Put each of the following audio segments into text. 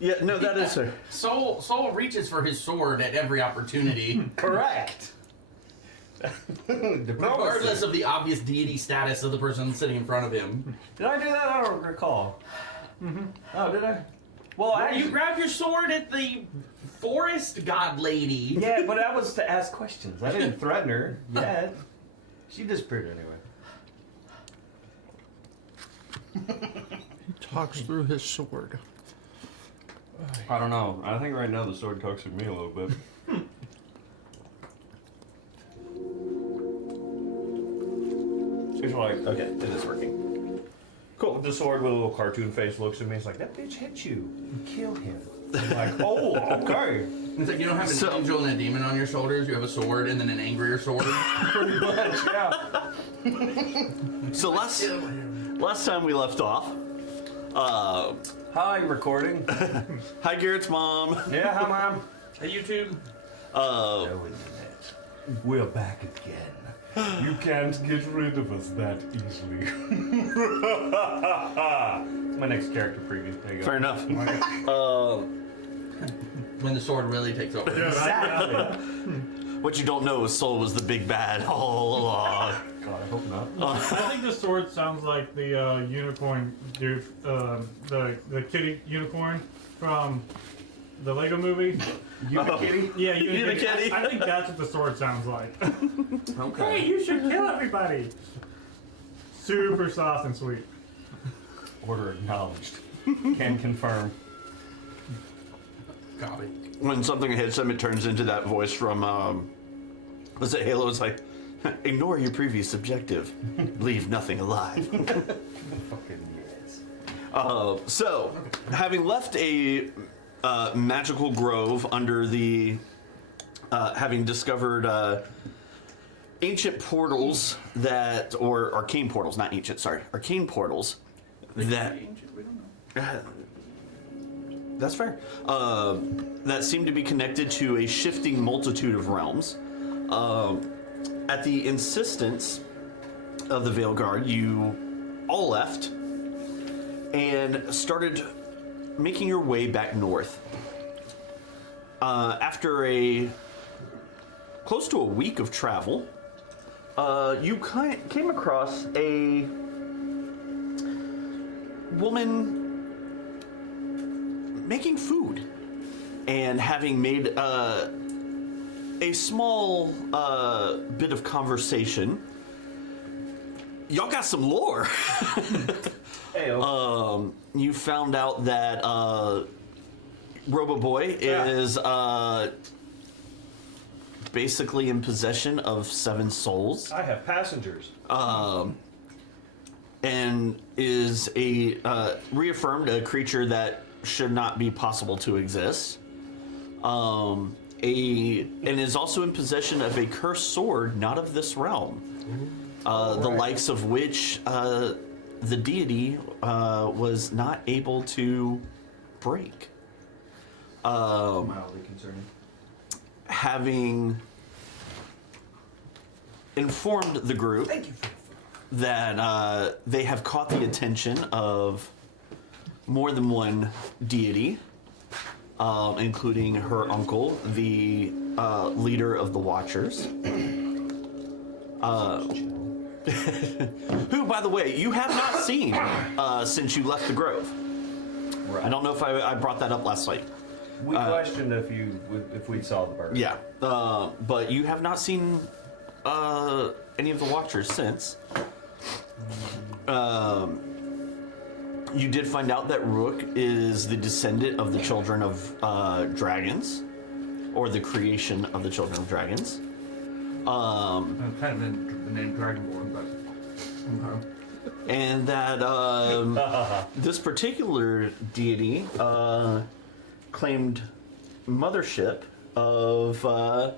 Yeah, no, that is her. Soul reaches for his sword at every opportunity. Correct. Regardless of the obvious deity status of the person sitting in front of him. Did I do that? I don't recall. Mm-hmm. Oh, did I? Well, You grabbed your sword at the forest god lady. Yeah, but that was to ask questions. I didn't threaten her yet. She disappeared anyway. He talks through his sword. I don't know. I think right now the sword talks to me a little bit. It's like, okay, it is working. Cool. The sword with a little cartoon face looks at me. It's like, that bitch hit you. Kill him. I'm like, oh, okay. It's like you don't have an angel and a demon on your shoulders. You have a sword and then an angrier sword. Pretty much, yeah. So last time we left off, Hi, recording. hi Garrett's mom. Yeah, hi, Mom. Hey, YouTube. No internet. We're back again. You can't get rid of us that easily. My next character preview. There you go. Fair enough. When the sword really takes over. Exactly. What you don't know is Soul was the big bad all along. God, I hope not. I think the sword sounds like the unicorn dude, the kitty unicorn from the Lego movie. Unikitty? Yeah, Unikitty. Unikitty. I think that's what the sword sounds like. Okay. Hey, you should kill everybody. Super soft and sweet. Order acknowledged. Can confirm. Copy. When something hits him, it turns into that voice from, was it Halo? It's like, ignore your previous objective. Leave nothing alive. Fucking yes. So, having left a magical grove under the, having discovered ancient portals that, or arcane portals, not ancient, sorry, arcane portals that, that's fair, that seem to be connected to a shifting multitude of realms. At the insistence of the Veil Guard, you all left and started making your way back north. After close to a week of travel, you came across a woman making food and having made a small bit of conversation. Y'all got some lore. You found out that Roboboy is basically in possession of 7 souls. I have passengers. And is reaffirmed a creature that should not be possible to exist. And is also in possession of a cursed sword, not of this realm. The likes of which the deity was not able to break. Mildly concerning. Having informed the group that they have caught the attention of more than one deity, including her uncle, the leader of the Watchers. Who, by the way, you have not seen since you left the Grove. Right. I don't know if I brought that up last night. We questioned if we saw the bird. Yeah, but you have not seen any of the Watchers since. You did find out that Rook is the descendant of the children of dragons, or the creation of the children of dragons. Kind of the name Dragonborn, but And that this particular deity claimed mothership of the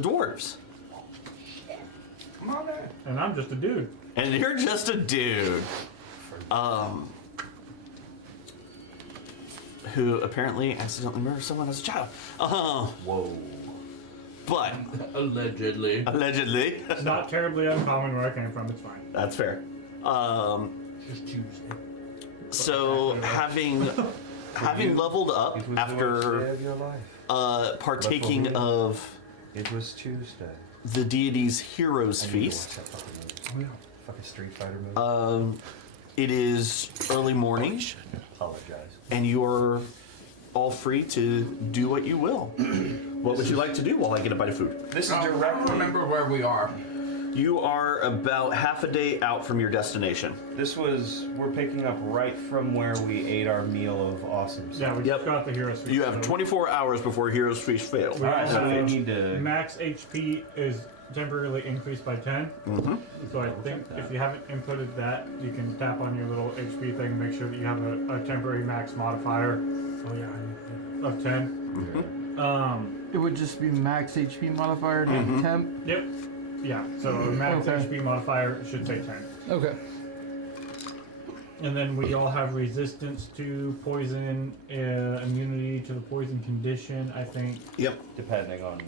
dwarves. And I'm just a dude. And you're just a dude. Who apparently accidentally murdered someone as a child. Whoa. But allegedly. It's not terribly uncommon where I came from. It's fine. That's fair. Just Tuesday. So having having leveled up It was the worst day after of your life. partaking me. of It was Tuesday. the deity's heroes I need to watch feast, that fucking movie. Fucking Street Fighter movie. it is early morning, Apologize. and you're all free to do what you will. What would you like to do while I get a bite of food? This is I don't directly. remember where we are. You are about half a day out from your destination. We're picking up right from where we ate our meal of awesome stuff. Yeah, we Yep. just got the heroes. Feast, You have so 24 hours before Heroes Feast fails. We Alright, so also- we need to. Max HP is temporarily increased by 10. Mm-hmm. So I think if you haven't inputted that, you can tap on your little HP thing and make sure that you have a temporary max modifier. Oh yeah, of 10. It would just be max HP modifier, not Mhm. temp. Yep. Yeah. So max Okay. HP modifier should say 10. Okay. And then we all have resistance to poison, immunity to the poison condition. I think. Yep. Depending on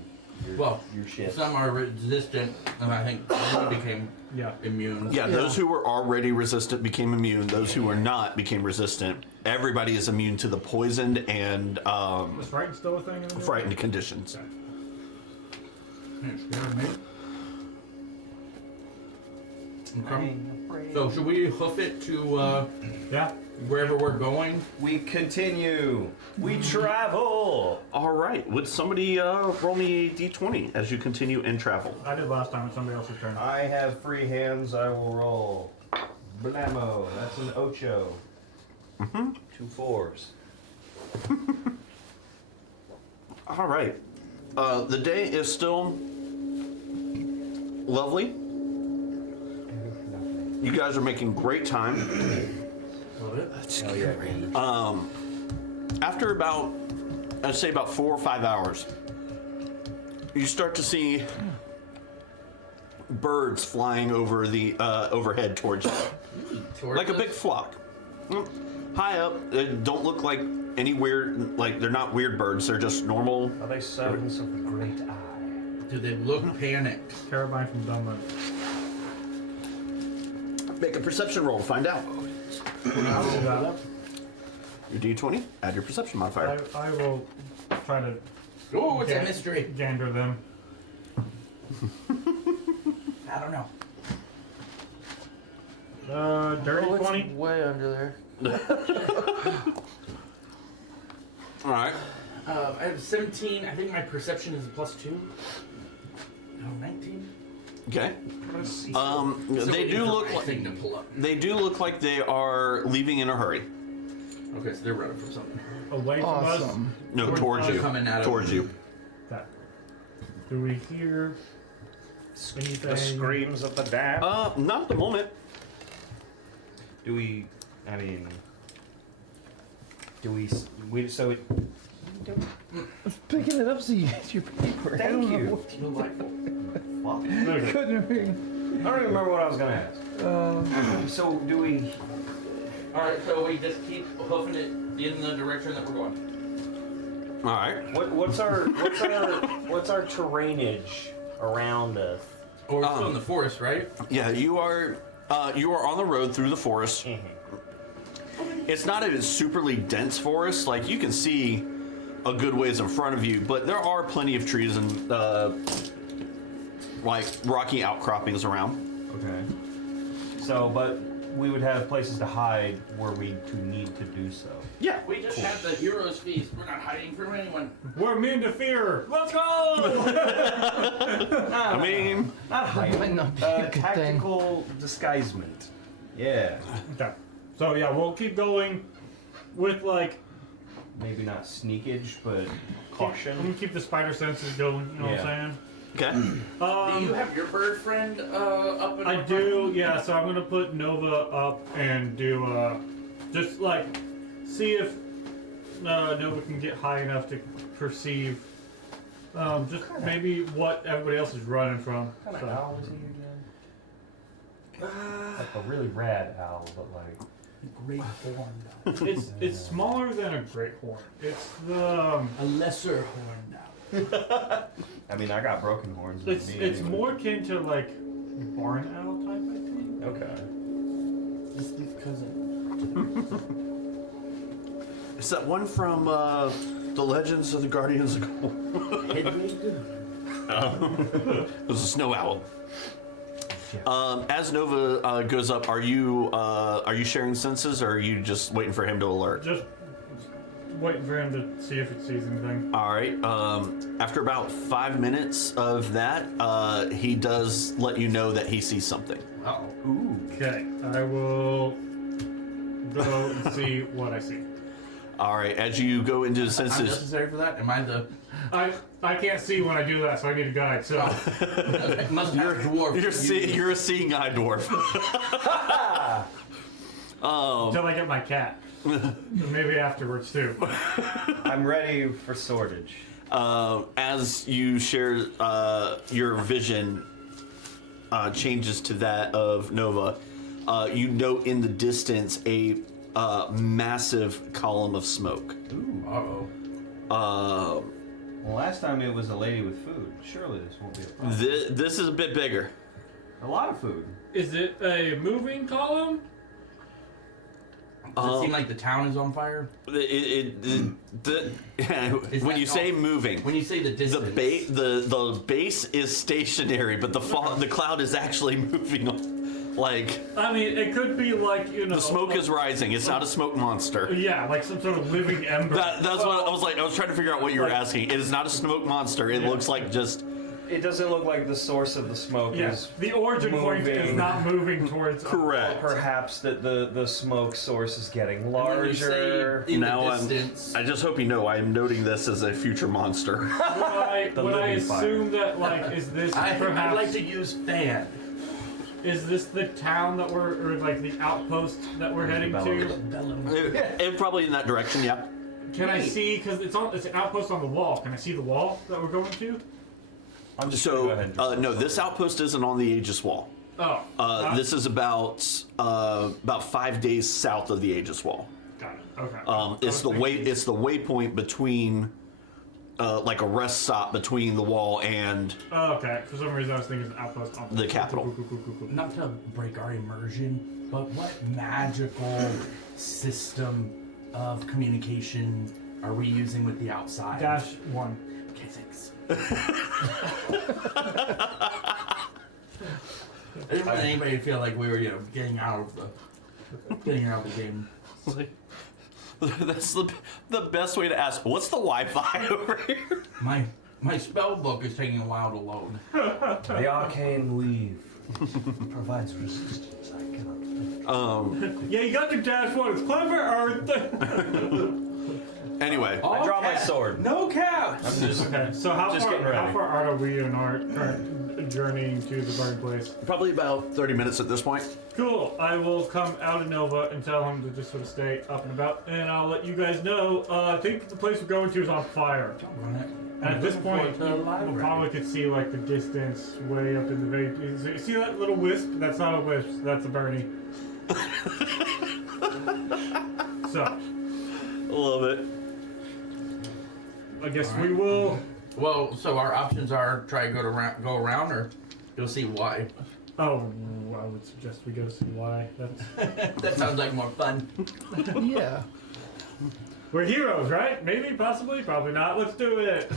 your shit. Some are resistant, and I think one became Yeah. immune. Yeah, those who were already resistant became immune. Those who were not became resistant. Everybody is immune to the poisoned and Is frightened still a thing? In the game? frightened conditions. Okay. Okay. So should we hoof it to Yeah. wherever we're going? We continue. We travel. All right, would somebody roll me a d20 as you continue and travel? I did last time. It's somebody else's turn. I have free hands. I will roll. Blammo. That's an ocho. Mm-hmm. 2 4s. All right. The day is still lovely. You guys are making great time. Hell yeah, man. After about, I'd say about 4 or 5 hours, you start to see birds flying over the overhead towards you, like a big flock. High up. They don't look like any weird, like they're not weird birds. They're just normal. Are they servants of the great eye? Do they look panicked? Carabine from Dunlop. Make a perception roll to find out. Your d20. Add your perception modifier. I will try to Oh, it's a mystery. gander them. I don't know. Dirty Oh, it's 20. way under there. All right. I have 17. I think my perception is +2. No, 19. Okay. So They it do is the look right like thing to pull up. they do look like they are leaving in a hurry. Okay, so they're running from something. Away from us. Awesome. No, towards us. you. Coming at 'em. Towards you. Okay. Do we hear anything? The screams of the damned. Not at the moment. Do we? I mean, do we? So it. I was picking it up so you get your paper. I Thank don't know you. what Fuck. Okay. couldn't read. I don't even remember what I was gonna ask. So do we? Alright, so we just keep hoofing it in the direction that we're going. All right. What's our terrainage around us? Oh, we're still in the forest, right? Yeah, you are on the road through the forest. It's not a superly dense forest. Like you can see a good ways in front of you, but there are plenty of trees and like rocky outcroppings around. Okay. So, but we would have places to hide were we to need to do so. Yeah. We just had the hero's feast. We're not hiding from anyone. We're men to fear. Let's go! I mean, Not That might not be a good thing. tactical disguisement. Yeah. Okay. So yeah, we'll keep going with like Maybe not sneakage, but I'm caution. gonna keep the spider senses going. You know what I'm okay. saying? Do you have your bird friend up and I up? do. Yeah. So I'm gonna put Nova up and do just like see if Nova can get high enough to perceive just maybe what everybody else is running from. What kind So- of owl is he again? Like a really rad owl, but like. Great horn. It's smaller than a great horn. It's the A lesser horn now. I mean, I got broken horns. with me it's anyway. more akin to like barn owl type, I think. Okay. It's the cousin. Is that one from the Legends of the Guardians of Gold? It was a snow owl. As Nova goes up, are you sharing senses, or are you just waiting for him to alert? Just waiting for him to see if it sees anything. All right. After about 5 minutes of that, he does let you know that he sees something. Oh. Ooh. Okay, I will go and see what I see. All right. As you go into the I'm senses, necessary for that? Am I the... I can't see when I do that, so I need a guide. So I must have dwarf. you're a seeing eye dwarf. until I get my cat, maybe afterwards too. I'm ready for sortage. As you share, your vision changes to that of Nova. You note in the distance a massive column of smoke. Ooh. Uh-oh. Well, last time it was a lady with food. Surely this won't be a problem. This is a bit bigger. A lot of food. Is it a moving column? Does it seem like the town is on fire? When you say moving, When you say the distance. the base is stationary, but the cloud is actually moving. Like, I mean, it could be like, the smoke is rising. It's not a smoke monster. Yeah, like some sort of living ember. That's what I was like. I was trying to figure out what you were asking. It is not a smoke monster. It looks like just. It doesn't look like the source of the smoke Yes, is the origin point is moving. not moving towards. Correct. Perhaps that the smoke source is getting And when you say larger. in Now the distance, I just hope you know I am noting this as a future monster. Would I living assume that, like, is this I'd perhaps like to use fan. is this the town that or like the outpost that we're heading to? It probably in that direction. Yeah. Can I see, because it's an outpost on the wall? Can I see the wall that we're going to? I'm just gonna go So ahead and no, this outpost isn't on the Aegis Wall. Oh, This is about 5 days south of the Aegis Wall. got it. Okay. It's the waypoint between, like a rest stop between the wall and. Oh, okay. For some reason, I was thinking it's an outpost on The capital. Cool. Not to break our immersion, but what magical system of communication are we using with the outside? -1. Okay, thanks. I didn't want anybody to feel like we were, getting out of the game. That's the best way to ask. What's the Wi-Fi over here? My spell book is taking a while to load. the arcane weave provides resistance. I cannot think. Yeah, you got the -1. It's clever, Earth. Anyway, I draw my sword. No cap. I'm just Okay, so how Just getting far ready. out are we in our current journeying to the burning place? probably about 30 minutes at this point. Cool. I will come out of Nova and tell him to just sort of stay up and about, and I'll let you guys know. I think the place we're going to is on fire. And at this point, you probably could see like the distance way up in the very. You see that little wisp? That's not a wisp. That's a Bernie. So, Love it. I guess we will. Well, so our options are try to go around, or you'll see why. Oh, I would suggest we go see why. That's. That sounds like more fun. Yeah. We're heroes, right? Maybe, possibly, probably not. Let's do it.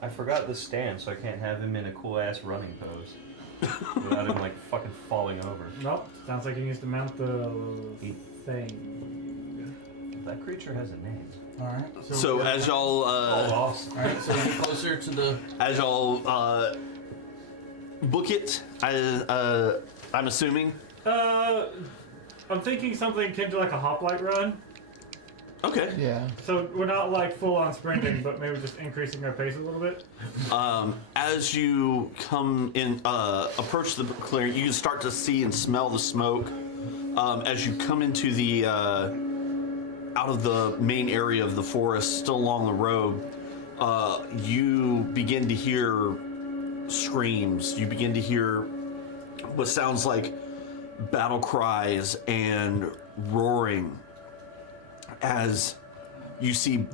I forgot the stand, so I can't have him in a cool ass running pose without him like fucking falling over. Nope. Sounds like he needs to mount the thing. That creature has a name. All right. So as y'all awesome. All right. So we get closer to the. book it, I'm assuming. I'm thinking something akin to like a hoplite run. Okay. Yeah. So we're not like full on sprinting, but maybe just increasing our pace a little bit. As you come in, approach the clearing, you can start to see and smell the smoke. As you come into the out of the main area of the forest, still along the road, you begin to hear screams. You begin to hear what sounds like battle cries and roaring. As you see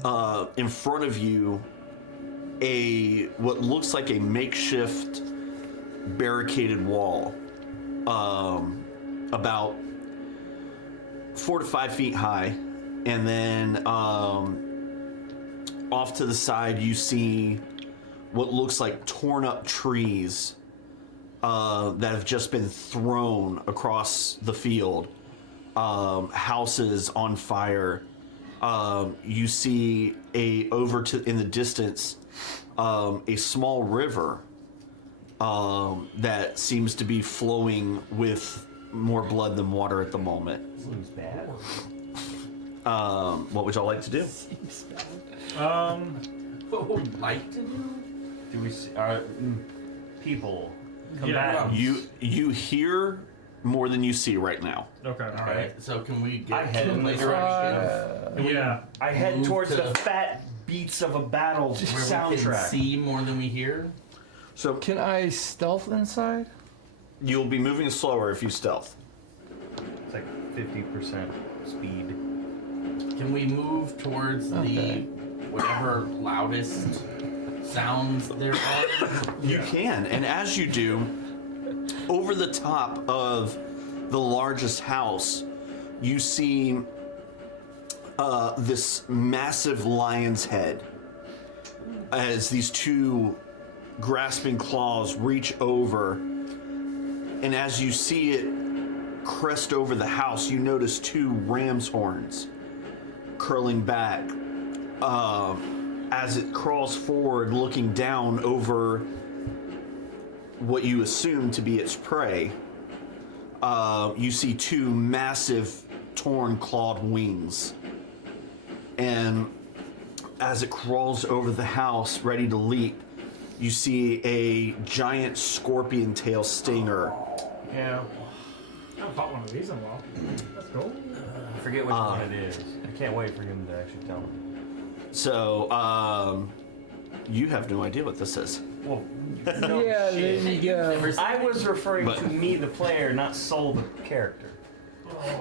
in front of you what looks like a makeshift barricaded wall, about 4 to 5 feet high, And then off to the side, you see what looks like torn up trees that have just been thrown across the field. Houses on fire. You see in the distance a small river that seems to be flowing with more blood than water at the moment. Seems bad. What would y'all like to do? What would we like to do? Do we see people come Yeah. back? You hear more than you see right now. Okay. All right. So can we I get head to a in the place where direction. Yeah. I head Move towards to the the- fat beats of a battle we can soundtrack. see more than we hear? So Can I stealth inside? you'll be moving slower if you stealth. It's like 50% speed. Can we move towards Okay. the whatever loudest sounds there are? You can, and as you do, over the top of the largest house, you see this massive lion's head as these two grasping claws reach over, and as you see it crest over the house, you notice two ram's horns curling back as it crawls forward, looking down over what you assume to be its prey. You see two massive torn clawed wings, and as it crawls over the house ready to leap, you see a giant scorpion tail stinger. Yeah. I haven't fought one of these in a while. That's cool. I forget which one it is. I can't wait for him to actually tell me. So you have no idea what this is. Well, no Yeah, shit. there you go. I was referring But- to me, the player, not Soul, the character.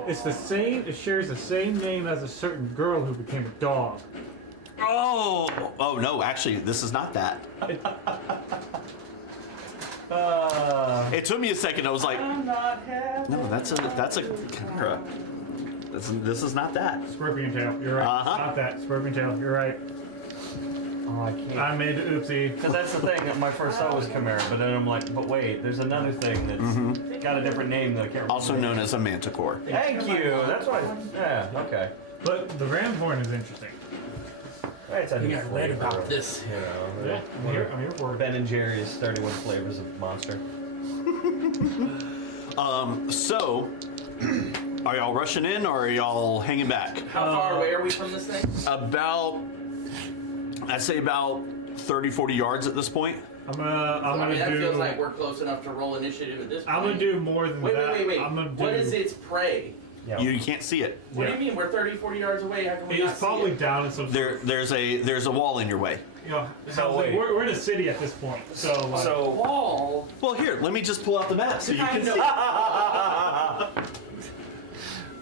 It's the same. It shares the same name as a certain girl who became a dog. Oh no! Actually, this is not that. It took me a second. I was like, no, that's a chimera. This is not that. Scorpion tail. You're right. Uh-huh. Not that. Scorpion tail. You're right. Oh, I can't. I made an oopsie. Because that's the thing. My first thought was Chimera, but then I'm like, but wait, there's another thing that's got a different name that I can't remember. Also known as a manticore. Thank you. That's what. Yeah. Okay. But the ram horn is interesting. It's a We new got read flavor. about this. You know, Yeah, I'm here for it. Ben and Jerry's 31 flavors of monster. So, are y'all rushing in or are y'all hanging back? How far away are we from this thing? About, I'd say about 30, 40 yards at this point. I'm gonna that do. feels like we're close enough to roll initiative at this point. I'm gonna do more than Wait, that. wait. I'm gonna do. What is its prey? Yeah. You can't see it. What do Yeah. you mean? We're 30, 40 yards away. How can we not It's see probably it? down in some. There's a wall in your way. You know, So like, wait. we're in a city at this point. So. Like, So. Wall. Well, here, let me just pull out the map so you I can know. see.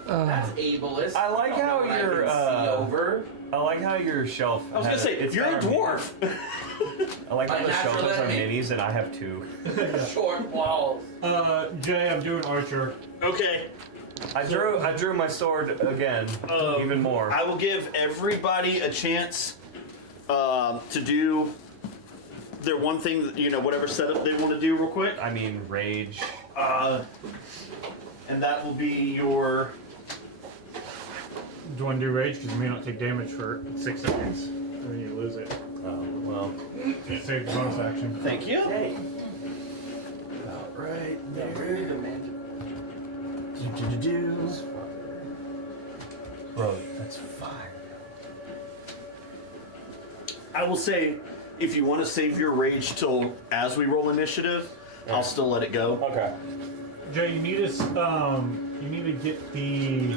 That's ableist. I like don't know how what I you're, can see over. I like how your shelf. I was gonna say, you're a dwarf. I like how the shelf Unnatural has our enemy. minis, and I have two. Short walls. Jay, I'm doing Archer. Okay. I drew my sword again, even more. I will give everybody a chance to do their one thing, whatever setup they want to do real quick. I mean, rage. And that will be your... Do you want to do rage? Because you may not take damage for 6 seconds. And then you lose it. Well. Just save the bonus action. Thank you. Hey. About right Yeah, really the magic. Bro, that's fire. I will say, if you want to save your rage till as we roll initiative, I'll still let it go. Okay. Jay, you need to get the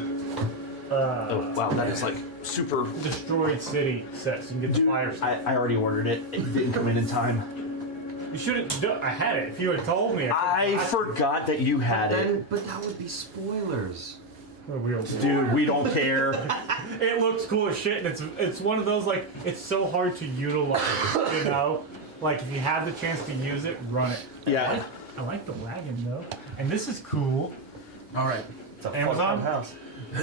Oh, wow, that is like super... destroyed city set so you can get the fire set. I already ordered it. It didn't come in time. You should have. I had it. If you had told me, I forgot that you had it. But that would be spoilers. Dude, we don't care. It looks cool as shit, and it's one of those like it's so hard to utilize. You know, like if you have the chance to use it, run it. Yeah. I like the wagon though, and this is cool. All right. It's a Amazon? fucked up house.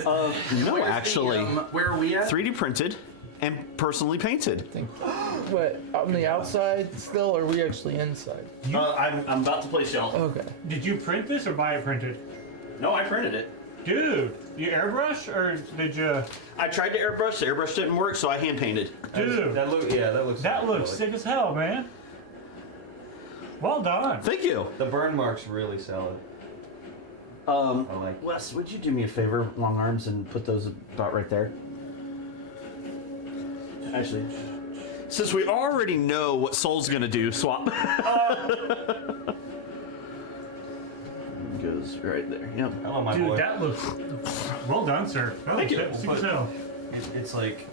No, Where's actually, where are we at? 3D printed and personally painted. What, on the outside still, or are we actually inside? I'm about to place y'all. Okay. Did you print this or buy it printed? No, I printed it. Dude, you airbrush or did you? I tried to airbrush. The airbrush didn't work, so I hand painted. Dude, That looks. that looks sick as hell, man. Well done. Thank you. The burn marks really sell it. I like. Wes, would you do me a favor, long arms, and put those about right there? Actually, since we already know what Soul's gonna do, swap. Goes right there. Yep. Hello, my Dude, boy. that looks. Well done, sir. Thank you. Sick as hell. It's like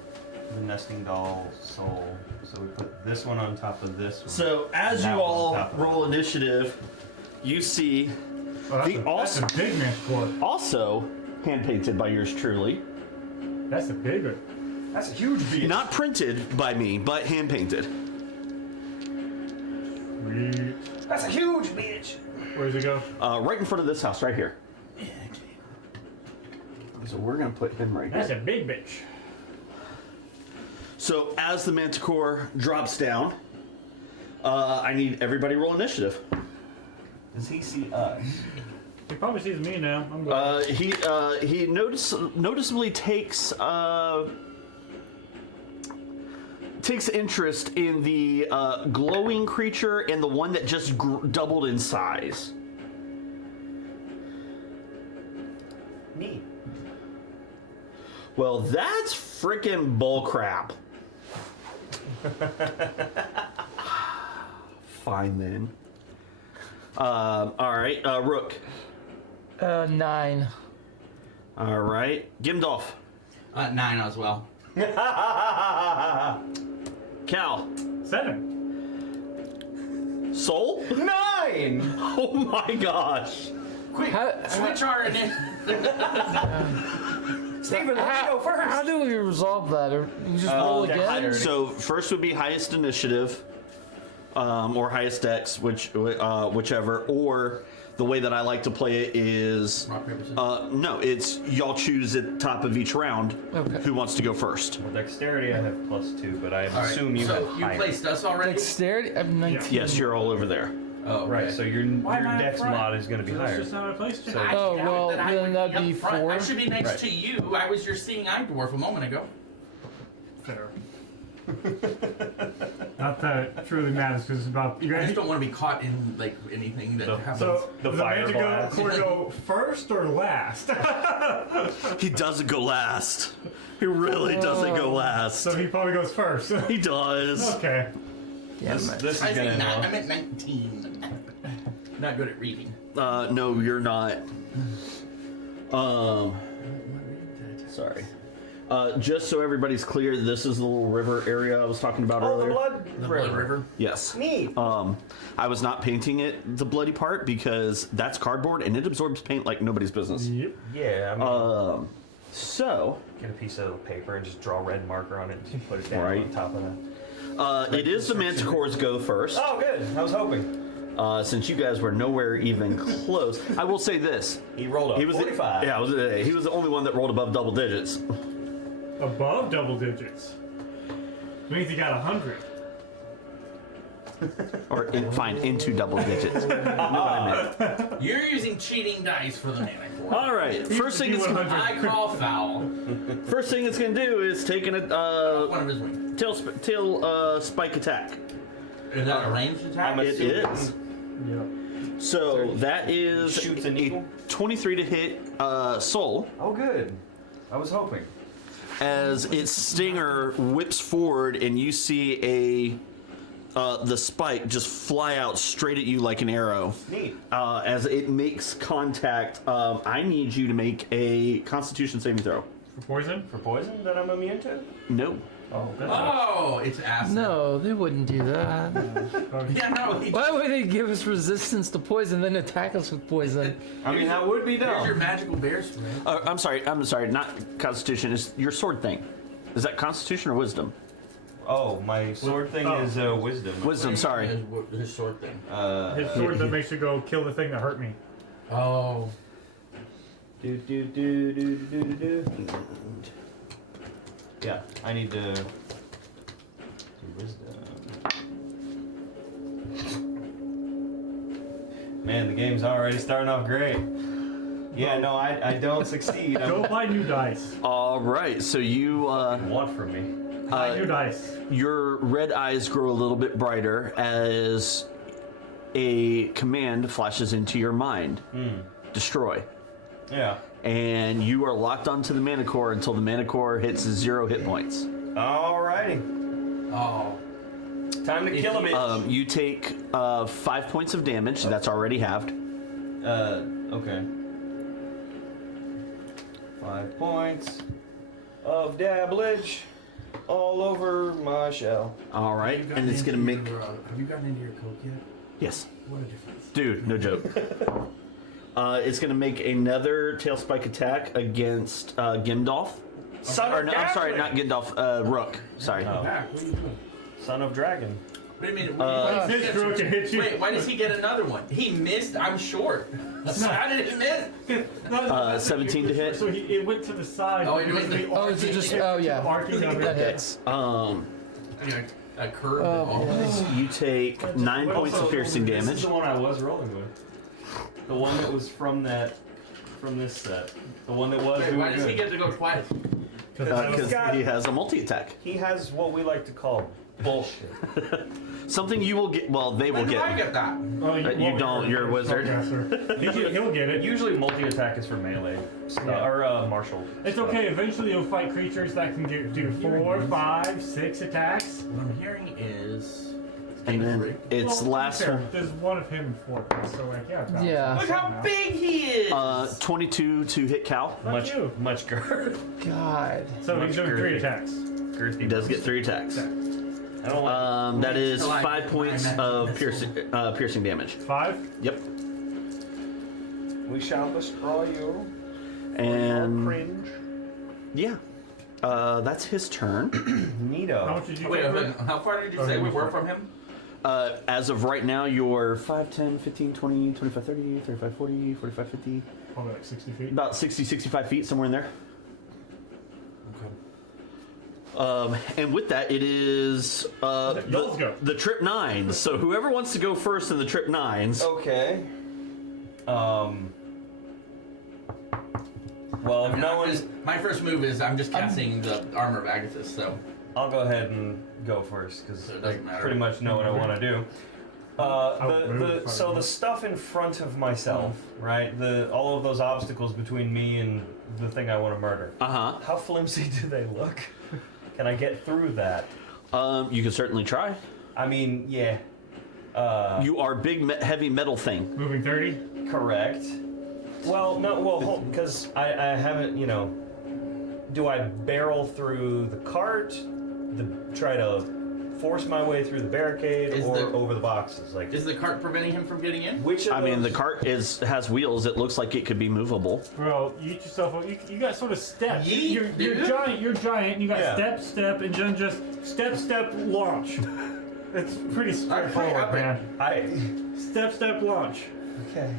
the nesting doll soul. So we put this one on top of this one. So as That you one all on top of roll initiative, you see Oh, that's, The that's a big man sport. also hand painted by yours truly. That's a big one. That's a huge beat. Not printed by me, but hand painted. Sweet. That's a huge bitch. Where does it go? Right in front of this house, right here. So we're gonna put him right That's here. a big bitch. So as the Manticore drops down, I need everybody roll initiative. Does he see us? He probably sees me now. I'm going. He noticeably takes interest in the glowing creature and the one that just doubled in size. Neat. Well, that's frickin' bullcrap. Fine then. All right, Rook. 9. All right, Gimdolf. 9 as well. Cal. 7. Soul. 9. Oh my gosh. Quick, How- switch our Steven, let me go first. How do we resolve that? Or you just roll again? So first would be highest initiative, or highest dex, whichever. Or the way that I like to play it is, Rock, paper, scissors. no, it's y'all choose at the top of each round Okay. who wants to go first. Well, dexterity I have +2, but I All right, assume you so have you higher. placed us already? Dexterity? I'm 19. Yes, you're all over there. Oh, Right, okay. so your Why am I up dex front? mod is going to be So that's higher. just not a place to. So- I Oh, doubted well, that I then would that'd up be front. 4. I should be next Right. to you. I was your seeing eye dwarf a moment ago. Fair. Not that it truly matters because it's about you I guys. just don't want to be caught in like anything that happens. So The the fire man to blast. go first or last? He doesn't go last. He really doesn't go last. So he probably goes first. He does. Okay. This is I going said to I meant 19. Not good at reading. No, you're not. Sorry. Just so everybody's clear, this is the little river area I was talking about Oh, earlier. the blood The Blood River. Yes. Neat. I was not painting it the bloody part because that's cardboard and it absorbs paint like nobody's business. Yep. Yeah, I mean, So, get a piece of paper and just draw a red marker on it and just put it down Right. on top of that. it is the Manticore's go first. Oh, good. I was hoping. Since you guys were nowhere even close, I will say this: He rolled a he was 45. he was the only one that rolled above double digits. Above double digits. Means he got 100. Or fine, into double digits. You know what I meant. You're using cheating dice for the Manicore. All right. First thing it's I call foul. gonna do is taking a One of his wings. tail spike attack. Is that a ranged attack? It is. Yep. So that is Shoots an eagle? 23 to hit Soul Oh, good. I was hoping. as its stinger whips forward and you see the spike just fly out straight at you like an arrow. Neat. As it makes contact, I need you to make a Constitution saving throw. For poison? For poison that I'm immune to? No. Oh, that's Oh, it's acid. No, they wouldn't do that. Yeah, no. Why would they give us resistance to poison, then attack us with poison? I mean, that would be Here's your dumb. magical bear spray. I'm sorry, not Constitution. It's your sword thing. Is that Constitution or Wisdom? Oh, my sword thing Oh. is wisdom. Wisdom, sorry. His sword thing. his sword that makes you go kill the thing that hurt me. Oh. Yeah, I need to do wisdom. Man, the game's already starting off great. Yeah, no, I don't succeed. Go buy new dice. All right, so you Want from me? Buy new dice. your red eyes grow a little bit brighter as a command flashes into your mind. Destroy. Yeah. And you are locked onto the mana core until the mana core hits 0 hit points. Alrighty. Oh. Time to kill a bitch. You take 5 points of damage. That's already halved. Okay. 5 points of dabblage all over my shell. All right, Have you and it's gotten gonna into make your, have you gotten into your coke yet? yes, What a difference. dude, no joke. It's gonna make another tail spike attack against Gimdolf. Son Or of no, I'm sorry, not Gambling! Gimdolf. Rook. Sorry. Oh. Back, what are you doing? Son of Dragon. Wait a minute. This Drew can hit you. Wait, why does he get another one? He missed. I'm short. How did he miss? 17 to hit. So it went to the side. Oh, it because was the the- Oh, is it just? Oh yeah. arcing of That it. hits. I mean, a curve. Oh, and all this. You take 9 points of piercing This is damage. the one I was rolling with. The one that was from this set. The one that was. Wait, why does he get to go twice? Because he has a multi-attack. He has what we like to call bullshit. Something you will get. Well, they will When do I get. get that? Oh, You don't. You're a wizard. He'll get it. Usually multi-attack is for melee stuff, Yeah. or martial. It's stuff. okay. Eventually, you'll fight creatures that can do 4, 5, 6 attacks. What I'm hearing is. And then it's Well, to be last fair, one. There's one of him in 4, so like yeah. Yeah. Look how big he is. 22 to hit Cal. Much, you. much girth. God. So he's doing 3 girthy. attacks. Girthy. He does get 3 attacks. I don't like. That is Till I 5 get points my of magic piercing damage. 5. Yep. We shall destroy you. And Cringe. yeah, that's his turn. Neato. How much did you Wait, take? wait, how far did you say we were from him? As of right now, you're 5, 10, 15, 20, 25, 30, 35, 40, 45, 50, Probably like 60 feet. about 60, 65 feet, somewhere in there. And with that, it is Let's go. the trip 9s. So whoever wants to go first in the trip 9s. Okay. Well, I mean, no one's. my first move is I'm just casting the armor of Agathis, so I'll go ahead and go first because So it I doesn't matter. pretty much know what I want to do. So the stuff in front of myself, right? All of those obstacles between me and the thing I want to murder. How flimsy do they look? Can I get through that? You can certainly try. I mean, yeah. You are big, heavy metal thing. Moving 30. Correct. Well, no, because I haven't, do I barrel through the cart, try to force my way through the barricade, or over the boxes? Like, is the cart preventing him from getting in? which of I mean, the those- cart has wheels. It looks like it could be movable. Bro, you eat yourself up. You got sort of steps. Yeet, You're dude. giant. You're giant. And you got Yeah. step, and then just step, launch. It's pretty straightforward, man. Step, launch. Okay.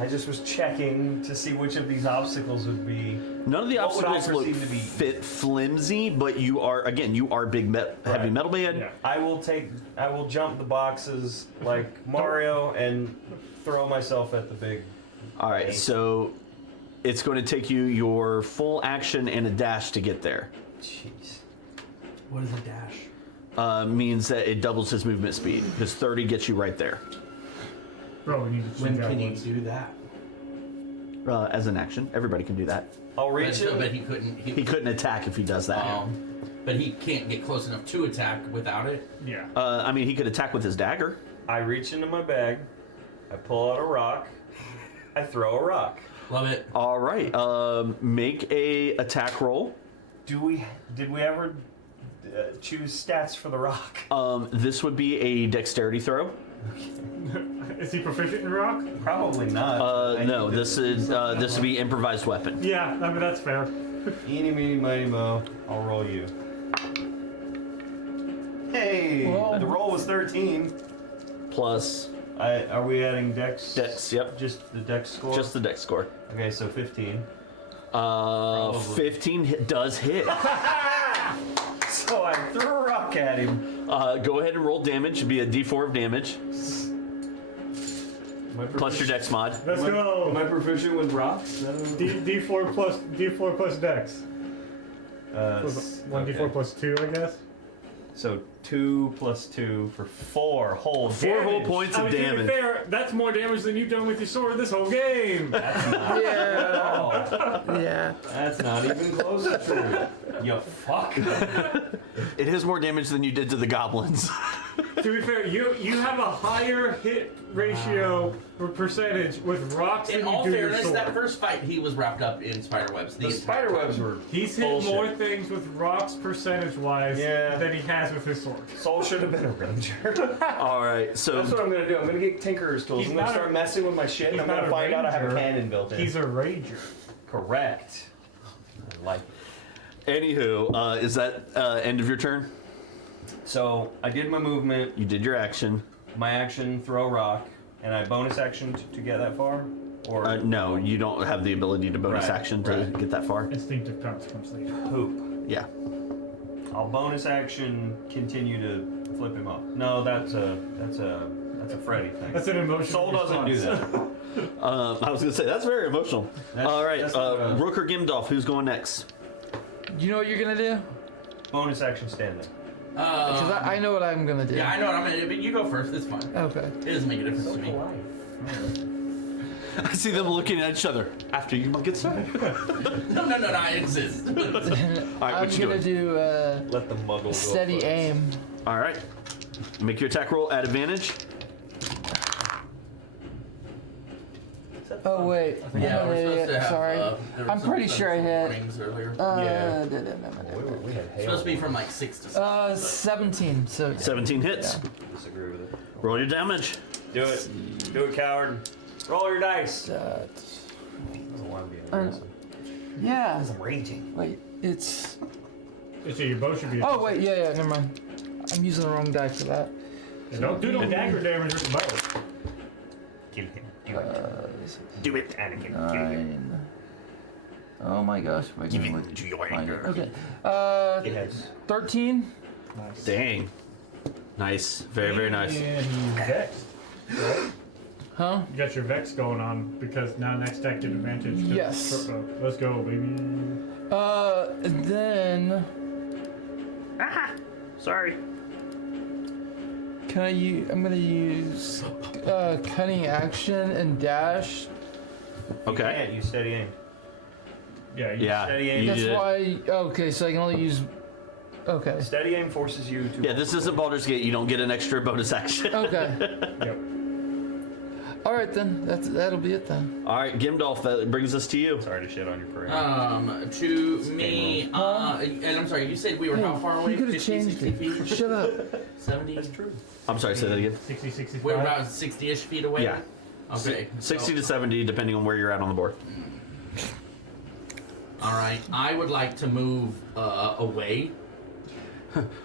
I just was checking to see which of these obstacles would be. None of the What would I obstacles look perceive to be- flimsy, but you are big, heavy metal man. Yeah. I will jump the boxes like Mario and throw myself at the big. All right, so it's going to take you your full action and a dash to get there. Jeez. What is a dash? Means that it doubles his movement speed because 30 gets you right there Bro, we need to When change can that you once. do that? as an action. Everybody can do that. I'll reach But in. he couldn't. He couldn't attack if he does that. But he can't get close enough to attack without it. Yeah. I mean, he could attack with his dagger. I reach into my bag. I pull out a rock. I throw a rock. Love it. All right, make a attack roll. Did we ever choose stats for the rock? This would be a dexterity throw. Is he proficient in rock? Probably not. No, this would be improvised weapon. Yeah, I mean that's fair. Eeny, meeny, miny, mo. I'll roll you. Hey, Whoa. the roll was 13. Plus Are we adding dex? Dex, yep. Just the dex score? Just the dex score. Okay, so 15. 15 does hit. So I threw a rock at him. Go ahead and roll damage. It'd be a d4 of damage. Plus your dex mod. Let's go. Am I proficient with rocks? D4 plus Dex. One okay. D4 plus 2, I guess. So 2 plus 2 for 4 whole 4 whole damage. points I of mean, to be damage. fair, that's more damage than you've done with your sword this whole game. Yeah. Oh, Yeah. that's not even close to true. You fuck. It is more damage than you did to the goblins. To be fair, you have a higher hit ratio or percentage with rocks In than you all do your fairness, sword. that first fight, he was wrapped up in spider webs. The entire spider time. webs were He's hit bullshit. more things with rocks percentage-wise Yeah. than he has with his sword. Soul should have been a ranger. All right, That's what so I'm gonna do. I'm gonna get Tinkerer's tools. He's I'm gonna not start messing with my shit, and he's I'm gonna not a find out I have a ranger. cannon built in. He's a ranger. Correct. I like it. anywho, is that end of your turn? So I did my movement, You did your action. my action, throw rock, and I bonus action to get that far? Or No, you don't have the ability to bonus Right, action to right. get that far. Instinctive consequence later. poop. Yeah. I'll bonus action continue to flip him up. No, that's a Freddy thing. That's an emotional Soul doesn't do response. that. I was gonna say that's very emotional. That's- All right, that's not Rook or Gimdolf, who's going next? You know what you're gonna do? Bonus action stand there. Because I know what I'm gonna do. Yeah, I know what I'm gonna do, but you go first. It's fine. Okay. It doesn't make a difference to me. I see them looking at each other. After you get started. No, I exist. All right, I'm what you gonna doing? do Let the muggle go steady first. aim. All right. Make your attack roll at advantage. Oh wait. Yeah, I'm we're an supposed idiot. to have. Sorry. There was I'm some pretty sure I hit. warnings earlier. Yeah. We had It's supposed to be from like 6 to 7. 17. So 17 hits. Yeah. Disagree with it. Roll your damage. Do it. Do it, coward. Roll your dice. That's, Doesn't want to be Uh, aggressive. yeah. I'm raging. Wait. It's. So your bow should be. Oh wait. Yeah. Never mind. I'm using the wrong die for that. Don't do no dagger damage with the bow. Kill him. Do it. Do it, Anakin. Kill him. 9. Oh my gosh. Wait, Give wait, it wait. to your Find it. anger. Okay. It has 13. Nice. Dang. Nice. Very, very nice. And he's vexed. Right? Huh? You got your vex going on because now next deck get advantage. to Yes. short bow. Let's go, baby. Then. Sorry. Can I use? I'm gonna use cunning action and dash. Okay. Yeah, you steady aim. Yeah. You Yeah. Steady aim. You That's did it. why. Okay, so I can only use. Okay. Steady aim forces you to. Yeah, this isn't Baldur's Gate. You don't get an extra bonus action. Okay. Yep. All right then. That'll be it then. All right, Gimdolf, that brings us to you. Sorry to shit on your parade. To me, and I'm sorry, you said we were how far away? You could have 50, changed 60 it. feet? Shut up. 70? That's true. I'm sorry, say that again. 60, 65. We're about 60-ish feet away? Yeah. Okay. 60 to 70, depending on where you're at on the board. Alright, I would like to move away.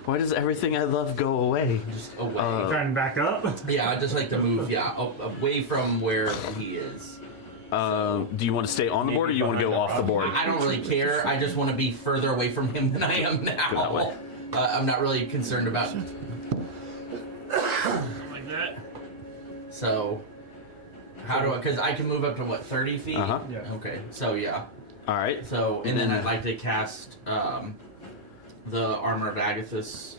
Why does everything I love go away? Just away. Trying to back up. Yeah, I'd just like to move, away from where he is. Do you want to stay on the board or you want to go off the board? I don't really care. I just want to be further away from him than I am Go that now. way. I'm not really concerned about. Like that. So, how do I? Because I can move up to what, 30 feet? Uh-huh. Yeah. Okay. So yeah. All right. So and then I'd like to cast the Armor of Agathis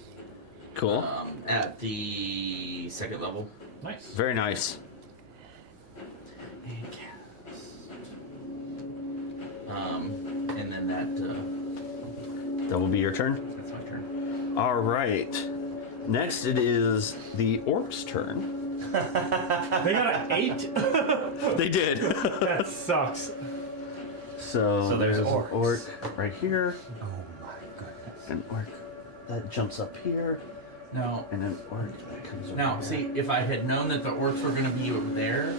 Cool. at the 2nd level. Nice. Very nice. And cast. And then That will be your turn. that's my turn. All right. Next, it is the orc's turn. They got an 8. They did. That sucks. So there's there's an orcs. orc right here, Oh my goodness. an orc that jumps up here, Now, and an orc that comes over now, here. see, if I had known that the orcs were going to be over there,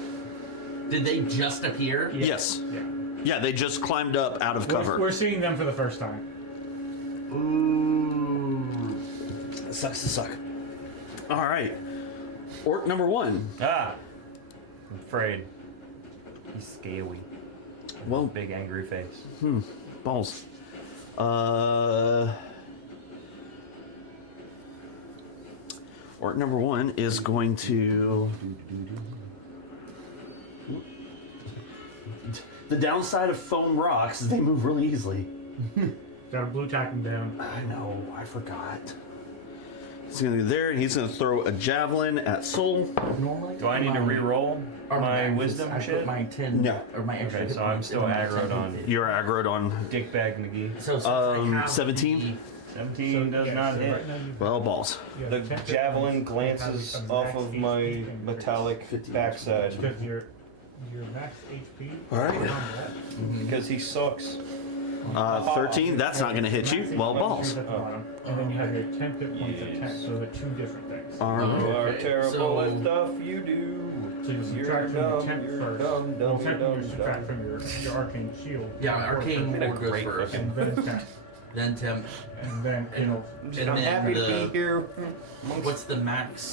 did they just appear? Yes. Yeah. Yeah, they just climbed up out of cover. We're seeing them for the first time. Ooh. Sucks to suck. All right. Orc number 1. Ah, I'm afraid. He's scaly. Well, Big angry face. balls. Orc number 1 is going to. The downside of foam rocks is they move really easily. Got a blue tack him down. I know, I forgot. He's gonna be there, and he's gonna throw a javelin at Soul. Normally, Do I need to re-roll my wisdom I shit? put my 10 No. or my extra. Okay, hit so I'm points still in my aggroed 10 on- hit. You're aggroed on. Dickbag McGee. So since I have 17? 17 does not hit. Right now you Well, balls. you The have 10 hit javelin points, glances you have a off max of HP my and metallic backside Because your max HP. All right. because he sucks. 13, that's not gonna hit you. Well, balls. At the bottom, and then you have your 10 hit points of 10. So they're two different things. All right. You are Okay, terrible so- at stuff you do. So you You're subtract from your dumb, 10 you're first. dumb, Well, dumb, technically you dumb, subtract dumb. from your arcane shield. Yeah, arcane Been a ward goes great first, fucking- And then 10. then temp, And then it'll. and I'm then happy to the be here. what's the max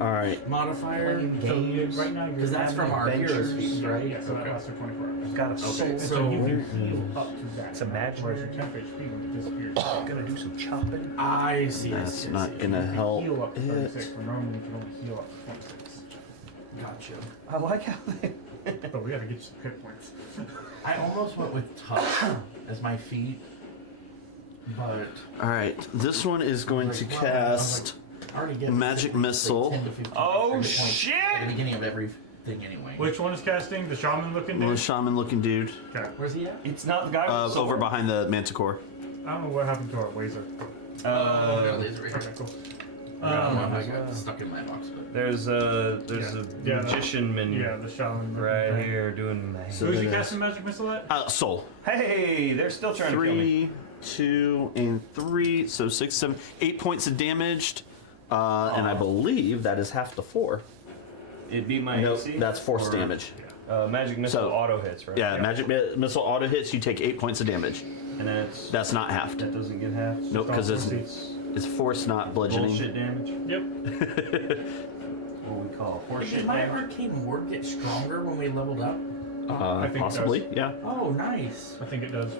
All right. modifier? So right now you're Because that's from our heroes feast, right? Yeah, so that lasts for 24 hours. I've got a Okay, soul. And so so you can heal up to that. It's imaginary. Whereas your 10 HP will disappear. I'm gonna do some chopping. I see. That's I not see. gonna help Heal up to it. 36, but normally you can only heal up to 26. Gotcha. I like how they. But we gotta get you some hit points. I almost went with touch as my feet, but All right. This one is going to cast. I already get Magic Missile. 10 to 15 Oh, extra hit points shit! at the beginning of everything anyway. Which one is casting? The shaman looking Little dude? shaman-looking dude, Okay. Where's he at? It's not the guy with the sword. over behind the Manticore. I don't know what happened to our laser. Oh, no, laser right Okay, here. cool. I got stuck in my box, but There's a Yeah, magician man Yeah, the shaman looking right thing. here doing magic. So Who's he then casting magic missile at? Soul. Hey, they're still trying to kill me. 3, 2, and 3. So 6, 7, 8 points of damage. And I believe that is half the 4. It beat my No, AC. that's force or, damage. Magic missile So- auto hits, right? Yeah, magic missile auto hits. You take 8 points of damage. And then it's That's not halved. that doesn't get half. Nope, because it's force, not bludgeoning. Bullshit damage. Yep. What we call did horseshit my damage. arcane ward get stronger when we leveled up? I think it Possibly, does. yeah. Oh, nice. I think it does.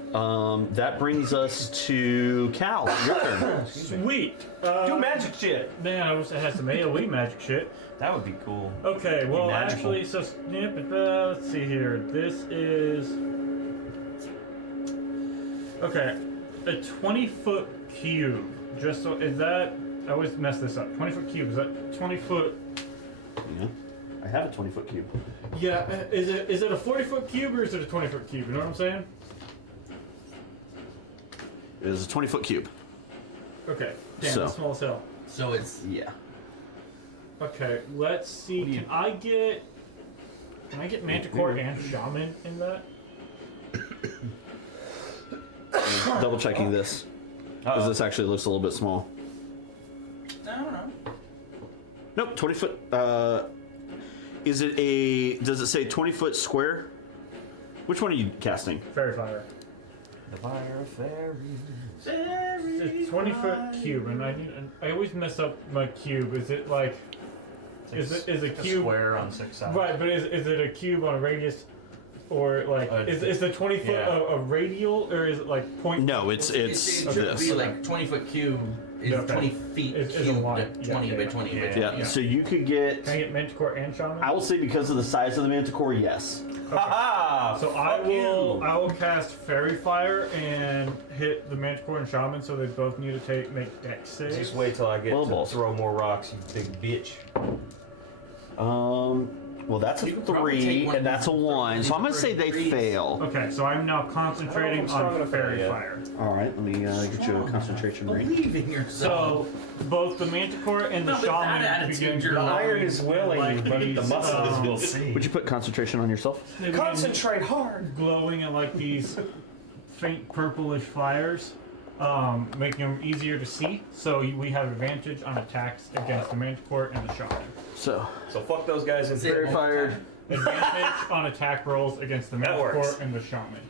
That brings us to Cal. Your turn. Sweet. Do magic shit. Man, I wish I had some AoE magic shit. That would be cool. Okay, well, magical. actually, so snip it. Let's see here. This is okay. A 20-foot cube. Just so is that? I always mess this up. 20-foot cube. Is that 20-foot? Yeah. I have a 20-foot cube. Yeah. Is it a 40-foot cube or is it a 20-foot cube? You know what I'm saying? It is a 20-foot cube. Okay. Damn, So. that's small as hell. So it's Yeah. Okay, let's see. Can I get Manticore and Shaman in that? Double checking this. Because this actually looks a little bit small. I don't know. Nope, 20 foot. Is it a. Does it say 20 foot square? Which one are you casting? Fairy Fire. The fire fairy. It's a 20-foot cube, and I always mess up my cube. Is it like is a a cube square on 6 sides? right? But is it a cube on a radius, or like is the 20 foot yeah. a radial, or is it like point? No, it's It should this. be like 20-foot cube is Okay. 20 feet Is a cubed, line. 20 Yeah, by yeah, 20 by yeah. 20. Yeah, so you could get. Can I get Manticore and Shaman? I will say because of the size of the Manticore, yes. Haha! So I will cast Fairy Fire and hit the Manticore and Shaman, so they both need to make dex saves. Just wait till I get Well, to balls. throw more rocks, you big bitch. Well, that's a You could probably 3, take one and that's a of these 1, so I'm gonna say they threes. fail. Okay, so I'm now concentrating I'm strong on enough Fairy yet. Fire. All right, let me get you a concentration ring. Believe in yourself. So both the Manticore and the Not with that Shaman attitude, begin you're glowing lying. Iron is willing, like but these, the muscle is we'll see. Would you put concentration on yourself? they begin Concentrate hard. glowing in like these faint purplish fires, making them easier to see. So we have advantage on attacks against the Manticore and the Shaman. So, So fuck those guys in Say it fairy one fire. time. Advantage on attack rolls against the That Manticore works. and the Shaman.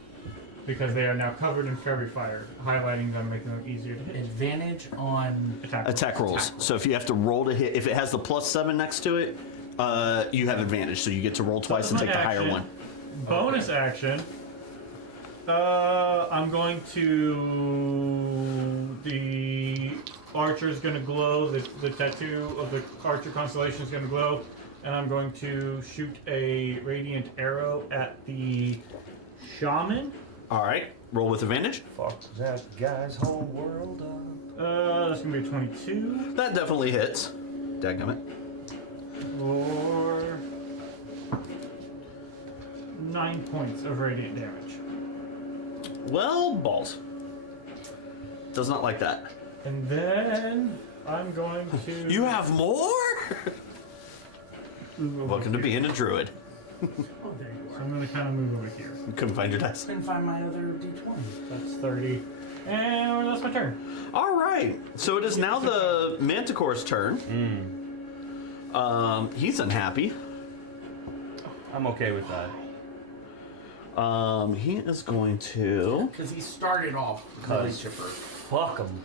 Because they are now covered in Fairy Fire, highlighting them, making them easier to hit. Advantage on Attack. attack rolls. So if you have to roll to hit, if it has the +7 next to it, You have advantage, so you get to roll twice and That's take my the higher action. one. Bonus action. I'm going to. The archer's going to glow. The tattoo of the archer constellation is going to glow. And I'm going to shoot a radiant arrow at the shaman. All right, roll with advantage. Fuck that guy's whole world up. That's going to be a 22. That definitely hits. Dadgummit. Or 9 points of radiant damage. Well, balls. Does not like that. And then I'm going to. You have more? move Welcome to over here. being a druid. Oh, there you So are. I'm going to kind of move over here. You couldn't find your dice. Couldn't find my other D20. That's 30. And that's my turn. All right. So it is now the Manticore's turn. He's unhappy. I'm okay with that. He is going to. Because he started off really chipper. Fuck him.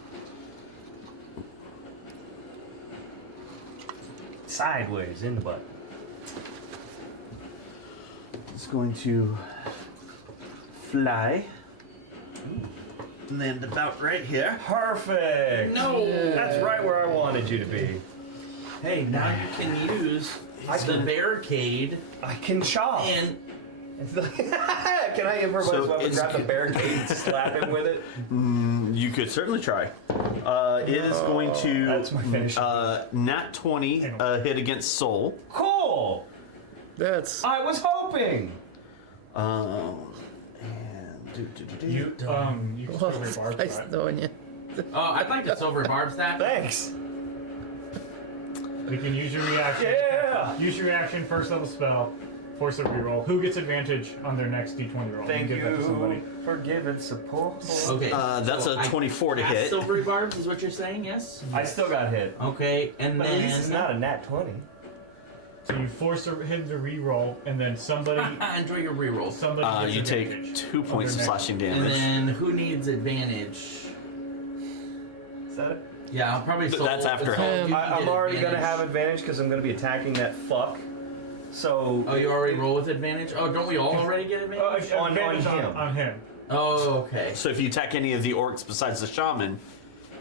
Sideways in the butt. He's going to fly. Land about right here. Perfect. No! That's right where I wanted you to be. Hey, now you can use the barricade I can chop. and Can I improvise So weapon, it's- grab the barricade and slap him with it? You could certainly try. It is going to. That's my finish. Nat 20 hit against Soul. Cool. That's I was hoping. And You can well, still rebarb nice that. knowing you. I'd like the silver barb staff. Thanks. You can use your reaction. Yeah. Use your reaction, first level spell, force a reroll. Who gets advantage on their next d20 roll? Thank give that to somebody. you for giving support. Okay. that's so a I 24 to cast hit. Silvery barbs is what you're saying, yes? I still got hit. Okay, and But at least it's then not a nat 20. So you force him to reroll, and then somebody enjoy your rerolls. somebody You gets take advantage 2 points of on their slashing And damage. then who needs advantage? Is that it? Yeah, I'll probably. But that's after Soul, help. you I'm get already gonna advantage. have advantage because I'm gonna be attacking that fuck. So. Oh, you already roll with advantage? Oh, don't we all already get advantage? on advantage him. on him. Oh, okay. So if you attack any of the orcs besides the shaman,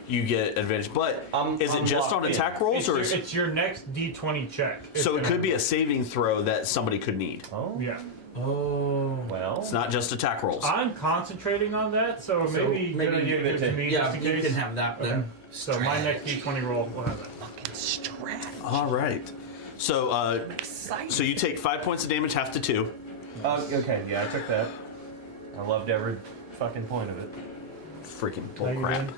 you get advantage. But is it I'm just on locked in. attack rolls, or is It's your next d20 check. It's so it gonna could be a have- saving throw that somebody could need. Oh. Yeah. Oh. Well. It's not just attack rolls. I'm concentrating on that, so maybe maybe you give give it it to to- me Yeah, just in you case. can have that Okay. then. So my next d20 roll will have that. All right. So so you take 5 points of damage, half to 2. Okay, yeah, I took that. I loved every fucking point of it. Freaking How you bullcrap. doing?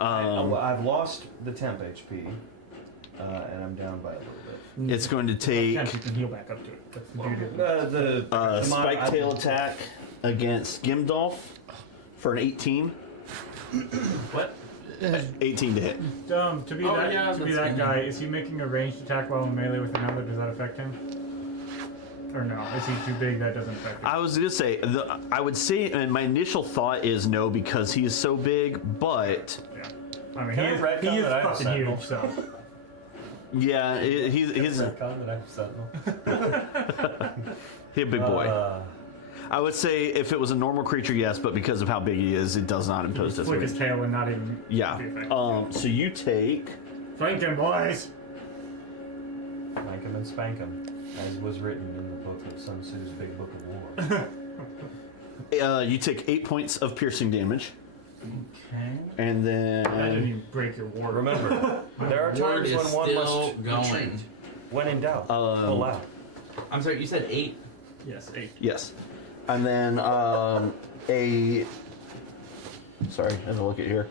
I've lost the temp HP, and I'm down by a little bit. It's going to Yeah, take you can heal back up to it. That's the beauty of it. The spike tail attack against Gimdolf for an 18. What? 18 to hit. To be Oh, that, yeah, to be that's that good. guy, is he making a ranged attack while in melee with another? Does that affect him? Or no? Is he too big that doesn't affect him? I was gonna say, I would say, and my initial thought is no because he is so big, but Yeah. I mean, Can I he is retcon that I'm fucking Sentinel? huge, so. yeah, he's a big boy. I would say if it was a normal creature, yes, but because of how big he is, it does not impose this. Flick his tail and not even. Yeah. be effective. So you take. Flank him, boys! Spank him and spank him, as was written in the book of Sun Tzu's Big Book of War. You take 8 points of piercing damage, Okay. and That didn't then even break your ward. Remember, there are Ward times is when one still must going. retreat. When in doubt, pull out. I'm sorry, you said 8? Yes, 8. yes, and then a. Sorry, I have to look at here.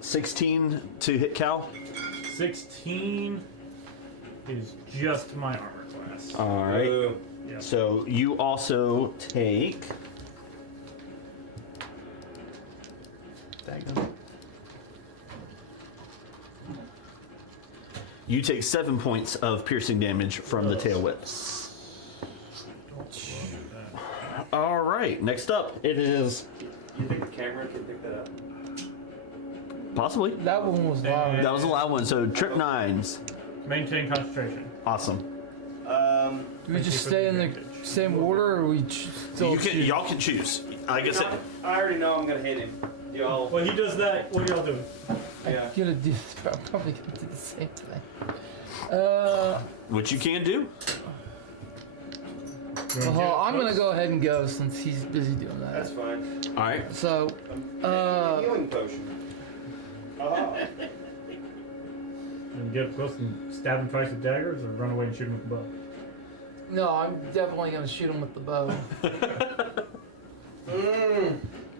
16 to hit Cal. 16 is just my armor class. All right. Yep. So you also take. You take 7 points of piercing damage from the tail whips. All right. Next up, it is. You think the camera can pick that up? Possibly. That one was loud. That was a loud one. So trip 9s. Maintain concentration. Awesome. Do we just stay in the same order, or we still choose? Y'all can choose. Like I said, I already know I'm gonna hit him. Y'all. Well, he does that. What are y'all doing? Yeah. Gonna do, probably gonna do the same thing. what you can do. Well, I'm gonna go ahead and go since he's busy doing that. That's fine. All right. So, Healing potion. And get up close and stab him twice with daggers, or run away and shoot him with the bow. no, I'm definitely gonna shoot him with the bow.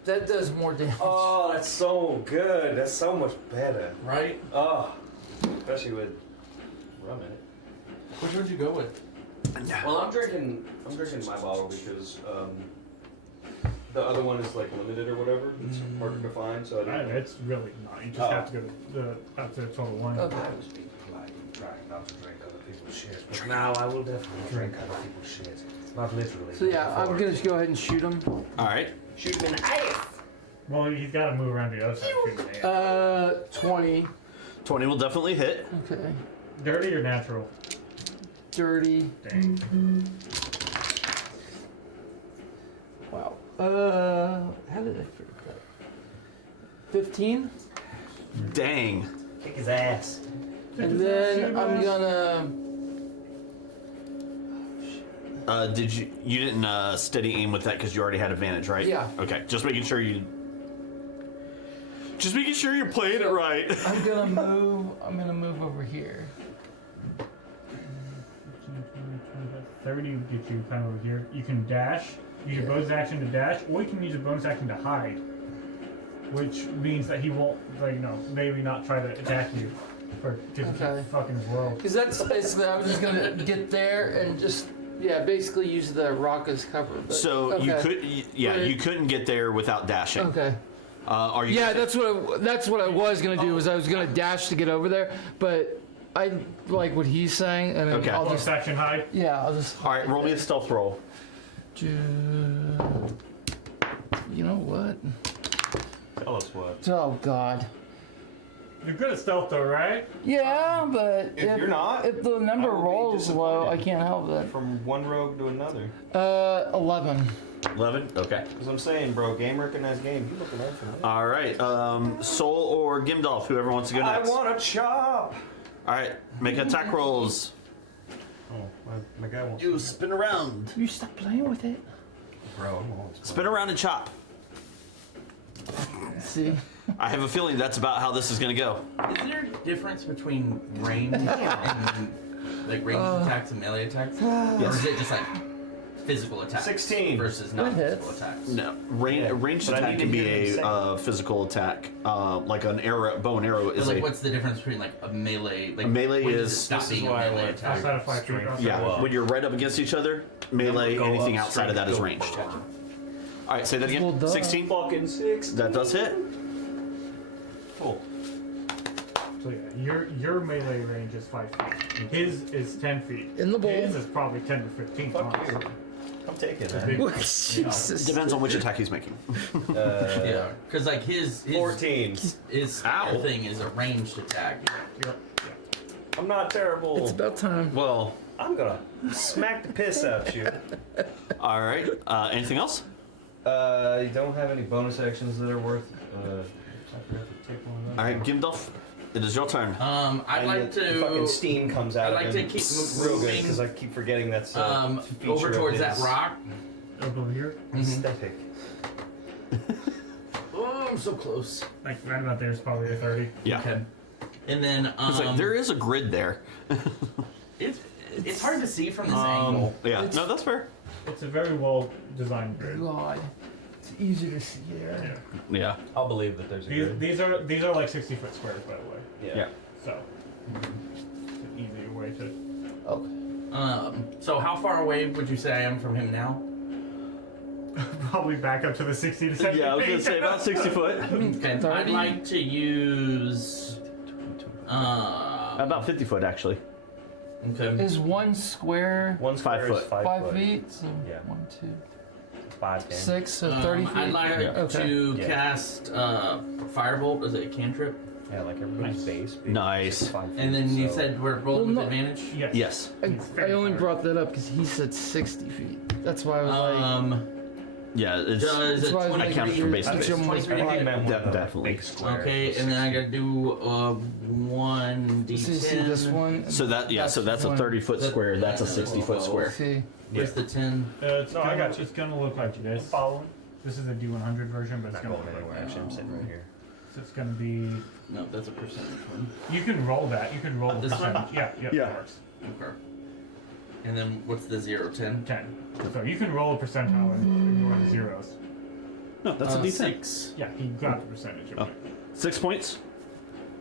That does more damage. Oh, that's so good. That's so much better. Right? Oh, especially with rum in it. Which would you go with? Well, I'm drinking my bottle because the other one is like limited or whatever. It's harder to find, so I didn't. It's really not. You just have to go to the total one. Okay. I was being polite and trying not to drink other people's shit, but now I will definitely drink other people's shit. Not literally. So yeah, I'm gonna just go ahead and shoot him. All right. Shoot him in the ass. Well, he's got to move around the other side. Shoot him in the ass. 20. 20 will definitely hit. Okay. Dirty or natural? Dirty. Dang. Wow. How did I figure that? 15. Dang. Kick his ass. And then I'm gonna. Did you didn't steady aim with that because you already had advantage, right? Yeah. Okay. Just making sure you're playing it right. I'm gonna move over here. 30 will get you kind of over here. You can dash. Use your bonus action to dash, or you can use your bonus action to hide. Which means that he won't, maybe not try to attack you. Because Okay. he's fucking his world. Because that's basically, I'm just gonna get there and just, basically use the rock as cover. But, So you okay. could, you couldn't get there without dashing. Okay. Are you? Yeah, that's what I was gonna do. Was I was gonna dash to get over there, but I like what he's saying, and then Okay. I'll Bonus just action hide. I'll just. All right. Roll me a stealth roll. You know what? Tell us what. Oh God. You're good at stealth though, right? Yeah, but If you're not, if the number I will be rolls low, I disappointed. can't help it. From one rogue to another. 11. 11. Okay. Because I'm saying, bro, game recognized game. You looking out for me. All right. Soul or Gimdolf, whoever wants to go next. I want a chop. All right. Make attack rolls. Oh, my guy wants. You spin around. You stop playing with it. Bro, I'm always Spin around and chop. See. I have a feeling that's about how this is going to go. Is there a difference between range and like range attacks and melee attacks? Or is it just like physical attacks 16 versus That non-physical hits. attacks? No, Yeah, ranged but I attack need can to be hear him a physical attack, like an arrow, bow and arrow But is like, a. what's the difference between like a melee? Like, A melee when does it is- stop this is being a why I melee want attack. Outside of 5 feet. Yeah, Well, when you're right up against each other, melee, Go anything up, outside of that is go ranged. forward. All right, say that Well, again. duh. 16. Fucking 6. That does hit. Cool. So yeah, your melee range is 5 feet. His is 10 feet. In the bowl. His is probably 10 to 15. Fuck you. honestly. I'm taking It's a that. big- Jesus. Depends on which attack he's making. Yeah, because like his 14. his Ow. thing is a ranged attack. Yep. I'm not terrible. It's about time. Well, I'm gonna smack the piss out you. all right. Anything else? You don't have any bonus actions that are worth. I forgot to take one of those. All right, Gimdolf, it is your turn. I'd like And the fucking to steam comes out. I'd like of to him keep real good moving, because I keep forgetting that's feature over of towards his that rock. Over here. aesthetic. Oh, I'm so close. Like right about there is probably a 30. Yeah. Okay. And then It's like there is a grid there. it's hard to see from this angle. Yeah. No, that's fair. It's a very well designed grid. God. It's easy to see there. Yeah. Yeah. I'll believe that there's a grid. These are like 60-foot squares, by the way. Yeah. So it's an easy way to. Okay. So how far away would you say I am from him now? Probably back up to the 60 to 70 Yeah, I was gonna feet. say about 60 foot. Okay, I'd 30? like to use. About 50 foot, actually. Okay. Is one square One square 5 is foot. 5 5 foot. feet? So Yeah. 1, 2, 5, 10. 6, so 30 feet. I'd like to Yeah. cast Firebolt. Is it a cantrip? Yeah, like everybody's base. being Nice. 5 feet, And then you so- said we're rolling Well, with no. advantage? Yes. Yes. I only brought that up because he said 60 feet. That's why I was like, Yeah, it's does That's a why I was 23 I counted for base I to think base. 23 I think he to meant one of the Definitely. big squares. Okay, and then I gotta do so you see this 1d10. one? So that's a 30-foot square. That's a 60-foot square. See, Where's the 10? It's No, I gonna, got you. It's gonna look like this. Following. This is a D100 version, but it's Not gonna going look anywhere. like Actually, I'm sitting right here. that. So it's gonna be. No, that's a percentage one. You can roll that. You can roll This one? percentage. Yeah, Yeah. that works. Okay. And then what's the 0, 10? 10. So you can roll a percentile and ignore the zeros. No, that's a D10. 6. Yeah, he got the percentage. Oh. 6 points.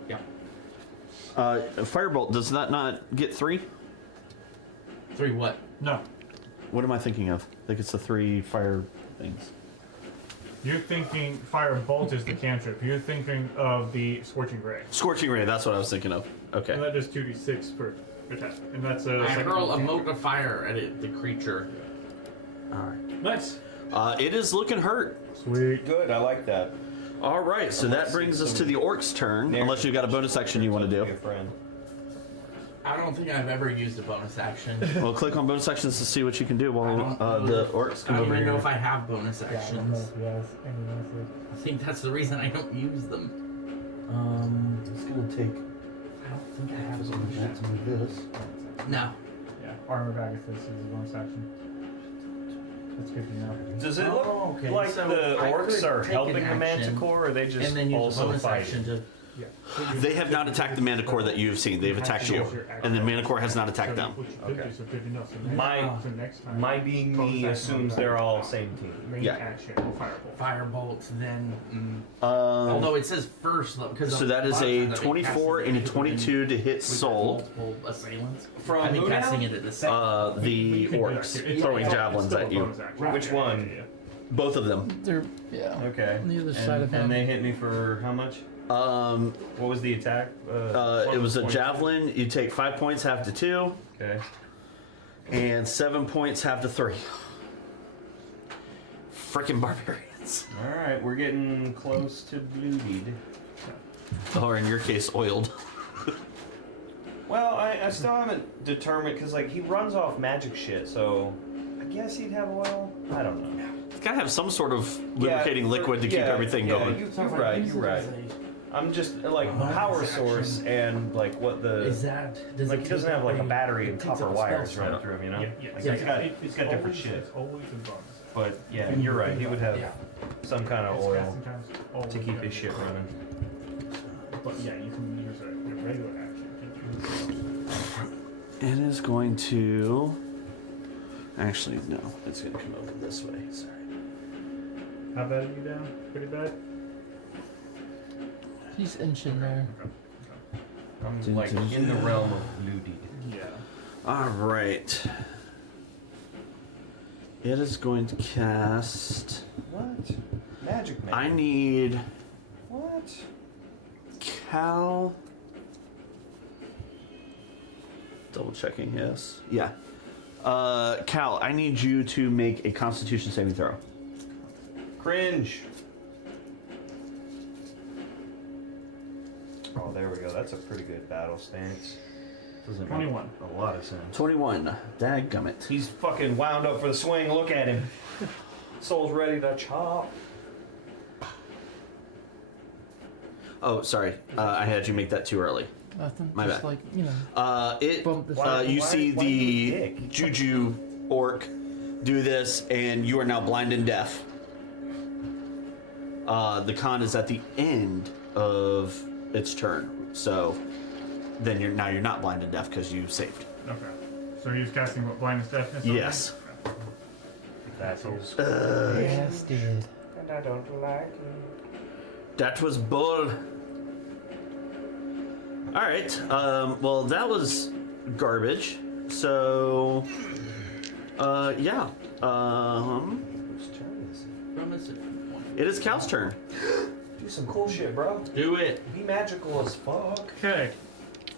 Yeah. Firebolt, does that not get 3? 3 what? No, What am I thinking of? I think it's the 3 fire things. you're thinking Firebolt is the cantrip. You're thinking of the Scorching Ray. Scorching Ray, that's what I was thinking of. And Okay. that does 2d6 per attack. And that's a. I second hurl a cantrip. mote of fire at it, the creature. Alright. Nice. It is looking hurt. Sweet. Good, I like that. All right, so that brings us to the orc's turn. Unless you've got a bonus action you want to do. I don't think I've ever used a bonus action. Well, click on bonus actions to see what you can do while the orcs I come don't over even know here. if I have bonus actions. Yes. I think that's the reason I don't use them. It's gonna take. I don't think I have bonus actions. this. No. Yeah. Armor bag is this is a bonus action. That's good to know. Does it look Oh, okay, like so the I orcs could are take helping an the action manticore, or are they just And then use a also bonus fighting? action to. They have not attacked the Manticore that you've seen. They've attacked you, and the Manticore has not attacked them. What you could Okay. do, so good to know. So My- next time. My being me assumes they're all same team. main Yeah. action or Firebolt. Firebolt, then. Although it says first level. Because So that is a 24 and a 22 to hit Soul. Multiple assailants. From I've been who now? casting it at the same. The You can do that orcs too. It's throwing still- javelins it's still at a you. bonus action. Which one? Both of them. they're, yeah. Okay. On the other side of him. And they hit me for how much? What was the attack? It was a javelin. You take 5 points, half to 2, Okay. and 7 points, half to 3. Frickin' barbarians. All right, we're getting close to bloodied. Or in your case, oiled. Well, I still haven't determined because like he runs off magic shit, so I guess he'd have oil. I don't know. It's gotta have some sort of lubricating Yeah, liquid to keep everything going. You're right. You're right. I'm just like power source and like what the Is that. Does like it he doesn't take have like a away- battery it and takes copper up a wires spell running slot? through him, you know? Yeah, Like yeah, he's got different shit. It's always a bonus. But yeah, you're right. He would have Yeah. some kind of It's oil casting times always to keep done. his shit running. But yeah, you can use a regular action. It is going to. Actually, no. It's gonna come over this way. Sorry. How bad are you down? Pretty bad? He's inching there. I'm like in the realm of bloodied. Yeah. All right. It is going to cast. What? Magic man. I need What? Cal. Double checking, yes. Yeah. Cal, I need you to make a Constitution saving throw. Cringe. Oh, there we go. That's a pretty good battle stance. Doesn't make 21. a lot of sense. 21. Dadgummit. He's fucking wound up for the swing. Look at him. Soul's ready to chop. Oh, sorry. I had you make that too early. Nothing. My just bad. like, you know, It. bump this You see why you the dick? Juju orc do this, and you are now blind and deaf. The con is at the end of its turn, so then you're not blind and deaf because you saved. Okay. So he was casting what, blindness, deafness? on Yes. me? That is. Yes, dude. And I don't like it. That was bull. All right. Well, that was garbage. So, yeah. Whose turn is it? Bonus if you want. It is Cal's turn. Do some cool shit, bro. Do it. Be magical as fuck. Okay.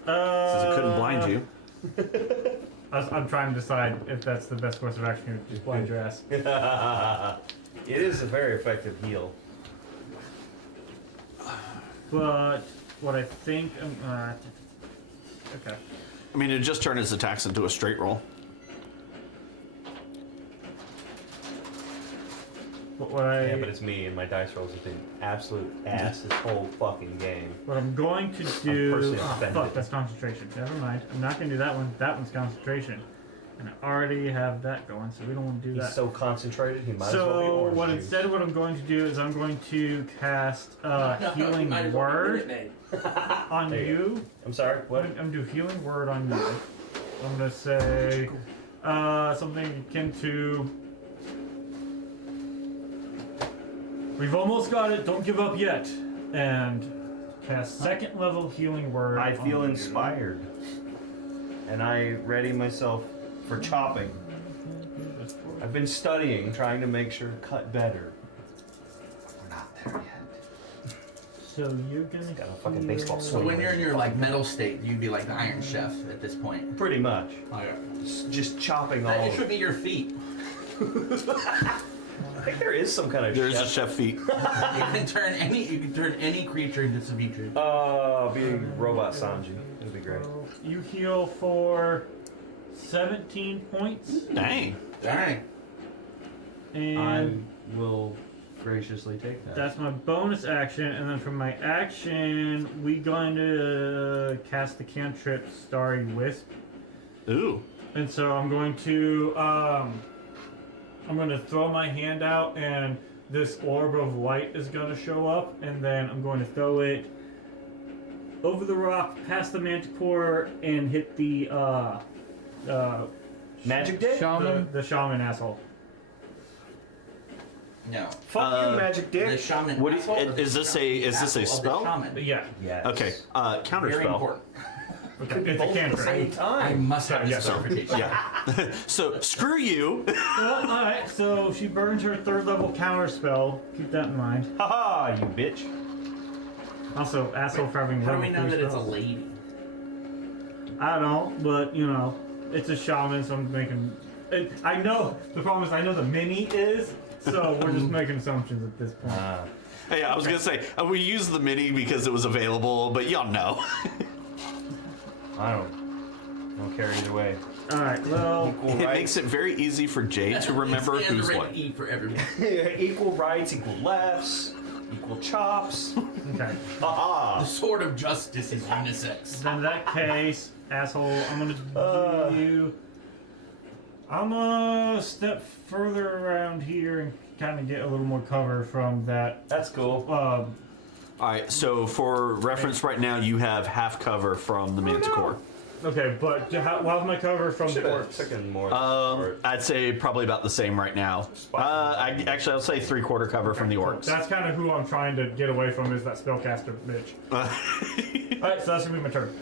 Since it couldn't blind you. I'm trying to decide if that's the best course of action. Just blind your ass. It is a very effective heal. But what I think, okay. I mean, it just turned his attacks into a straight roll. But Yeah, but it's me and my dice rolls have been absolute ass this whole fucking game. what I'm going to do. personally Oh, offended. fuck, that's concentration. Never mind. I'm not gonna do that one. That one's concentration, and I already have that going, so we don't want to do He's that. so concentrated, he might as well be So orange what juice. instead what I'm going to do is I'm going to cast healing Might as well be word minute on There you you. I'm sorry, what? I'm gonna do healing word on you. I'm gonna say something akin to. We've almost got it. Don't give up yet. And cast second level healing word. I on feel you. inspired. And I ready myself for chopping. I've been studying, trying to make sure to cut better. We're not there yet. So you're gonna Got a fucking heal- baseball So swing. when you're in your like metal state, you'd be like the Iron Chef at this point. Pretty much. Okay. Just chopping all. It should be your feet. I think there is some kind of There's chef. a chef feat. You can turn any creature into ceviche. Being robot Sanji. It'd be great. You heal for 17 points. Dang. Dang. And will graciously take that. that's my bonus action, and then from my action, we going to cast the cantrip Starry Wisp. Ooh. And so I'm going to throw my hand out, and this orb of light is going to show up, and then I'm going to throw it over the rock, past the manticore, and hit the Magic Dick? Shaman. the shaman asshole. No. Fuck you, Magic The Dick. shaman. What asshole or the is this shaman? a Asshole of the spell? shaman. But yeah, Yes. Okay. Counter Very spell. important. okay, it's a Both at the cantrip. same I time. must have this Yes. clarification. Yeah. So screw you. Well, alright, so she burns her third level counter spell. Keep that in mind. Haha, you bitch. Also, asshole for having How do level we know 3 that it's a spells. lady? I don't, but you know, it's a shaman, so I'm making. I know the problem is I know the mini is, so we're just making assumptions at this point. Hey, I was gonna say we used the mini because it was available, but y'all know. I don't care either way. All right, well, Equal It rights. makes it very easy for Jay to remember It's who's rated what. E for everyone. Equal rights, equal lefts, equal chops. okay. Haha. The sword of justice is unisex. Then in that case, asshole, I'm gonna do you. I'm gonna step further around here and kind of get a little more cover from that. That's cool. All right. So for reference, right now you have half cover from the Manticore. Okay, but how's my cover from the Should have orcs? taken more. I'd say probably about the same right now. I'll say 3/4 cover from the orcs. That's kind of who I'm trying to get away from is that spellcaster bitch. Alright, so that's gonna be my turn.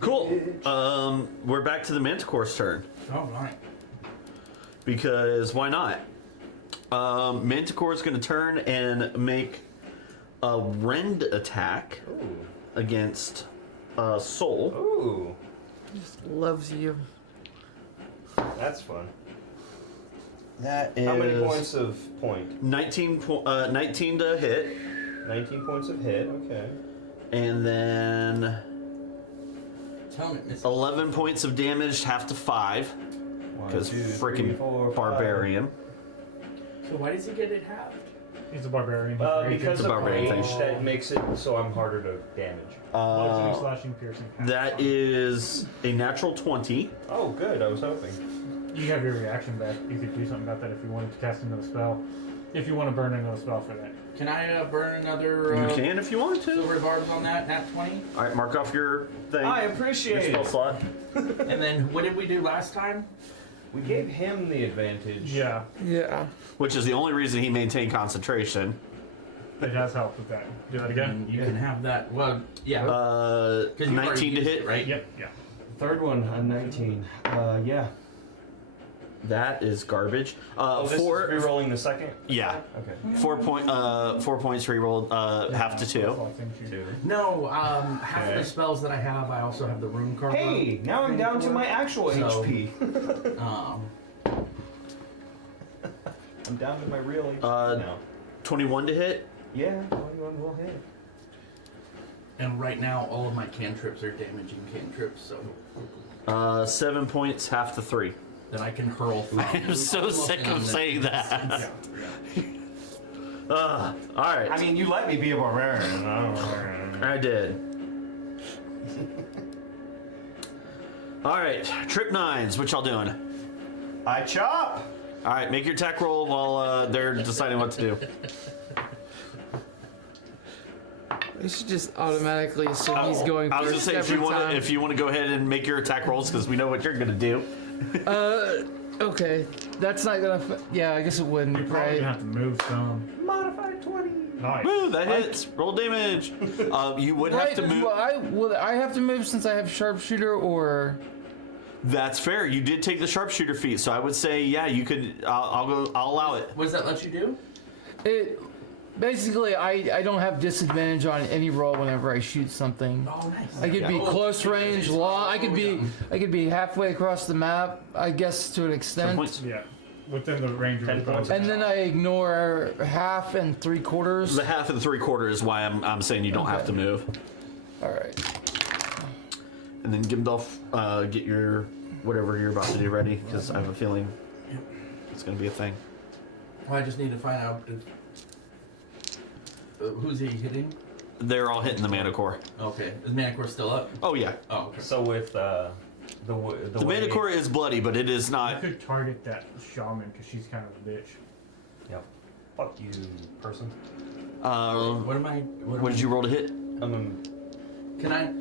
Cool. We're back to the Manticore's turn. All right. Because why not? Manticore is going to turn and make a rend attack against Soul. Ooh, Loves you. that's fun. That is How many points of point? 19 to hit, 19 points of hit, okay. and then Tell me, Miss. 11 points of damage, half to 5, One, because two, three, freaking four, five. barbarian. So why does he get it halved? He's a barbarian. Because It's a of barbarian range, thing. that makes it so I'm harder to damage. Bludgeoning, slashing, piercing. That is a natural 20. Oh, good. I was hoping. You have your reaction back. You could do something about that if you wanted to cast another spell. If you want to burn another spell for that. Can I burn another You can if you want to. silver barbs on that? Nat 20? All right, mark off your thing. I Your appreciate spell it. slot. And then what did we do last time? We gave him the advantage. Yeah, Yeah. Which is the only reason he maintained concentration. it has helped with that. Do that again? And you can have that. Well, yeah. 'Cause you've already 19 to used hit. it, right? Yep, yeah. Third one, a 19. Yeah. That is garbage. This is re-rolling the second? Yeah. Okay. 4 points rerolled, half to 2. I think you do. No, half of the spells that I have, I also have the rune card. Hey, now I'm down to my actual So- HP. I'm down to my real HP now. 21 to hit. Yeah, 21 will hit. And right now, all of my cantrips are damaging cantrips, so 7 points, half to 3. that I can hurl from. I'm so sick of saying that. All right. I mean, you let me be a barbarian. I did. All right, trip 9s. What y'all doing? I chop. All right, make your attack roll while they're deciding what to do. We should just automatically assume he's going I was gonna first say every time. if you want to go ahead and make your attack rolls because we know what you're gonna do. Okay, that's not gonna. Yeah, I guess it wouldn't. You're probably Right? gonna have to move some. Modified 20. Nice. Woo, that hits. Roll damage. You would have to move. Will I have to move since I have sharpshooter, or That's fair. You did take the sharpshooter feat, so I would say yeah, you could. I'll allow it. What does that let you do? it? Basically, I don't have disadvantage on any roll whenever I shoot something. Oh, nice. I could be Oh, close range, long. I could be halfway across the map. I guess to an 7 extent. points. Yeah. Within the range of 10 the points. bow. And then I ignore half and 3/4. The half and 3/4 is why I'm saying you don't have Okay. to move. All right. And then Gimdolf, get your whatever you're about to do ready, because I have a feeling it's gonna be a thing. Well, I just need to find out who's he hitting. They're all hitting the mana core. Okay, is Manicore still up? Oh yeah, Oh, okay. So with the the mana core is bloody, but it is I not. could target that shaman because she's kind of a bitch. Yeah. Fuck you, person. What am I? What did you roll to hit? Can I?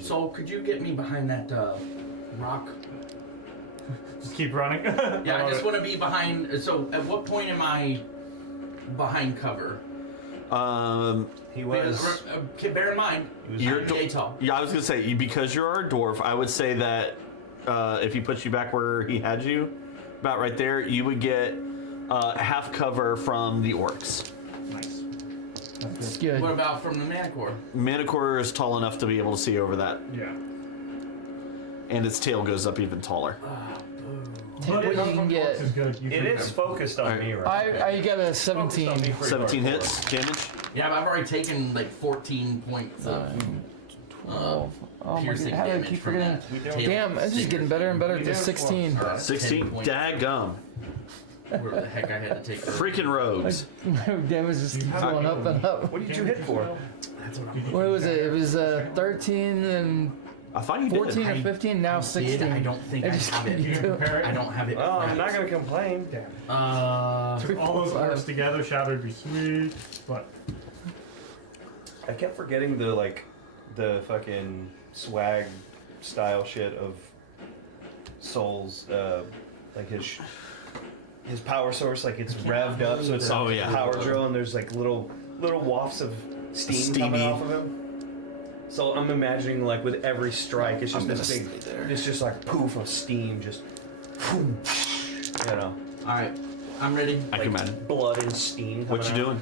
So could you get me behind that rock? Just keep running. Yeah, I just want to be behind. So at what point am I behind cover? He was. Bear in mind, You're I'm yay tall. Yeah, I was gonna say because you're a dwarf, I would say that if he puts you back where he had you, about right there, you would get half cover from the orcs. Nice. It's good. What about from the Manicore? Mana core is tall enough to be able to see over that, Yeah. and its tail goes up even taller. Take what you can get. Is good. It is focused on me right now. I got a Focused on me 17. for 17 hardcore. hits damage. Yeah, but I've already taken like 14 points of 12. Oh my piercing god, how do I damage keep from forgetting? that. tail Damn, it's just stinger. getting better and better We to do 16. 16. 10 Daggum. Where the heck I had to take. Freaking rogues. Damage just keeps going up and up. What did you hit for? That's what I'm. What was it? It was 13 and I thought you 14 did. or 15, now 16. I don't think I just have Can you it. compare it? I don't have it. Oh, I'm not right. gonna complain. Damn. Uh, All those words together, Shadow would be sweet, but I kept forgetting the fucking swag style shit of Soul's, like his power source, like it's revved up, so it's Oh, yeah. a power drill, and there's like little wafts of steam coming Steamy. off of him. So I'm imagining like with every strike, it's just I'm this gonna big, stay there. it's just like poof of steam, just, you know, all right, I'm ready. I can imagine. blood and steam. What you coming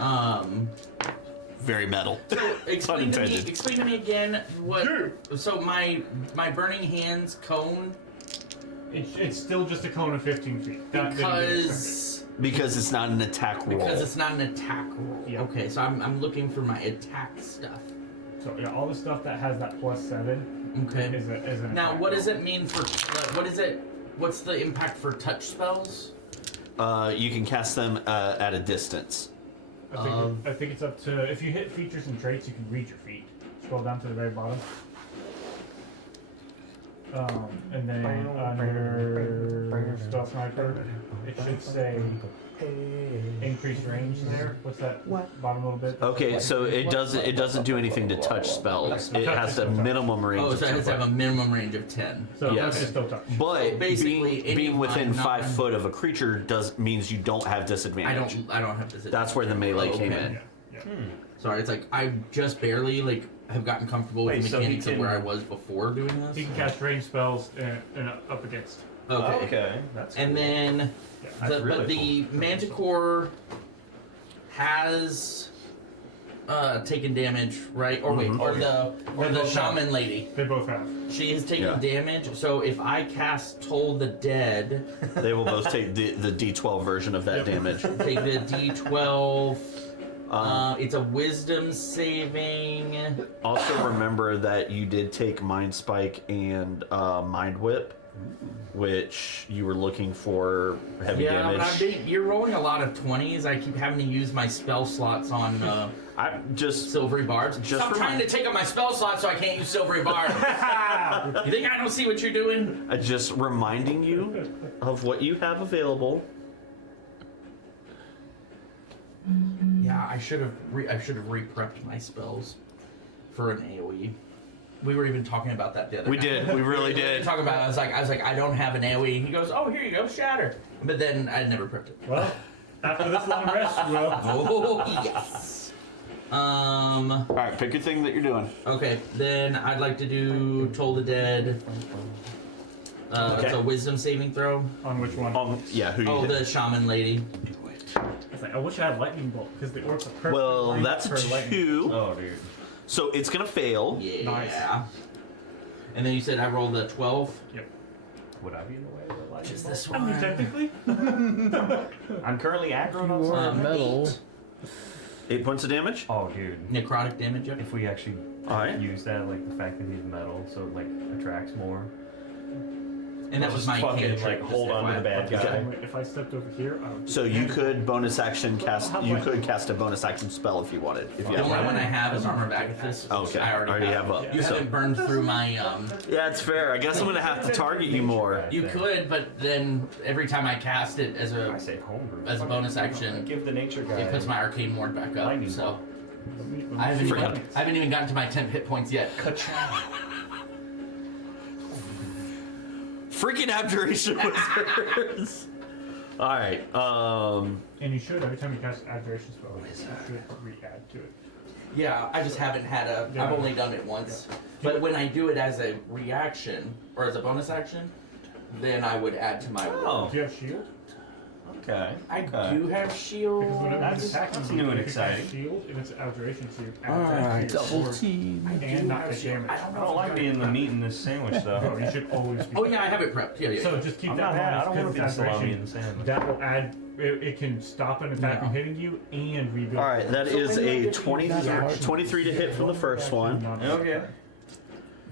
out. doing? Very metal. Explain to me. Unintended. Explain to me again what. So my burning hands cone it's still just a cone of 15 feet. That didn't get affected. Because it's not an attack roll. because it's not an attack roll. Yeah. Okay, so I'm looking for my attack stuff. So yeah, all the stuff that has that +7 Okay. is an Now, attack what does roll. it mean for? What is it? What's the impact for touch spells? You can cast them at a distance. I think it's up to if you hit features and traits, you can read your feet. Scroll down to the very bottom. And then under spell sniper, it should say increased range there. What's that? Bottom little bit. Okay, so it doesn't do anything to touch spells. It has a minimum range. Oh, of so it has to 10 have a minimum range of 10. So Yes. that's still touch. But So basically, any being within of mine 5 not- foot of a creature means you don't have disadvantage. I don't have this. That's where the melee Oh, came okay. in. Yeah. Sorry, it's like I just barely have gotten comfortable with Wait, the so he mechanics of can- where I was before doing He this. can cast range spells and up against. Okay. Okay, that's And cool. then, That's really but the cool. Manticore has taken damage, right? Or wait, or the shaman lady. They both have. She has taken damage. So if I cast Toll the Dead, They will both take the D12 version of that damage. take the D12. It's a Wisdom saving. Also remember that you did take Mind Spike and Mind Whip, which you were looking for heavy damage. You're rolling a lot of 20s. I keep having to use my spell slots on I just silvery barbs. Stop trying to take up my spell slots so I can't use silvery barbs. You think I don't see what you're doing? just reminding you of what you have available. Yeah, I should have re-prepped my spells for an AOE. We were even talking about that the other We night. did. We really did. Talk about it. I was like, I don't have an AOE. He goes, oh, here you go, Shatter. But then I never prepped it. Well, after this long rest, you will. Oh yes. All right, pick your thing that you're doing. Okay, then I'd like to do Toll the Dead. It's a Wisdom saving throw. On which one? Yeah, who you Oh, hit? the Shaman Lady. It's like, I wish I had lightning bolt because the orcs are perfect. Well, that's a 2. Oh, dude. So it's gonna fail. Yeah. Nice. And then you said I rolled a 12. Yep. Would I be in the way of the lightning Just bolt? this I mean, one. technically. I'm currently aggroed on You are something. metal. 8 points of damage. Oh, dude. Necrotic damage. Yep. If we actually Alright. use that, like the fact that he's metal, so it like attracts more. And that was my fucking cantrip. like hold on to the bad guy. Okay. If I stepped over here, I would. So you could bonus action cast. You could cast a bonus action spell if you wanted. If you The have only one one. I have is Armor of Agathis. which Okay. I already have. up. You so. haven't burned through my. Yeah, it's fair. I guess I'm gonna have to target you more. You could, but then every time I cast it as I a say homebrew. bonus action, Give the nature guy. it puts my arcane ward back up. Lightning So Let I haven't Forgot. even gotten to my 10 hit points yet. Freaking abjuration wizards. All right. And you should, every time you cast abjuration spell, you should re-add to it. Yeah, I just haven't had a. Yeah. I've only done it once. But when I do it as a reaction or as a bonus action, then I would add to my. Oh, Do you have shield? okay. I okay. do have shield. Because whenever That's- it's attacking that's you, new and you can cast exciting. shield, and it's abjuration, so you add Alright. that to your Double sword team. and not have take shield. damage. I don't like being the meat in this sandwich Oh, though. you should always be. Oh yeah, I have it prepped. Yeah, yeah. So just keep I'm that not in mind. I don't want to be the because it's salami in abjuration. the sandwich. That will add. It can stop an attack Yeah. from hitting you and rebuild. all right. That is a 23 to hit from the first one, Okay.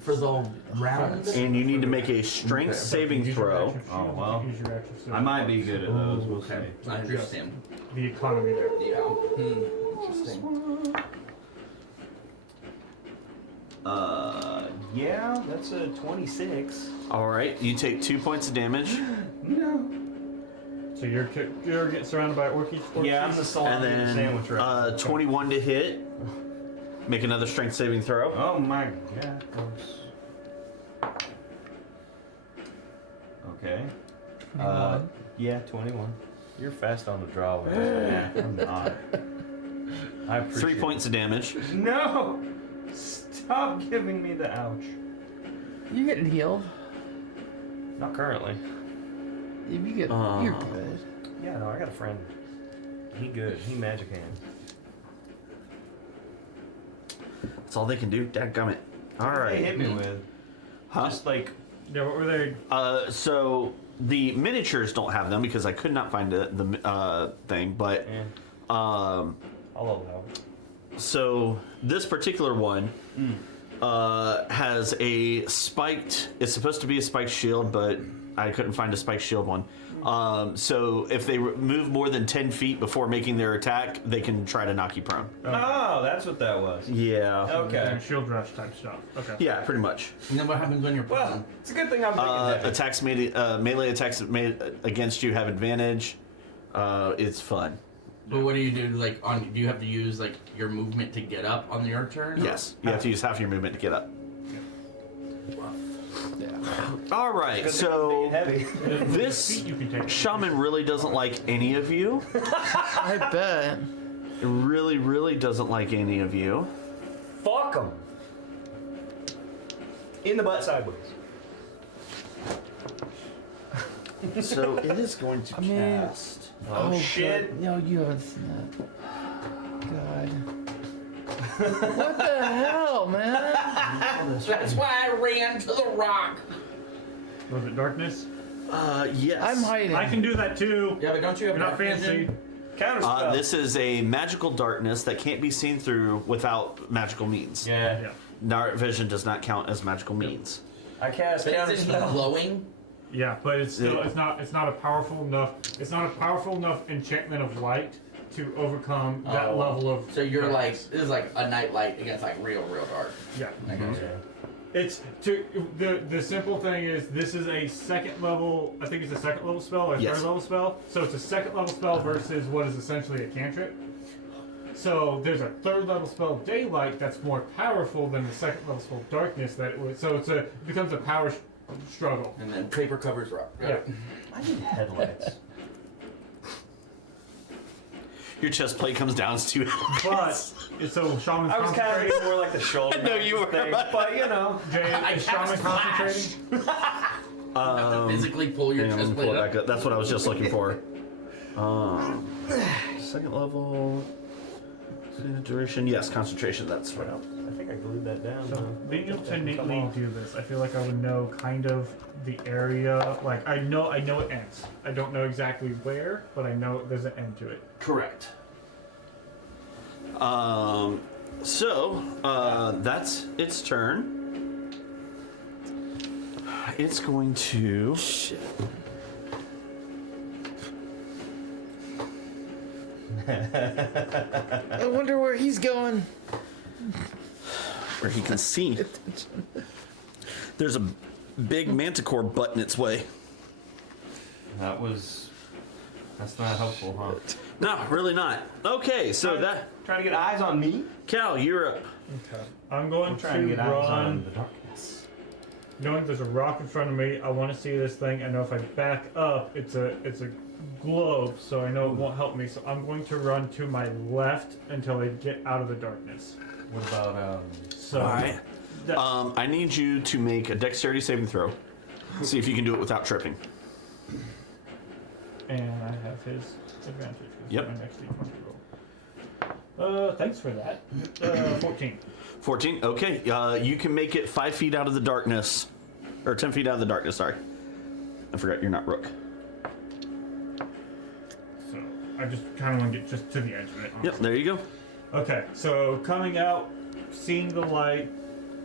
For the rounds. and you need to make a strength saving throw. Oh, well. Use your action surge. I might be good at those. We'll see. Okay, I understand. The economy there. Yeah. Interesting. Yeah, that's a 26. All right. You take 2 points of damage, No. So you're getting surrounded by orcs. Yeah, I'm the and salami in the then sandwich right 21 to hit. Make another strength saving throw. Oh my god. Okay. Yeah, 21. You're fast on the draw, man. I'm not. I appreciate 3 points of damage. it. No! Stop giving me the ouch. You getting healed? Not currently. If you get, you're good. Yeah, no, I got a friend. He good. He magic hands. That's all they can do. Dadgummit. All They right. hit me with. Huh? Just like. Yeah, what were they? So the miniatures don't have them because I could not find the thing, but Eh, um, I'll allow it. so this particular one has a spiked. It's supposed to be a spiked shield, but I couldn't find a spiked shield one. So if they move more than 10 feet before making their attack, they can try to knock you prone. Oh, that's what that was. Yeah. Okay. Shield rush type stuff. Okay. Yeah, pretty much. And then what happens when you're Well, prone? it's a good thing I'm thinking heavy. Attacks melee attacks made against you have advantage. It's fun. But what do you do? Like, do you have to use like your movement to get up on your turn? Yes, you have to use half your movement to get up. Yeah. All right, so heavy. this You can take. shaman really doesn't like any of you. I bet. It really, really doesn't like any of you. Fuck him. In the butt sideways. So it is going to cast. Oh, shit. God. No, you haven't seen that. God. What the hell, man? That's why I ran to the rock. Was it darkness? Yes. I'm hiding. I can do that too. Yeah, but don't you have You're not dark fancy. vision? Counterspell. This is a magical darkness that can't be seen through without magical means. Yeah. Yeah. Dark vision does not count as magical means. I cast But isn't he counterspell. glowing? Yeah, but it's still Yeah. it's not a powerful enough enchantment of light to overcome that Oh. level of. So you're like, darkness. this is like a night light against like real dark. Yeah. I got you. It's to the simple thing is this is a second level. I think it's a second level spell or a Yes. third level spell. So it's a second level spell versus what is essentially a cantrip. So there's a third level spell daylight that's more powerful than the second level spell darkness that it was. So it becomes a power struggle. And then paper covers rock. Yeah. I need headlights. Your chest plate comes down to But it's so shaman's I was kind of concentrating. thinking more like the shoulder. No, you were. thing, but you know. Jay, I is cast shaman flash. concentrating? Have to physically pull your Hang on, let chest me plate pull it up. back up. That's what I was just looking for. Second level. Duration. Yes, concentration. That's right. I think I glued that down. So being able to Come innately off. do this, I feel like I would know kind of the area. Like I know it ends. I don't know exactly where, but I know there's an end to it. Correct. So that's its turn. It's going to. Shit. I wonder where he's going. Where he can see. There's a big manticore butting its way. That's not helpful, huh? No, really not. Okay, so that. Trying to get eyes on me? Cal, you're up. Okay. I'm going Trying to get eyes on run. the darkness. Knowing there's a rock in front of me, I want to see this thing. I know if I back up, it's a globe, so I know it won't help me. So I'm going to run to my left until I get out of the darkness. What about So. All right. that- I need you to make a dexterity saving throw. See if you can do it without tripping. And I have his advantage. 'Cause Yep. My next D20 roll. Thanks for that. 14. 14. Okay. You can make it 5 feet out of the darkness, or 10 feet out of the darkness. Sorry, I forgot you're not Rook. So I just kind of want to get just to the edge of it. Yep. There you go. Okay, so coming out, seeing the light,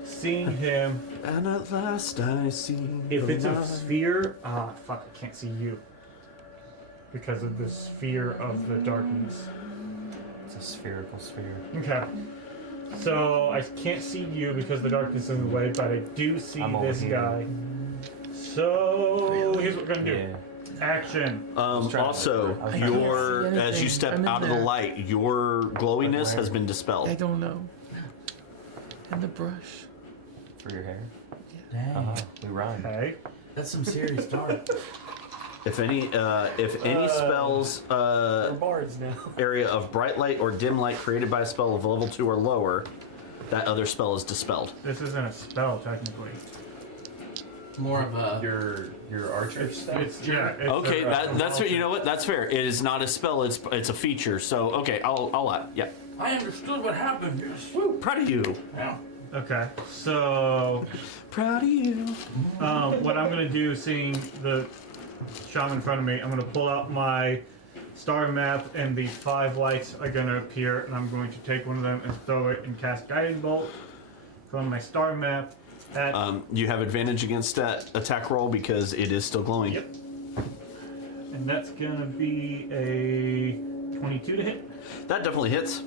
seeing him. And at last I see. If the it's a light. sphere, fuck, I can't see you. Because of the sphere of the darkness. it's a spherical sphere? Okay. So I can't see you because the darkness is in the way, but I do see I'm over this here. guy. So here's what we're gonna do. Yeah. Action. trying to Also, look for it. I can't your see as you anything. step I'm in out of the there. light, your glowiness Like has where? been I dispelled. don't know. And the brush. For your hair? Dang. We rhyme. Okay. That's some serious dark. If any spells We're bards now. area of bright light or dim light created by a spell of level 2 or lower, that other spell is dispelled. This isn't a spell technically. More of a. Your archer stuff? It's it's Okay, a- that's what you know. What that's fair. It is not a spell. It's a feature. So okay, I'll yeah. I understood what happened. Yes. Woo, proud of you. Yeah. Okay. So Proud of you. what I'm gonna do, seeing the shaman in front of me, I'm gonna pull out my star map, and the 5 lights are gonna appear, and I'm going to take one of them and throw it and cast guiding bolt. Go on my star map. At You have advantage against that attack roll because it is still glowing. Yep. And that's gonna be a 22 to hit. That definitely hits.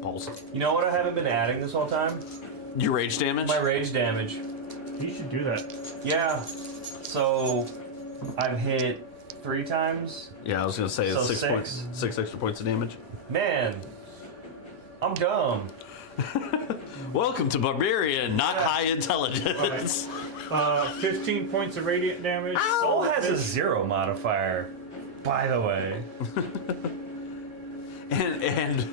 Balls. You know what I haven't been adding this whole time? Your rage damage. My rage damage. You should do that. Yeah. So I've hit 3 times. Yeah, I was gonna say So 6 6. points, 6 extra points of damage. Man, I'm dumb. Welcome to Barbarian, not Yeah. high intelligence. 15 points of radiant damage. Soul has a 0 modifier, by the way. and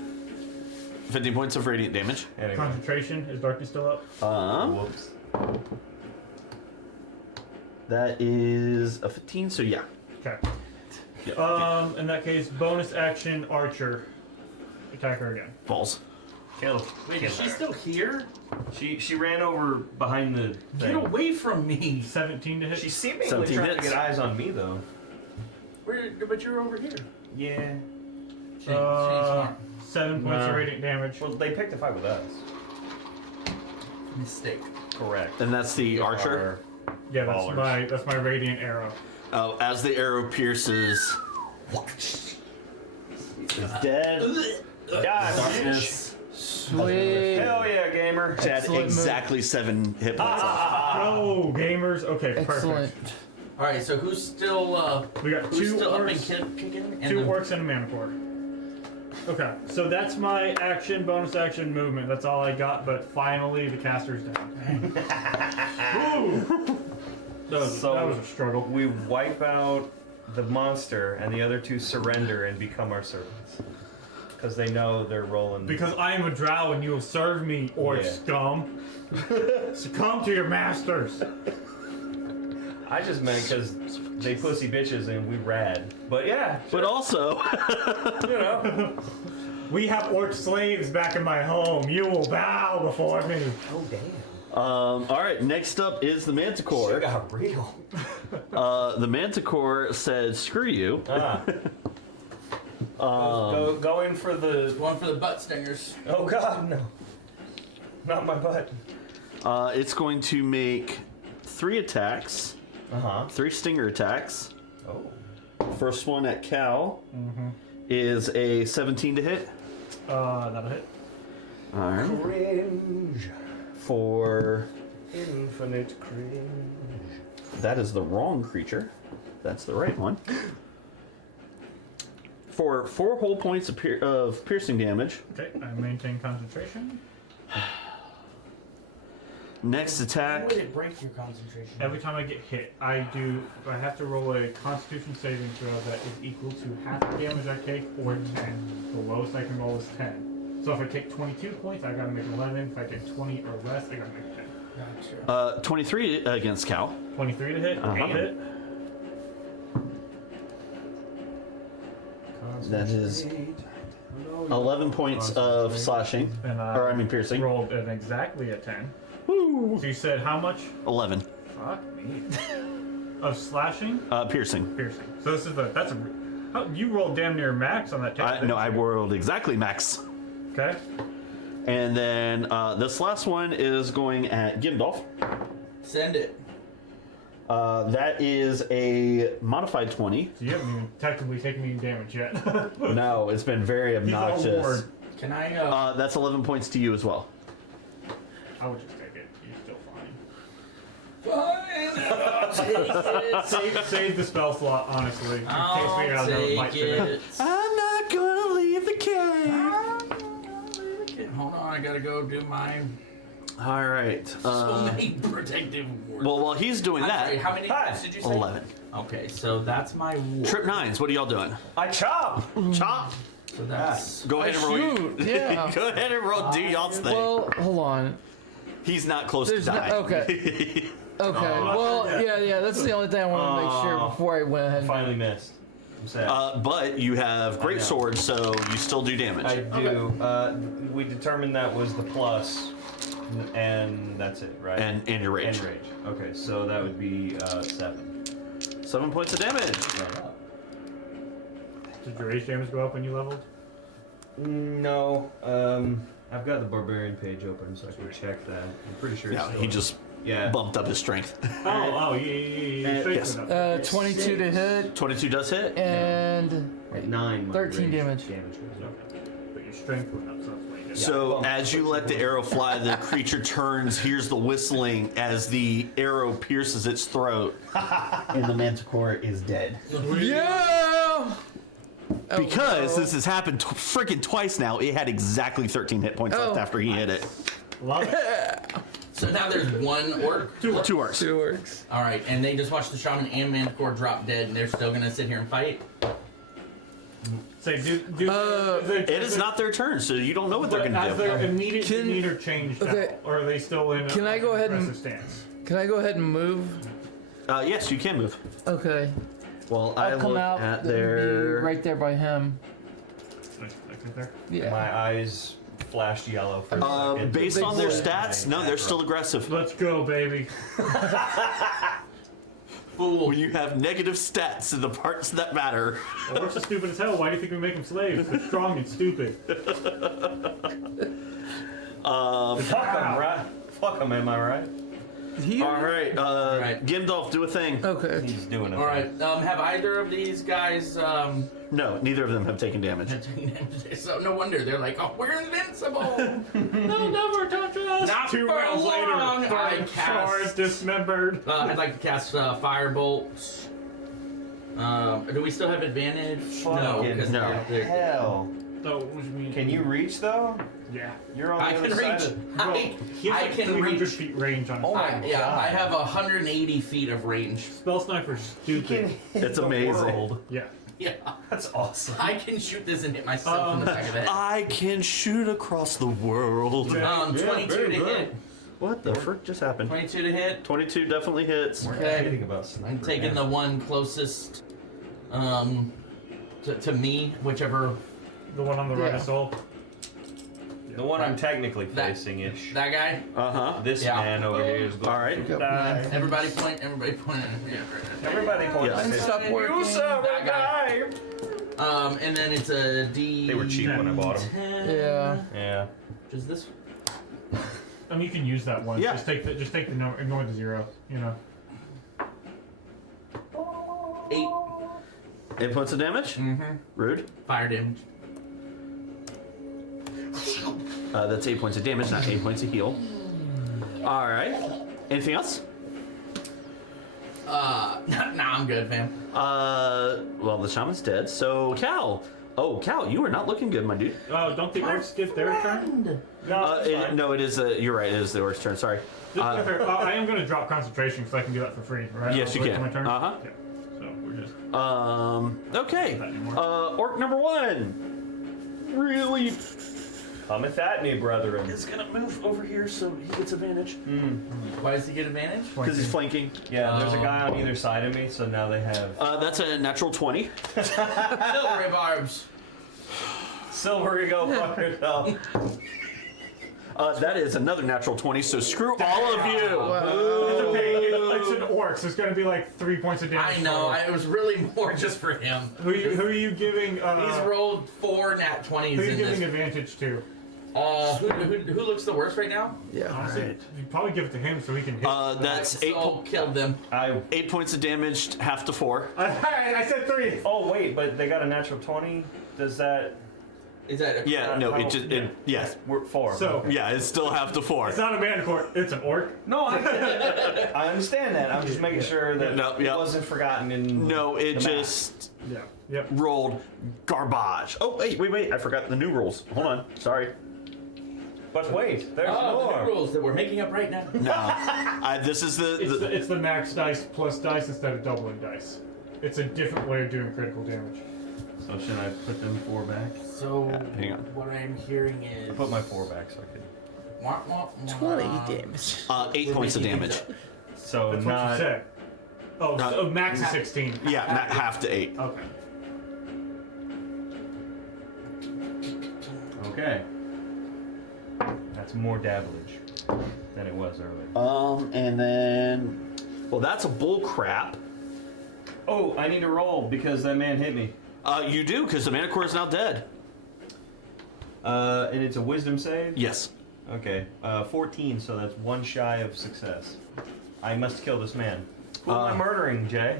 15 points of radiant damage. Anyway. Concentration. Is darkness still up? Whoops. That is a 15. So yeah, Okay. In that case, bonus action archer. Attack her again. Balls. Kill. Wait, is she still here? She ran over behind the Get thing. away from me. 17 to hit. She's seemingly 17 trying hits. to get eyes on me though. But you're over here. Yeah. She ain't smart. 7 points of Nah. radiant damage. Well, they picked a fight with us. Mistake. Correct. And that's the archer. Yeah, Ballers. that's my radiant arrow. As the arrow pierces, is dead. God, Darkness. Sweet. hell yeah, gamer. She had Excellent move. exactly 7 hit points left. Oh, gamers. Okay, Excellent. perfect. All right, so who's still We got who's 2 still up and orcs, kicking? 2 orcs and a mana core. Okay, so that's my action, bonus action, movement. That's all I got, but finally the caster's down. Woo! That was a struggle. We wipe out the monster, and the other 2 surrender and become our servants. Because they know they're rolling. Because I am a drow and you will serve me, orc Yeah. scum. Succumb to your masters. I just meant because they pussy bitches and we rad. But yeah, But also, you know. We have orc slaves back in my home. You will bow before me. Oh damn. all right. Next up is the Manticore. Got real. The Manticore said, "Screw you." Go in for the. One for the butt stingers. Oh god, no. Not my butt. It's going to make 3 attacks, Uh huh. 3 stinger attacks. Oh. First one at Cal is a 17 to hit. That'll hit. All right. Cringe. For Infinite cringe. that is the wrong creature. That's the right one. For 4 whole points of, of piercing damage. Okay, I maintain concentration. Next How attack. would it break your concentration? Every time I get hit, I have to roll a Constitution saving throw that is equal to half the damage I take or 10. The lowest I can roll is 10. So if I take 22 points, I gotta make 11. If I take 20 or less, I gotta make 10. Gotcha. 23 against Cal. 23 to hit, Uh-huh. 8 hit. That is 11 points of slashing. And Or, I mean, piercing. rolled an exactly a 10. Woo! So you said how much? 11. Fuck me. Of slashing? Piercing. Piercing. So this is you rolled damn near max on that 10. No, I rolled exactly max. Okay. And then this last one is going at Gimdolf. Send it. That is a modified 20. So you haven't even technically taken any damage yet. No, it's been very He's all obnoxious. ward. Can I? That's 11 points to you as well. I would just take it. You're still fine. Save the spell slot, honestly. In case we I'll have no fight take today. it. I'm not gonna leave the cave. Hold on, I gotta go do my All right. so many protective wards. Well, while he's doing I'm sorry, that, how many Hi. wards did you say? 11. Okay, so that's my ward. Trip 9s. What are y'all doing? I chop. Chop. So that's Go ahead and roll. Shoot, yeah. Go ahead and roll. Do y'all's thing. Well, hold on. He's not close There's to no- dying. okay. Okay. Well, yeah. That's the only thing I wanted to make sure before I went ahead. Finally missed. I'm sad. But you have great know. sword, so you still do damage. I do. We determined that was the plus, and that's it, right? And your rage. And rage. Okay, so that would be 7. 7 points of damage. Right up. Did your rage damage go up when you leveled? No. I've got the barbarian page open, so I can check that. I'm pretty sure. Yeah, it's he still- just Yeah. bumped up his strength. Yeah. Straight yes. went up. 22 to hit 22 does hit. and 9. my 13 rage damage. goes up. But your strength went up, so that's why you did. So as you let the arrow fly, the creature turns, hears the whistling as the arrow pierces its throat, and the manticore is dead. yeah. Oh, Because no. this has happened freaking twice now. It had exactly 13 hit points left Oh. after he hit it. Love it. so now there's one orc. 2 orcs. 2 orcs. All right, and they just watched the shaman and manticore drop dead, and they're still gonna sit here and fight. Say, It is not their turn, so you don't know what they're going to Has their do. immediate Can- demeanor changed okay. now, or are they still in? Can I go ahead and- aggressive stance? Can I go ahead and move? Yes, you can move. Okay. Well, I I'll come look out at and be their. right there by him. Like right there. Yeah. My eyes flashed yellow for a second. Based on their stats, no, they're Afro. still aggressive. Let's go, baby. Fool. When you have negative stats in the parts that matter. Well, we're so stupid as hell. Why do you think we make them slaves? They're strong and stupid. Fuck them, right? Fuck them, am I right? All right, Right. Gimdolf, do a thing. Okay. He's doing it. All right. Have either of these guys No, neither of them have taken damage. So no wonder they're like, oh, we're invincible. They'll never touch us. Not 2 for rounds long. later, I charred, cast. dismembered. I'd like to cast firebolt. Do we still have advantage? No, because no. Hell. So, what do you mean? Can you reach though? Yeah. You're on the I other can side reach. of- He has I like can 300 reach. feet range on his Oh my spell. Yeah, God. I have 180 feet of range. Spell sniper's stupid. It's The amazing. world. Yeah. Yeah, That's awesome. I can shoot this and hit myself in the back of the head. I can shoot across the world. Yeah. 22 to hit. What the frick just happened? 22 to hit. 22 definitely hits. We're Okay. kidding about I'm taking the one closest to me, whichever. The one on the right Yeah. of soul. The one I'm technically That- facing ish. That guy. Uh huh. This Yeah. man over here is going. All right. Go. Die. Everybody point. Everybody point. Everybody points. Yes. at it. Stop working. You son of a That guy. guy. And then it's a D. They were cheap when I bought them. 10. Yeah. Yeah. Is this? I mean, you can use that one. Yeah. Just take the number, ignore the 0. You know. 8. 8 points of damage. Mm-hmm. Rude. Fire damage. That's 8 points of damage, not 8 points of heal. All right. Anything else? Nah, I'm good, fam. Well, the shaman's dead. So Cal. Oh, Cal, you are not looking good, my dude. Oh, don't the orcs get their turn? No, that's fine. No, it is. You're right. It is the orc's turn. Sorry. Just to be fair, I am going to drop concentration because I can do that for free, right? Yes, I'll you wait can. till My turn? Uh-huh. Yeah. So we're just. Okay. Not anymore. Orc number 1. Really Cometh at me, brethren. is gonna move over here so he gets advantage Why does he get advantage? because he's flanking. Yeah, there's a guy on either side of me, so now they have That's a natural 20. Silvery barbs. silver. You go fuck yourself. That is another natural 20. So screw all of you. It's okay. It's an orc, so it's going to be like 3 points of damage. I know. total. It was really more just for him. Who are you giving? He's rolled 4 nat 20s Who are you in giving this. advantage to? Who looks the worst right now? Yeah. Honestly, Right. you probably give it to him so he can hit. That's eight. So kill them. 8 points of damage, half to 4. I said 3. Oh wait, but they got a natural 20. Does that? Is that? Yeah, no, it just yes. We're 4. So- Okay. Yeah, it's still half to 4. It's not a manticore. It's an orc. No, I understand that. I'm just making sure that No, it yeah. wasn't forgotten in. No, it the just Yeah. Yep. rolled garbage. Oh, wait, I forgot the new rules. Hold on, sorry. But wait, there's Oh, the more. new rules that we're making up right now. No, this is It's the max dice plus dice instead of doubling dice. It's a different way of doing critical damage. So should I put them 4 back? So hang on. what I'm hearing is. I put my 4 back so I could. Wah, wah, wah. 20 damage. 8 points of damage. So That's what you not. said. Oh, No. so max is 16. Yeah, half to 8. Okay. Okay. That's more dabblage than it was earlier. And then, well, that's a bull crap. Oh, I need to roll because that man hit me. You do because the Manicore is now dead. And it's a wisdom save? Yes. Okay. 14, so that's 1 shy of success. I must kill this man. Who am I murdering, Jay?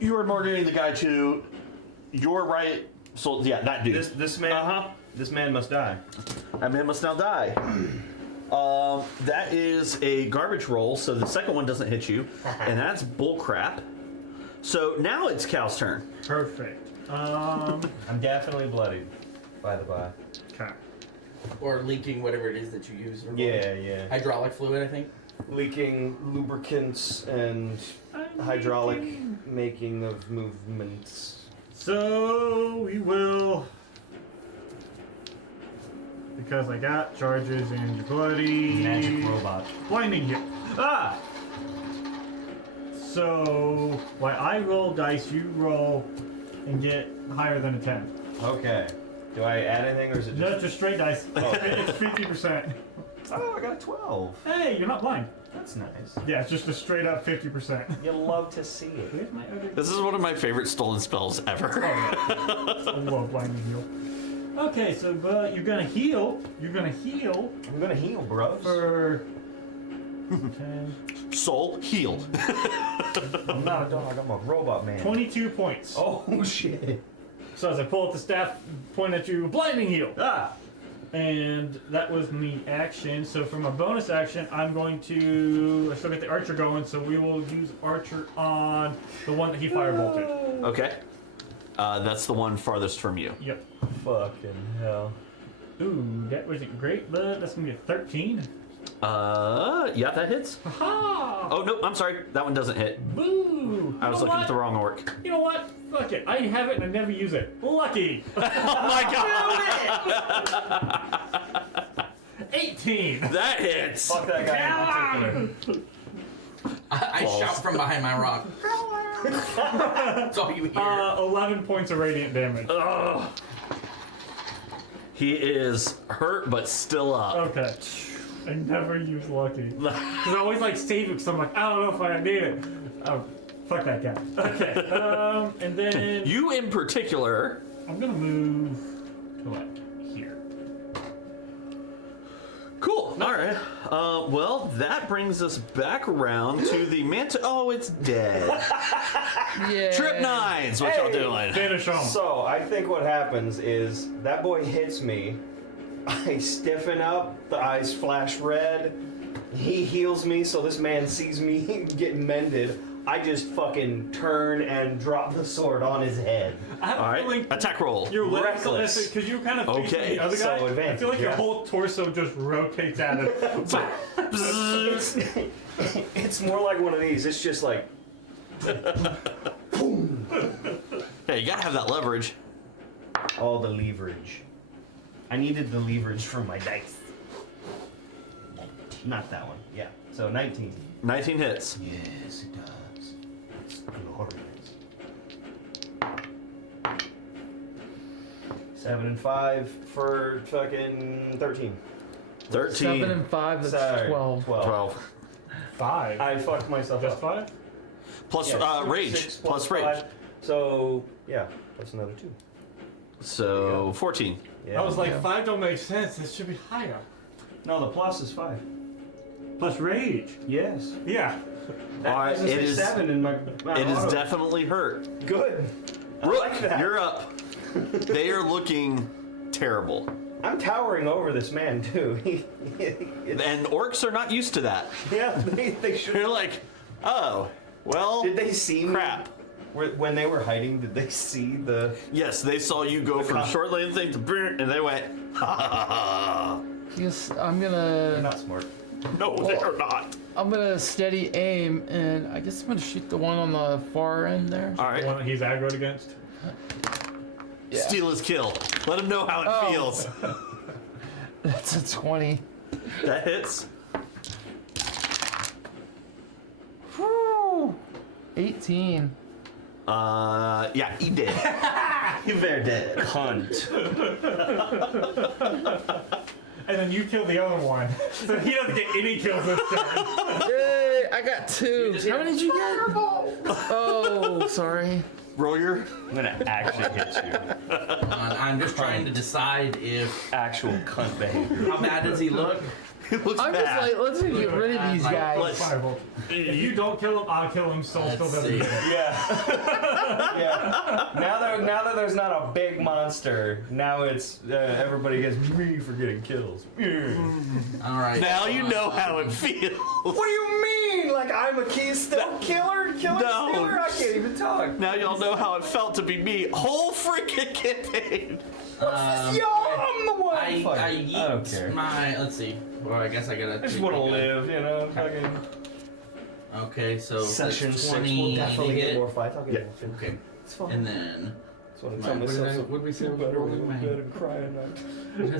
You are murdering the guy to your right. So yeah, that dude. This man. Uh-huh. This man must die. That man must now die. That is a garbage roll, so the second one doesn't hit you, and that's bull crap. So now it's Cal's turn. Perfect. I'm definitely bloodied, by the by. Okay. Or leaking whatever it is that you use. Yeah. Hydraulic fluid, I think. Leaking lubricants and hydraulic making of movements. So we will, because I got charges and bloody Magic robot. blinding you. Ah. So, while I roll dice, you roll and get higher than a 10. Okay. Do I add anything or is it just... Just straight dice. It's 50%. Oh, I got a 12. Hey, you're not blind. That's nice. Yeah, it's just a straight up 50%. You love to see it. Where's my other... This is one of my favorite stolen spells ever. I love blinding heal. Okay, so you're gonna heal. You're gonna heal I'm gonna heal, bros. for 10, Soul, heal. I'm not a dog, I'm a robot man. 22 points. Oh, shit. So as I pull up the staff, point at you, blinding heal. Ah! And that was the action. So for my bonus action, I'm going to... I still got the archer going, so we will use archer on the one that he firebolted. Okay. That's the one farthest from you. Yep. Fucking hell. Ooh, that wasn't great, but that's going to be a 13. Yeah, that hits. Ha! Oh, no, I'm sorry. That one doesn't hit. Boo! I was looking at the wrong orc. You know what? Fuck it. I have it and I never use it. Lucky! Oh my god! 18! That hits! Fuck that guy in particular. I shout from behind my rock. That's all you hear. 11 points of radiant damage. Ugh. He is hurt, but still up. Okay. I never use lucky. Because I always like save it because I'm like, I don't know if I need it. Oh, fuck that guy. Okay. And then You in particular. I'm gonna move to like here. Cool. All right. Well, that brings us back around to the mantis. Oh, it's dead. Yeah. Trip nines. What y'all doing? Finish him. So, I think what happens is that boy hits me. I stiffen up, the eyes flash red. He heals me, so this man sees me getting mended. I just fucking turn and drop the sword on his head. I have All a right. feeling Attack roll. you're Reckless. because you're kind of facing Okay, the other guy. so I advantage, feel like your yeah. whole torso just rotates at it. It's more like one of these. It's just like, Hey, you gotta have that leverage. all the leverage. I needed the leverage from my dice. Not that one. Yeah. So 19. 19 hits. Yes, it does. It's glorious. 7 and 5 for fucking 13. 13. 7 and 5, that's Sorry, 12. 12. 5. I fucked myself Just up. 5? Plus Yeah, rage. 6 Plus rage. 5. So, yeah, that's another 2. So 14. Yeah. I was like, Yeah. 5 don't make sense. It should be higher. No, the plus is 5. Plus rage. Yes. Yeah. That it is- 7 in my It is auto. definitely hurt. Good. I Rook, like that. you're up. They are looking terrible. I'm towering over this man, too. And orcs are not used to that. Yeah, they should. They're like, oh, well, Did they see me? crap. When they were hiding, did they see the... Yes, they saw you go from cop. short lane thing to brr, and they went, ha ha ha ha. Yes, I'm You're gonna not smart. No, they're not. steady aim, and I guess I'm gonna shoot the one on the far end there. All The right, one that he's aggroed against. Yeah. steal his kill. Let him know how it Oh. feels. That's a 20. That hits. Whew. 18. Yeah, he did. You're very dead. Cunt. And then you kill the other one. So he doesn't get any kills this turn. Yay! I got 2. How many did you get? Oh, sorry. Roll your I'm gonna actually hit you. I'm just trying to decide if Actual cunt behavior. how bad does he look. It looks I'm just bad. like, let's get rid of these guys. Let's- Firebolt. If you don't kill him, I'll kill him. Soul still Let's doesn't see. get it. Yeah. Yeah. Now that there's not a big monster, now it's everybody gets me for getting kills. All right. Now you know how it feels. What do you mean? Like I'm a keystone killer No. stealer? I can't even talk. Now y'all know how it felt to be me. Whole freaking campaign. Yo, I'm the one. I Fuck it. I don't yeet care. my. Let's see. Well, I guess I gotta. I just want to live, you know. Fucking Okay, so session that's 6 20 will definitely to get hit. more fights. I'll get Yeah. it. Okay, It's fine. and then That's what What did we say? better when we're dead and crying.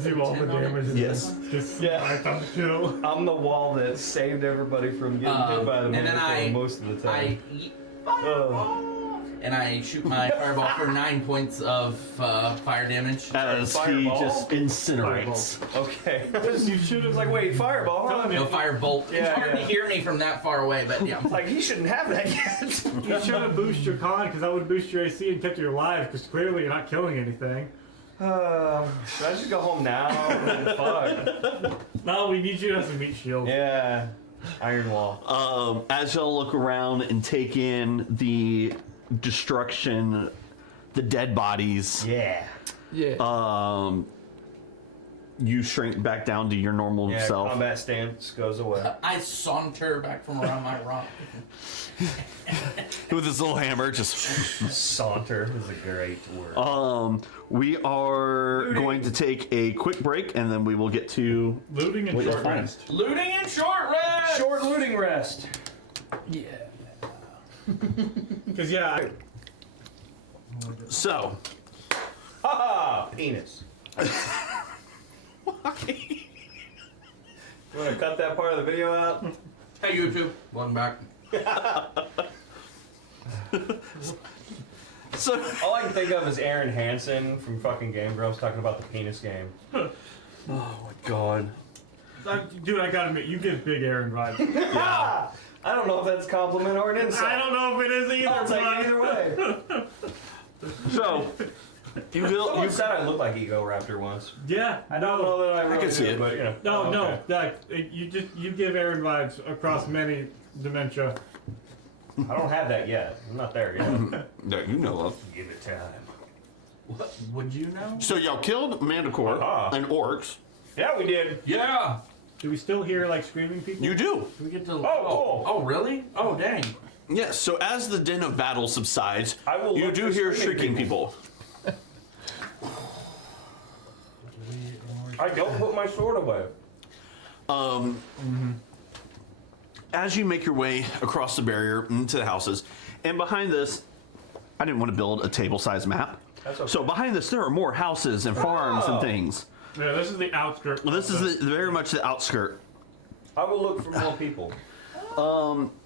Do all the damage. Yes. Just Yeah. I thought kill. I'm the wall that saved everybody from getting hit by the and then manticore most of the I time. eat fireball, and I shoot my fireball for 9 points of fire damage. As he Fireball? just incinerates. Okay. You shoot. It's like, wait, fireball? Huh? No firebolt. Yeah, It's hard yeah. to hear me from that far away, but yeah. It's like he shouldn't have that yet. You should have boosted your con because that would boost your AC and kept you alive because clearly you're not killing anything. Should I just go home now? Fuck. No, we need you to have some meat shield. Yeah. Iron wall. As y'all look around and take in the destruction, the dead bodies, Yeah. Yeah. you shrink back down to your normal Yeah, self. combat stance goes away. I saunter back from around my rock. With his little hammer, just. Saunter is a great word. We are going to take a quick break, and then we will get to. Looting and What you'll short find. rest. Looting and short rest! Short looting rest. Yeah. Because yeah, So. Haha! Penis. You want to cut that part of the video out? Hey YouTube, welcome back. So. All I can think of is Aaron Hansen from fucking Game Grumps talking about the penis game. Oh my god. dude, I gotta admit, you give big Aaron vibes. Yeah. I don't know if that's a compliment or an insult. I don't know if it is either. I'll take but- it either way. So. Someone said I looked like Ego Raptor once. Yeah, I don't know that I really can see do, it. but you know. No, Oh, no, okay. like you give Aaron vibes across many dementia. I don't have that yet. I'm not there yet. That you know of. Give it time. What would you know? So y'all killed Manticore Uh-huh. and orcs. Yeah, we did. Yeah. Do we still hear like screaming people? You do. Do we get to? cool. Oh, really? Oh, dang. Yes. So as the din of battle subsides, I will you look do for hear screaming shrieking people. I don't put my sword away. As you make your way across the barrier into the houses, and behind this, I didn't want to build a table-sized map. That's okay. So behind this, there are more houses and farms and things. Yeah, this is the outskirts. Well, this is very much the outskirt. I will look for more people.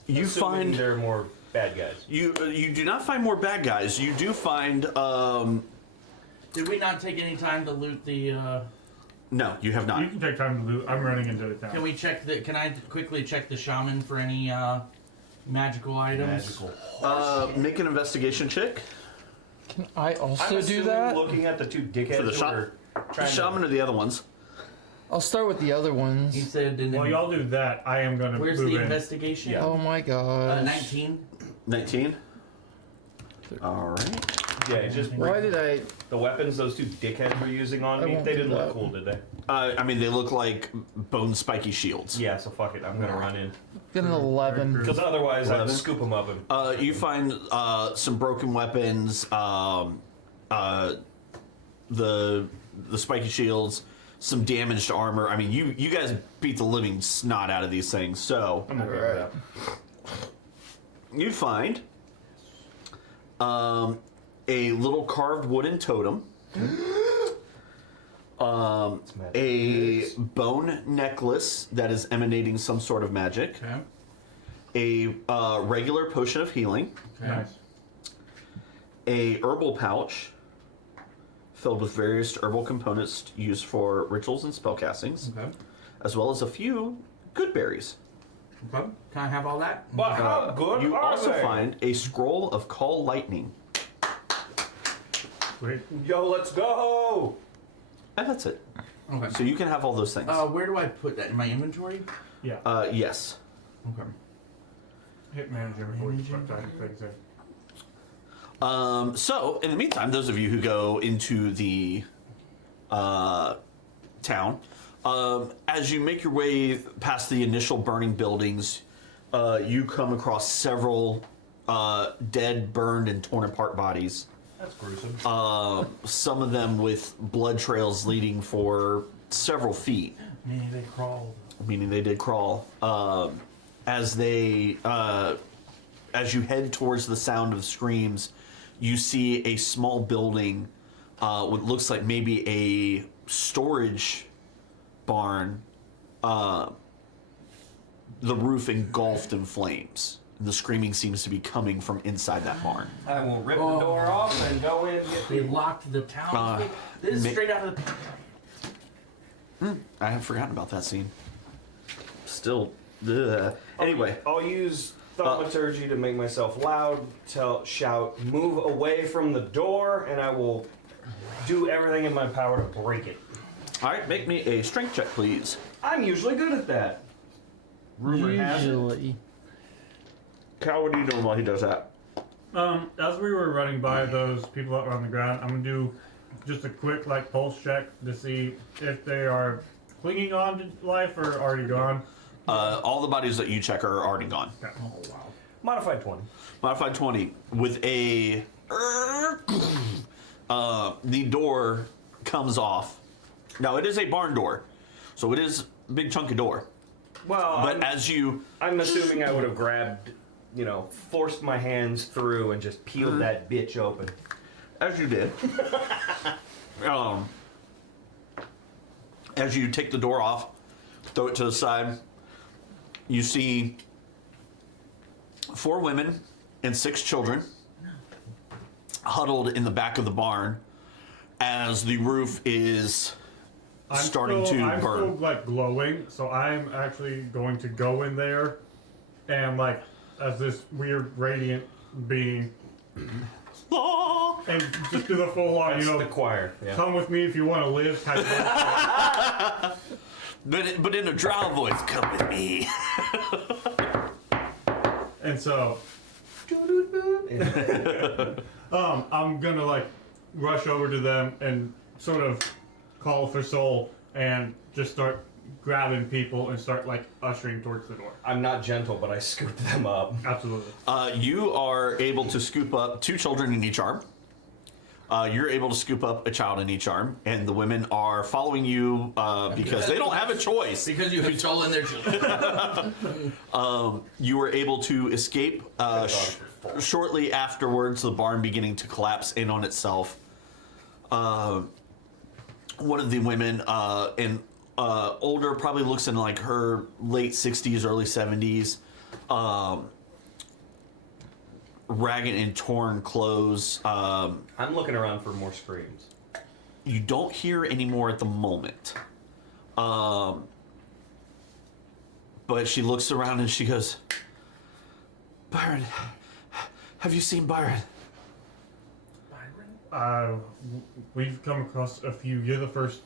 You Assuming find there are more bad guys. you do not find more bad guys. You do find Did we not take any time to loot the? no, you have You not. can take time to loot. I'm running into it now. Can we check the? Can I quickly check the shaman for any magical items? Make an investigation check. Can I also I'm do assuming that? looking at the two dickheads For the who shot- are The trying shaman or the other ones? I'll start with the other He ones. said. While y'all do that, I am gonna Where's move the in. investigation? Yeah. Oh my god. 19. 19. All right. Yeah, just Why did I? the weapons those two dickheads were using on I me. won't They do didn't look that. cool, did they? I mean, they look like bone spiky shields. Yeah, so fuck it. I'm gonna run in Get an 11. because otherwise I'd 11? scoop them up and. You find some broken weapons, the spiky shields, some damaged armor. I mean, you guys beat the living snot out of these things. So I'm okay with that. you find a little carved wooden totem, a bone necklace that is emanating some sort of magic, Okay. a regular potion of healing, Okay. Nice. a herbal pouch filled with various herbal components used for rituals and spellcastings, Okay. as well as a few good berries. Okay. Can I have all that? But how good You are also they? find a scroll of call lightning. Wait. Yo, let's go! And that's it. Okay. So you can have all those things. Where do I put that in my inventory? Yeah. Yes. Okay. Hit manager. Things there. So, in the meantime, those of you who go into the town, as you make your way past the initial burning buildings, you come across several dead, burned, and torn apart bodies. That's gruesome. Some of them with blood trails leading for several feet, Maybe they crawled. meaning they did crawl. As you head towards the sound of screams, you see a small building, what looks like maybe a storage barn, the roof engulfed in flames. The screaming seems to be coming from inside that barn. I will rip the door off and go in and get They locked the town. This is straight out of the. I have forgotten about that scene. Still, ugh. Anyway, I'll use thaumaturgy to make myself loud, shout, move away from the door, and I will do everything in my power to break it. all right, make me a strength check, please. I'm usually good at that. Rumor has it. Usually. Cal, what are you doing while he does that? As we were running by those people that were on the ground, I'm gonna do just a quick pulse check to see if they are clinging on to life or already gone. All the bodies that you check are already gone. Okay. Oh wow. Modified 20. Modified 20 with a the door comes off. Now it is a barn door, so it is a big chunky door. Well, But as you I'm assuming I would have grabbed, forced my hands through and just peeled that bitch open. as you did, as you take the door off, throw it to the side, you see 4 women and 6 children huddled in the back of the barn as the roof is starting to I'm burn. still glowing, so I'm actually going to go in there and as this weird radiant being and just do the full on, That's the choir. Yeah. come with me if you want to live type of But in a drow voice, come with me. And so I'm gonna rush over to them and sort of call for soul and just start grabbing people and start ushering towards the door. I'm not gentle, but I scoop them up. Absolutely. You are able to scoop up 2 children in each arm. You're able to scoop up a child in each arm, and the women are following you because they don't have a choice. Because you have stolen their children. You were able to escape shortly afterwards, the barn beginning to collapse in on itself. One of the women, older, probably looks in her late 60s, early 70s, ragged and torn clothes. I'm looking around for more screams. You don't hear any more at the moment. But she looks around and she goes, Byron, have you seen Byron? We've come across a few. You're the first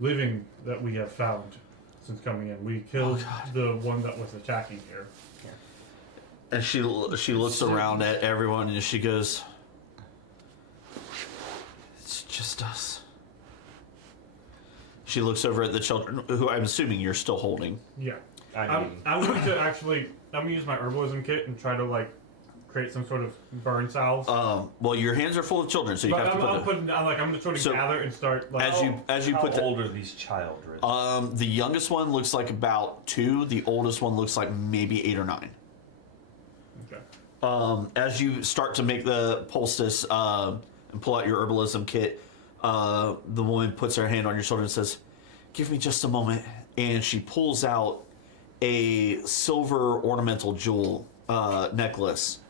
living that we have found since coming in. We killed the one that was attacking here. And she looks around at everyone and she goes, it's just us. She looks over at the children, who I'm assuming you're still holding. Yeah. I mean, I'm going to I'm going to use my herbalism kit and try to create some sort of burn salves. Well, your hands are full of children, so you have to put I'm going to sort of So, gather and start as you how put the old are these children? the youngest one looks like about 2. The oldest one looks like maybe 8 or 9. Okay. As you start to make the poultice and pull out your herbalism kit, the woman puts her hand on your shoulder and says, "Give me just a moment." And she pulls out a silver ornamental jewel necklace,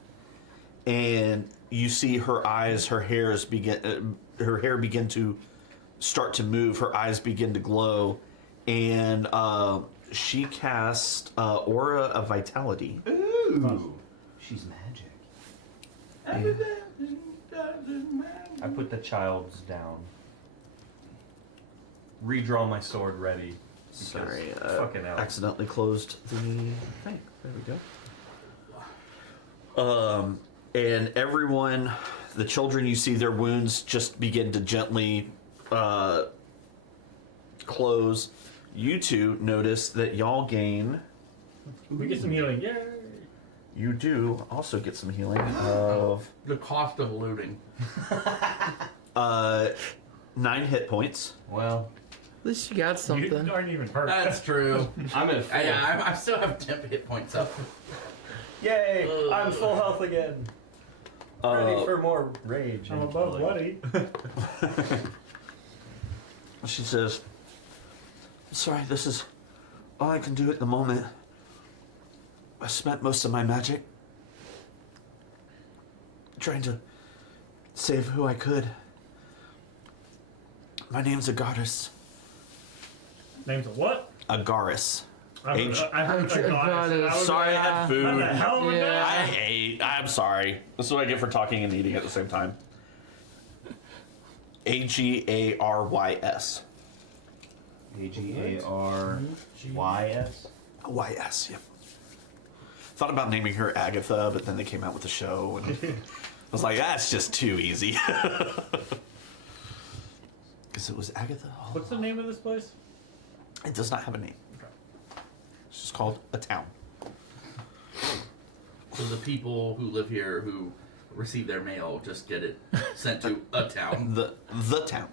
and you see her eyes, her hair begin to start to move. Her eyes begin to glow, and she casts Aura of Vitality. Ooh. She's magic. I put the child's down. Redraw my sword ready. Sorry, fucking hell. accidentally closed the thing. There we go. And everyone, the children, you see their wounds just begin to gently close. You 2 notice that y'all gain. We get some healing. Yay! You do also get some healing of The cost of looting. 9 hit points. Well, At least you got something. You aren't even hurt. That's true. I'm at full. Yeah, I still have 10 hit points up. Yay! I'm full health again. Ready for more rage. I'm and above killing. bloody. She says, "Sorry, this is all I can do at the moment. I spent most of my magic trying to save who I could. My name's Agaris. Name's a what? Agaris. I heard a goddess. Sorry, I had food. That's a hell of a Yeah. name. I'm sorry. This is what I get for talking and eating at the same time. Agarys. AGARYS. YS, yep. Thought about naming her Agatha, but then they came out with the show, and I was like, that's just too easy. Because it was Agatha. What's the name of this place? It does not have a name. It's just called a town. So the people who live here who receive their mail just get it sent to a town. The town.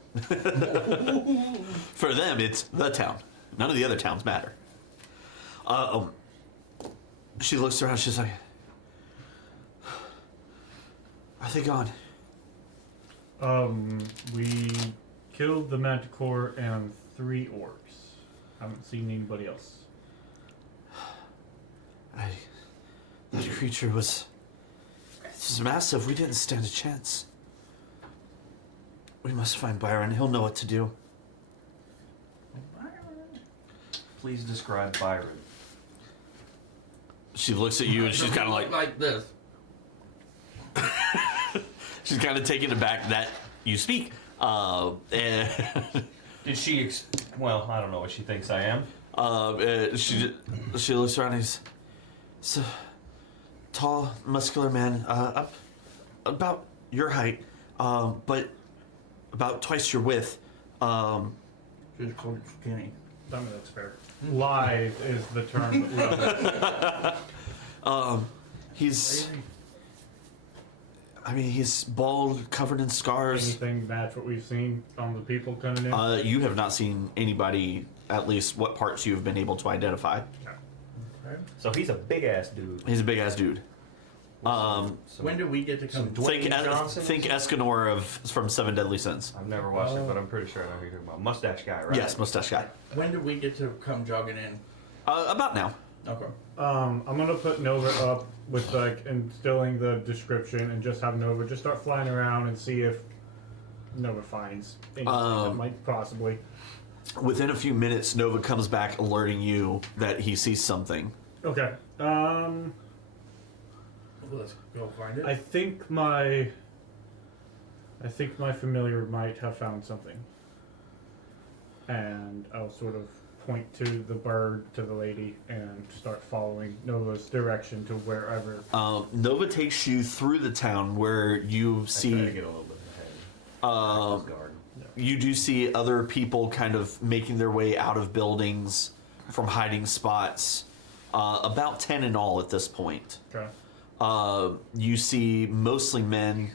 For them, it's the town. None of the other towns matter. She looks around. She's like, "Are they gone?" We killed the Manticore and 3 orcs. Haven't seen anybody else. That creature was massive. We didn't stand a chance. We must find Byron. He'll know what to do. Please describe Byron. She looks at you and she's kind of like this. she's kind of taken aback that you speak. And Did she? Well, I don't know what she thinks I am. she looks around and he's a tall, muscular man, up about your height, but about twice your width. Should call it skinny. I mean, that's fair. Lithe is the term that we He's bald, covered in scars. anything match what we've seen on the people coming in. You have not seen anybody, at least what parts you have been able to identify. So he's a big ass dude. He's a big ass dude. When do we get to come? Think Johnson? Escanor from Seven Deadly Sins. I've never watched it, but I'm pretty sure I know who you're talking about. Mustache guy, right? Yes, mustache guy. When do we get to come jogging in? About now. Okay. I'm gonna put Nova up with like instilling the description and just have Nova just start flying around and see if Nova finds anything that might possibly. Within a few minutes, Nova comes back alerting you that he sees something. Okay. Let's go find it. I think my familiar might have found something. And I'll sort of point to the bird, to the lady, and start following Nova's direction to wherever. Nova takes you through the town where you I try to see. get a little bit ahead. His garden. You do see other people kind of making their way out of buildings from hiding spots. About 10 in all at this point. Okay. You see mostly men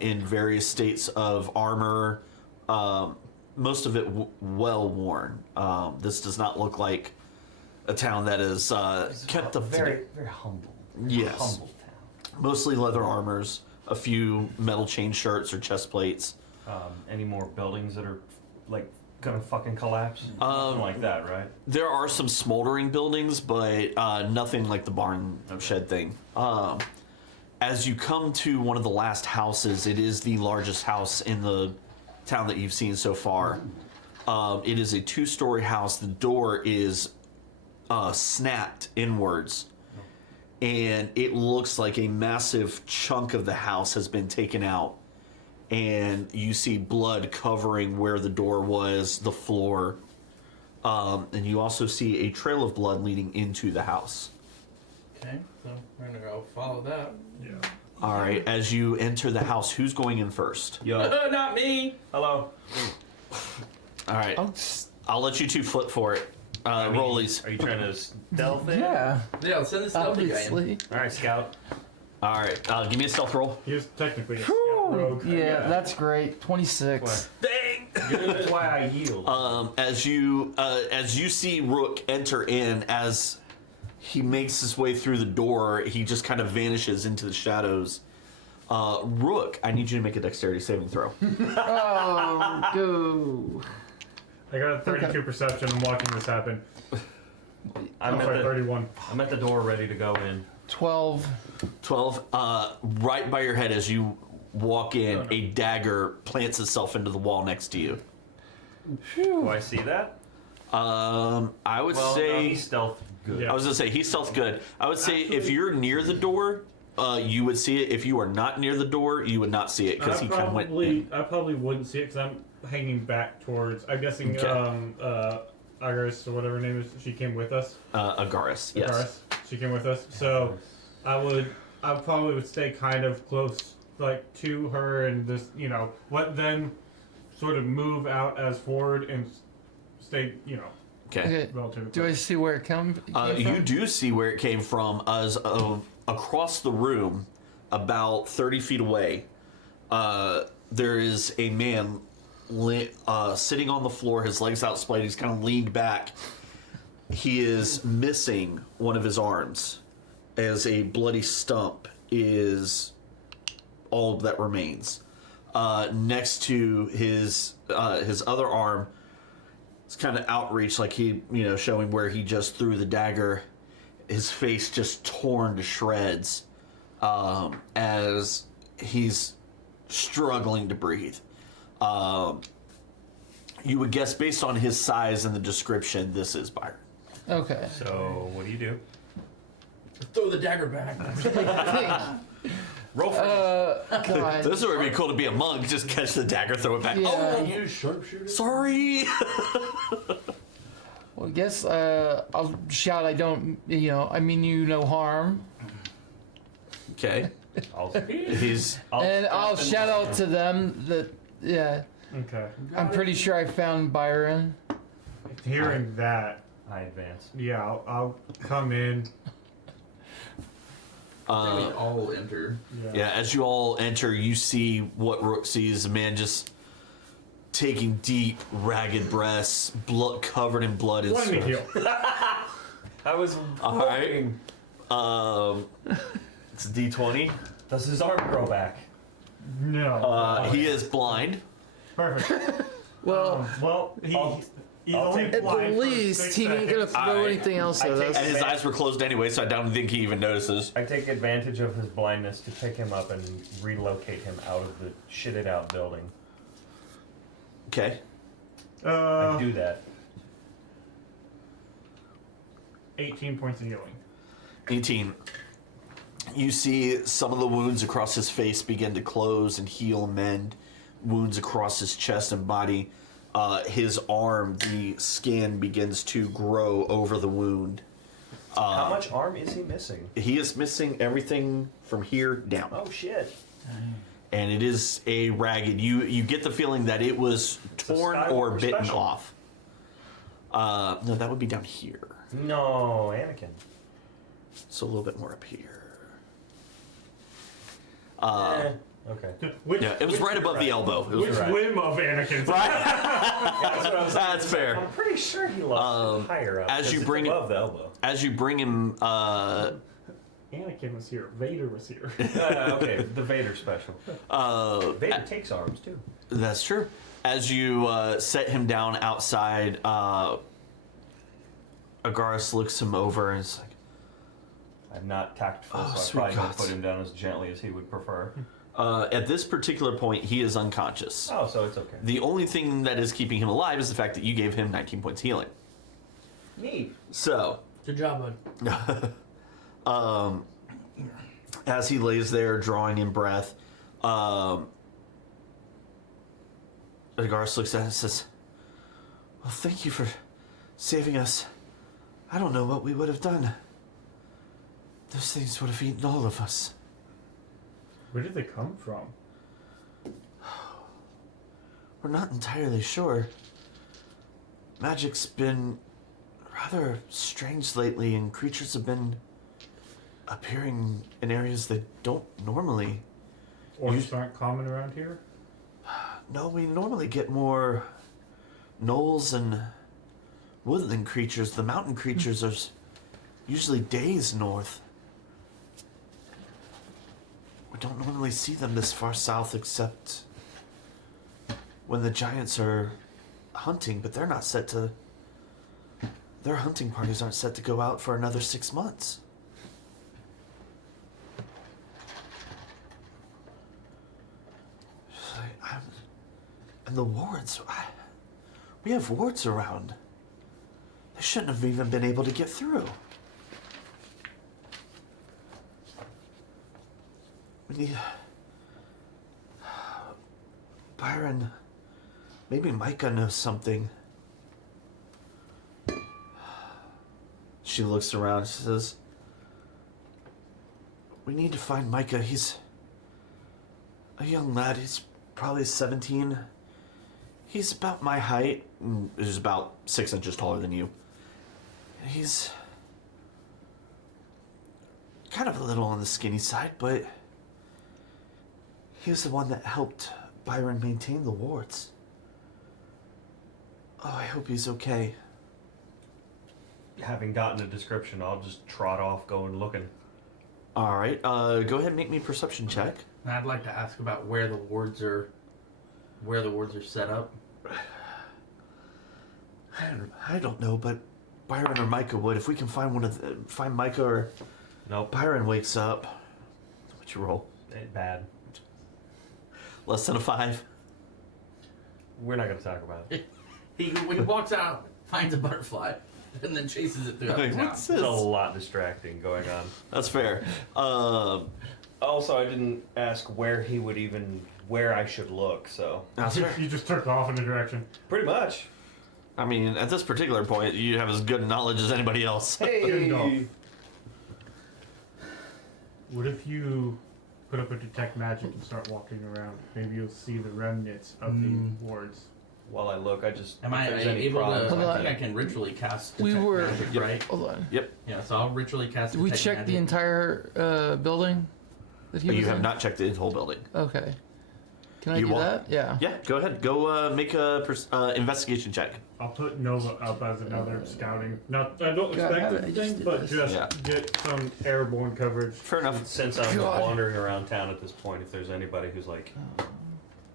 in various states of armor, most of it well worn. This does not look like a town that is kept up to Very, date. very humble. Yes. Humble town. Mostly leather armors, a few metal chain shirts or chest plates. Any more buildings that are like gonna fucking collapse? Nothing like that, right? There are some smoldering buildings, but nothing like the barn shed thing. As you come to one of the last houses, it is the largest house in the town that you've seen so far. It is a 2-story house. The door is snapped inwards, and it looks like a massive chunk of the house has been taken out. And you see blood covering where the door was, the floor. And you also see a trail of blood leading into the house. Okay, so we're gonna go follow that. Yeah. All right, as you enter the house, who's going in first? Yo, Not me. hello. All right, I'll let you two flip for it. Rollies. Are you trying to stealth it? Yeah, Yeah, send the stealthy guy in. obviously. All right, scout. All right, give me a stealth roll. He is technically a scout Whew, rogue. yeah, that's great. 26. Dang! That's why I yield. As you see Rook enter in, as he makes his way through the door, he just kind of vanishes into the shadows. Rook, I need you to make a dexterity saving throw. Oh, go. I got a 32 perception. I'm watching this happen. I'm Oh, at sorry, the 31. I'm at the door ready to go in. 12. 12. Right by your head as you walk in, a dagger plants itself into the wall next to you. Do I see that? I would Well, no, say. he's stealth good. I was gonna say he's stealth good. I would say if you're near the door, you would see it. If you are not near the door, you would not see it because he kind of went in. I probably wouldn't see it because I'm hanging back towards. I'm guessing Okay. Iris or whatever her name is. She came with us. Agaris, yes. Agaris, she came with us. So I probably would stay kind of close, like to her, and just let them sort of move out as forward and stay, Okay. Okay. relatively. Do I see where it came from? You do see where it came from as across the room, about 30 feet away. There is a man sitting on the floor, his legs out splayed. He's kind of leaned back. He is missing one of his arms, as a bloody stump is all that remains. Next to his other arm, it's kind of outreach, like he, showing where he just threw the dagger. His face just torn to shreds, as he's struggling to breathe. You would guess, based on his size and the description, this is Byron. Okay. So what do you do? Throw the dagger back. Roll for God. This is where it'd be cool to be a monk. Just catch the dagger, throw it back. Yeah. Oh, Use sharpshooter. sorry. Well, I guess I'll shout. I don't. I mean you no harm, Okay. I'll and I'll shout out to them that. Yeah, Okay. I'm pretty sure I found Byron. Hearing that, I advance. yeah, I'll come in. we all enter. Yeah, as you all enter, you see what Rook sees: a man just taking deep, ragged breaths, blood covered in blood and Let me sweat. heal. I was All right. It's a D20. Does his arm grow back? No. He is blind. Perfect. Well, Well, he's I'll only take- at blind the for least 6 he ain't gonna seconds. throw Alright. anything else at I take us. And his eyes were closed anyway, so I don't think he even notices. I take advantage of his blindness to pick him up and relocate him out of the shitted out building. Okay. I do that. 18 points of healing. 18. You see some of the wounds across his face begin to close and heal and mend. Wounds across his chest and body. His arm, the skin begins to grow over the wound. How much arm is he missing? He is missing everything from here down. Oh shit. And it is a ragged. You get the feeling that it was torn or Skywalker bitten special. off. No, that would be down here. No, Anakin. So a little bit more up here. Okay. Which, Yeah, it was right above the elbow. It was Which right. whim of Anakin's? That's what I was That's fair. I'm pretty sure he lost higher up. as 'cause you it's bring it- above the elbow. As you bring him, Anakin was here. Vader was here. Okay, the Vader special. Vader takes arms too. that's true. As you set him down outside, Agaris looks him over and is like, I'm not tactful, Oh, so I sweet probably don't gods. put him down as gently as he would prefer. at this particular point, he is unconscious. Oh, so it's okay. The only thing that is keeping him alive is the fact that you gave him 19 points healing. Neat. So, Good job, bud. as he lays there drawing in breath, Agaris looks at him and says, well, thank you for saving us. I don't know what we would have done. Those things would have eaten all of us. Where did they come from? We're not entirely sure. Magic's been rather strange lately, and creatures have been appearing in areas that don't normally. Orcs aren't common around here? No, we normally get more gnolls and woodland creatures. The mountain creatures are usually days north. We don't normally see them this far south except when the giants are hunting, but they're not set to... Their hunting parties aren't set to go out for another 6 months. And the wards... We have wards around. They shouldn't have even been able to get through. We need... Byron... Maybe Micah knows something. She looks around, she says... We need to find Micah. He's... a young lad. He's probably 17. He's about my height. He's about 6 inches taller than you. He's... kind of a little on the skinny side, but... he was the one that helped Byron maintain the wards. Oh, I hope he's okay. Having gotten a description, I'll just trot off, going looking. Alright, go ahead and make me a perception check. And I'd like to ask about where the wards are set up. I don't know, but Byron or Micah would. If we can find Micah or Nope. Byron wakes up. What'd you roll? Bad. Less than a 5? We're not going to talk about it. When he walks out, finds a butterfly, and then chases it throughout the town. What's There's a this? lot distracting going on. That's fair. Also, I didn't ask where I should look, so. That's fair. You just took off in a direction. Pretty much. I mean, at this particular point, you have as good knowledge as anybody else. Hey! What if you put up a detect magic and start walking around? Maybe you'll see the remnants of the wards. While I look, Am I if there's any able problems, to? Hold I on. think I can ritually cast We detect were- magic, Yep. right? Hold on. Yep. Yeah, so I'll ritually cast. Did we detect check the magic. entire building that he was You have in? not checked the whole building. Okay. Can I You do want- that? Yeah. Yeah, go ahead. Go make a investigation check. I'll put Nova up as another scouting. Not, I don't God, expect I just anything, did but this. just Yeah. get some airborne coverage. Fair enough. since I'm God. wandering around town at this point, if there's anybody who's like,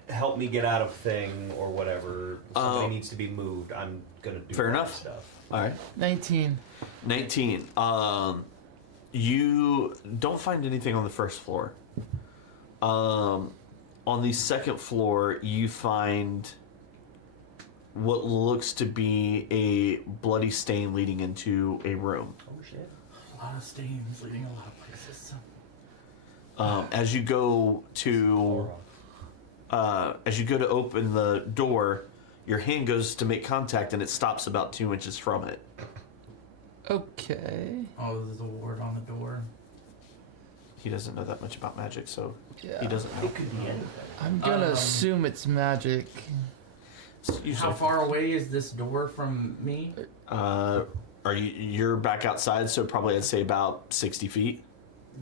help me get out of thing or whatever, somebody needs to be moved, I'm gonna do Fair that enough. stuff. All right. 19. 19. You don't find anything on the first floor. On the second floor, you find what looks to be a bloody stain leading into a room. Oh shit. A lot of stains leading a lot of places. As you go to open the door, your hand goes to make contact and it stops about 2 inches from it. Okay. Oh, there's a ward on the door. He doesn't know that much about magic, so Yeah. he doesn't know. Could be anything. I'm gonna assume it's magic. It's usually- How far away is this door from me? You're back outside, so probably I'd say about 60 feet.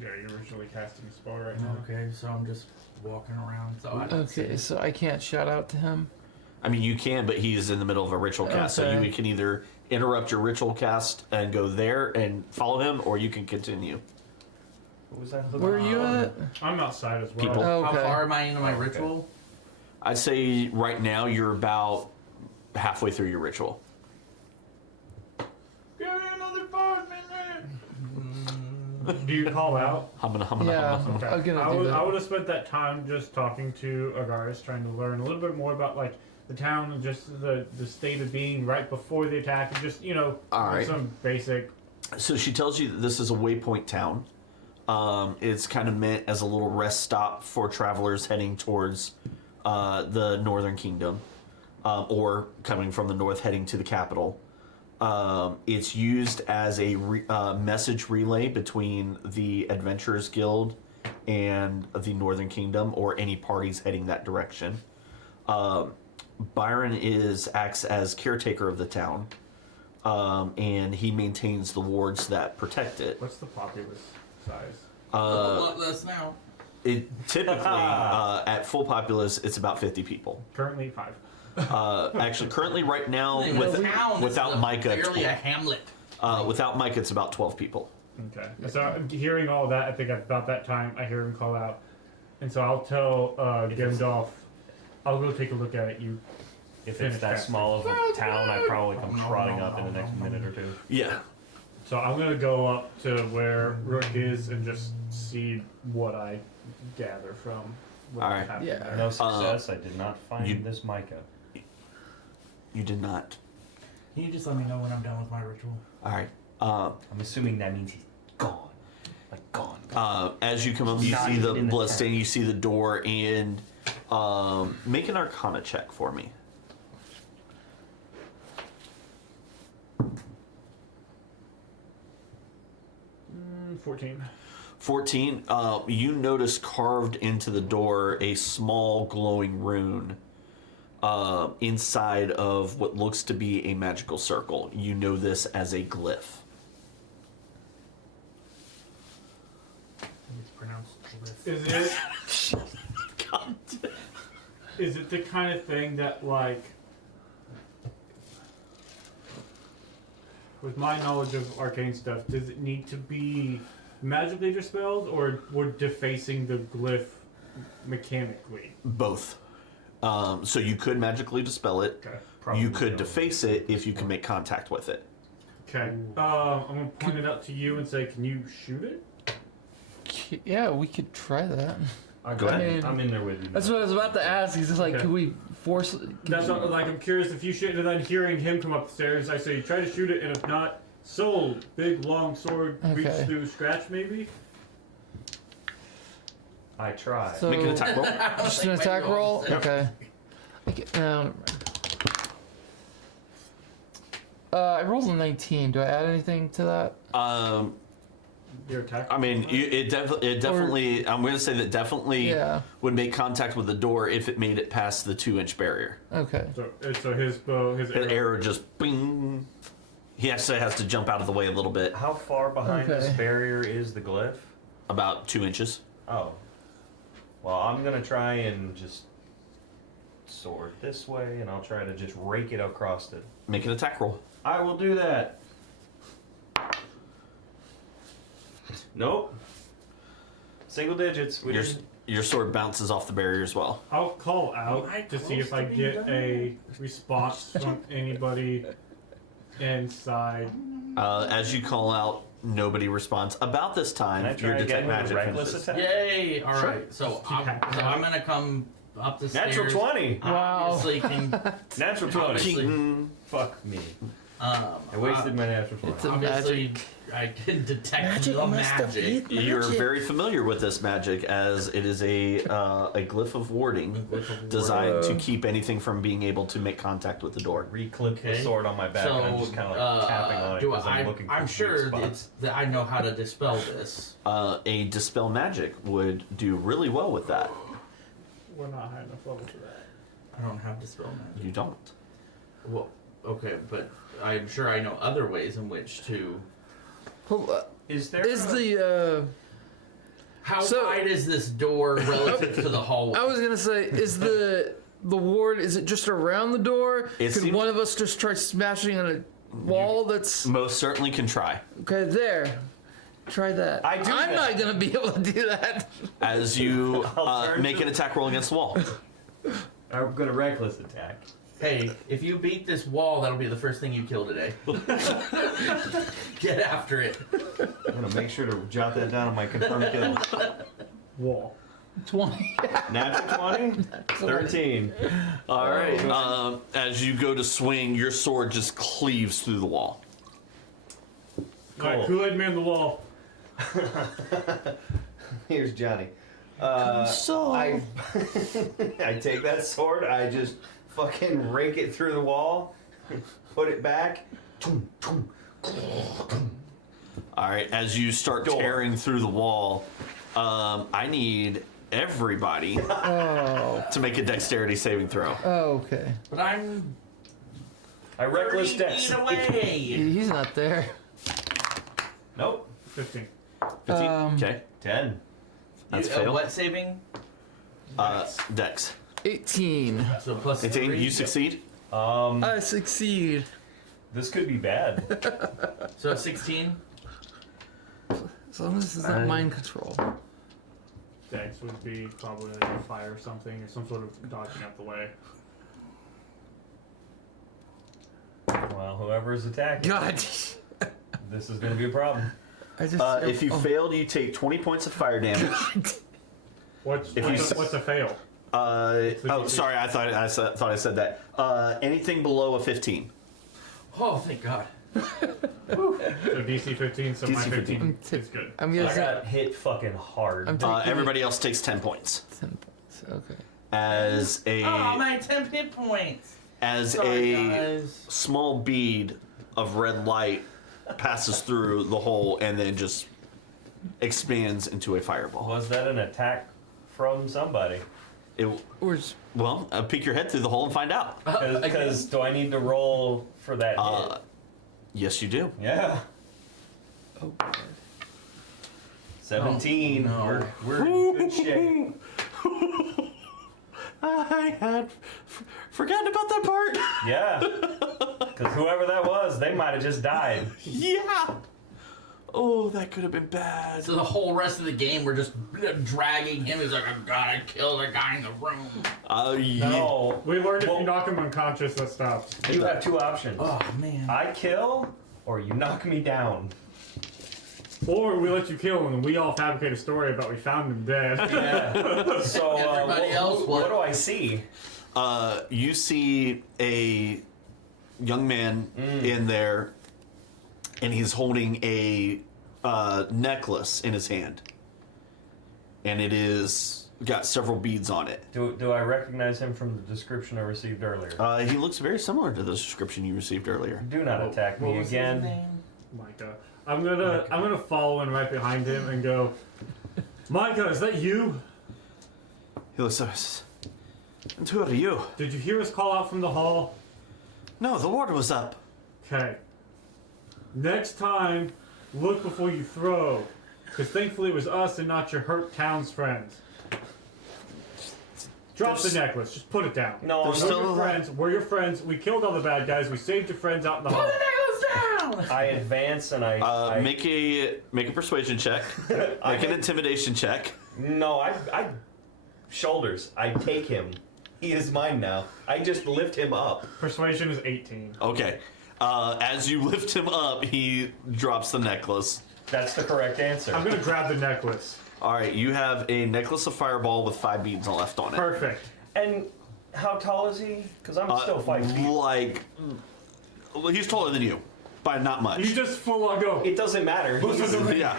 Yeah, you're originally casting a spell right now. Okay, so I'm just walking around. So I Okay, so I can't shout out to him. I mean, you can, but he's in the middle of a ritual cast, so Okay. you can either interrupt your ritual cast and go there and follow him, or you can continue. What was that? Where are you at? I'm outside as well. People. How Okay. far am I into my Okay. ritual? I'd say right now you're about halfway through your ritual. Give me another 5 minutes. Do you call out? Humming. Yeah, Okay. I'm gonna I do would, that. I would have spent that time just talking to Agaris, trying to learn a little bit more about like the town and just the state of being right before the attack, and just All right. some basic. So she tells you that this is a waypoint town. It's kind of meant as a little rest stop for travelers heading towards the Northern Kingdom, or coming from the north heading to the capital. It's used as a message relay between the Adventurers Guild and the Northern Kingdom, or any parties heading that direction. Byron acts as caretaker of the town, and he maintains the wards that protect it. What's the populace size? A lot less now. It typically at full populace, it's about 50 people. Currently 5. Actually, currently right now, In the town, this without is Micah, barely a hamlet. without Micah, it's about 12 people. Okay. So hearing all that, I think about that time, I hear him call out, And so I'll tell Gandalf, I'll go take a look at it. You. If Finish it's that casting. small of a town, I probably come trotting up in the next minute or two. Yeah. So I'm gonna go up to where Rook is and just see what I gather from. What Alright. happened Yeah. there. No success. I did not find you- this mica. You did not. Can you just let me know when I'm done with my ritual? All right. I'm assuming that means he's gone. Like gone. As you come up, you Not see the even in the bloodstain. town. You see the door, and make an Arcana check for me. 14. 14. You notice carved into the door a small glowing rune inside of what looks to be a magical circle. You know this as a glyph. It's pronounced glyph. Is it? God. Is it the kind of thing that, like, with my knowledge of arcane stuff, does it need to be magically dispelled, or would defacing the glyph mechanically? Both. So you could magically dispel it. Okay. You could deface it if you can make contact with it. Okay. I'm gonna point it out to you and say, can you shoot it? Yeah, we could try that. Go ahead. I mean, I'm in there with you. that's what I was about to ask. He's just like, Okay. could we force? That's not, like, I'm curious if you shoot it and then hearing him come up the stairs, I say try to shoot it, and if not, sold. Big long sword, reach Okay. through, scratch maybe. I tried. So Make an attack roll. just an attack roll. Yep. Okay. I rolled a 19. Do I add anything to that? Your attack. I mean, it definitely. I'm going to say that definitely Yeah. would make contact with the door if it made it past the 2-inch barrier. Okay. So his bow, his The arrow just bing. He actually has to jump out of the way a little bit, How far behind Okay. this barrier is the glyph? about 2 inches. Oh. Well, I'm gonna try and just sword this way, and I'll try to just rake it across it. Make an attack roll. I will do that. Nope. Single digits. We Your, didn't- your sword bounces off the barrier as well. I'll call out Am I to see close if I to being get done? a response from anybody inside. As you call out, nobody responds. About this Can I time, try your again detect with magic reckless finishes. attack? Yay! All Sure. right. So Just keep I'm hacking. gonna come up the Natural stairs. 20. Wow. Obviously, can, Natural 20. Obviously. Mm, Fuck me. um, I wasted my natural 20. It's a obviously, magic. I can detect the magic. You're very familiar with this magic, as it is a glyph of warding Glyph of designed to keep anything from being able to make contact with the door. Reclip the Okay. sword on my back, and I'm just kind of like tapping on it do because I'm looking for I'm weak sure spots. it's that I know how to dispel this. A dispel magic would do really well with that. We're not high enough level for that. I don't have dispel magic. You don't. Well, okay, but I'm sure I know other ways in which to. Well, Is there is a- the How So- wide is this door relative to the hallway? I was gonna say, is the ward? Is it just around the door? It Could seems- one of us just try smashing on a wall that's Most certainly can try. okay there? Try that. I do I'm that. not gonna be able to do that. As you I'll turn make to- an attack roll against the wall. I'm gonna reckless attack. Hey, if you beat this wall, that'll be the first thing you kill today. Get after it. I'm gonna make sure to jot that down on my confirmed kill. Wall. 20. Natural 20? 13. All right. As you go to swing, your sword just cleaves through the wall. Alright, Kool-Aid man the wall. Here's Johnny. So I take that sword, I just fucking rake it through the wall, put it back. All right. As you start Door. tearing through the wall, I need everybody to make a dexterity saving throw. okay. But I'm I reckless 30 dex. feet away. He's not there. Nope. 15. 15. Um, Okay. 10. That's You- fail. What saving? Dex. 18. So plus 18. 3. You succeed. I succeed. This could be bad. So 16. As long as it's not mind control. dex would be probably like a fire or something, or some sort of dodging out the way. Well, whoever is attacking, God. this is going to be a problem. I just. If you failed, you take 20 points of fire damage. What's If you what's a fail? Oh, sorry, I thought I said that. Anything below a 15. Oh, thank God. So DC 15, so my DC 15 is good. I'm I gonna say got hit fucking hard. I'm taking Everybody else takes 10 points. 10 points. Okay. As a Oh, my 10 hit points. as Sorry, a guys. small bead of red light passes through the hole and then just expands into a fireball. Was that an attack from somebody? It, Where's well, peek your head through the hole and find out. Because do I need to roll for that hit? Yes, you do. Yeah. oh God. 17. no. We're in good shape. I had forgotten about that part. Yeah. Because whoever that was, they might have just died. Yeah. Oh, that could have been bad. So the whole rest of the game, we're just dragging him. He's like, I gotta kill the guy in the room. Yeah. No. We learned if Well- you knock him unconscious, that stops. You have two options. Oh, man. I kill, or you knock me down. Or we let you kill him, and we all fabricate a story about we found him dead. Yeah. So, Everybody else, what what? do I see? You see a young man in there, and he's holding a necklace in his hand, and it is got several beads on it. Do I recognize him from the description I received earlier? He looks very similar to the description you received earlier. Do not attack What me was his again. name? Micah. I'm gonna follow in right behind him and go, Micah, is that you? He looks at us. And who are you? Did you hear us call out from the hall? No, the water was up. Okay. Next time, look before you throw. Because thankfully it was us and not your hurt town's friends. Drop the necklace. Just put it down. No, They're I'm We're still your alive. friends. We're your friends. We killed all the bad guys. We saved your friends out in the hall. Put the necklace down! I advance and I Make a persuasion check. I Make an intimidation check. No, I shoulders. I take him. He is mine now. I just lift him up. Persuasion is 18. Okay. As you lift him up, he drops the necklace. That's the correct answer. I'm gonna grab the necklace. All right, you have a necklace of fireball with 5 beads left on it. Perfect. And how tall is he? Because I'm still 5 feet. Like, well, he's taller than you, by not much. You just full on go. It doesn't matter. Yeah,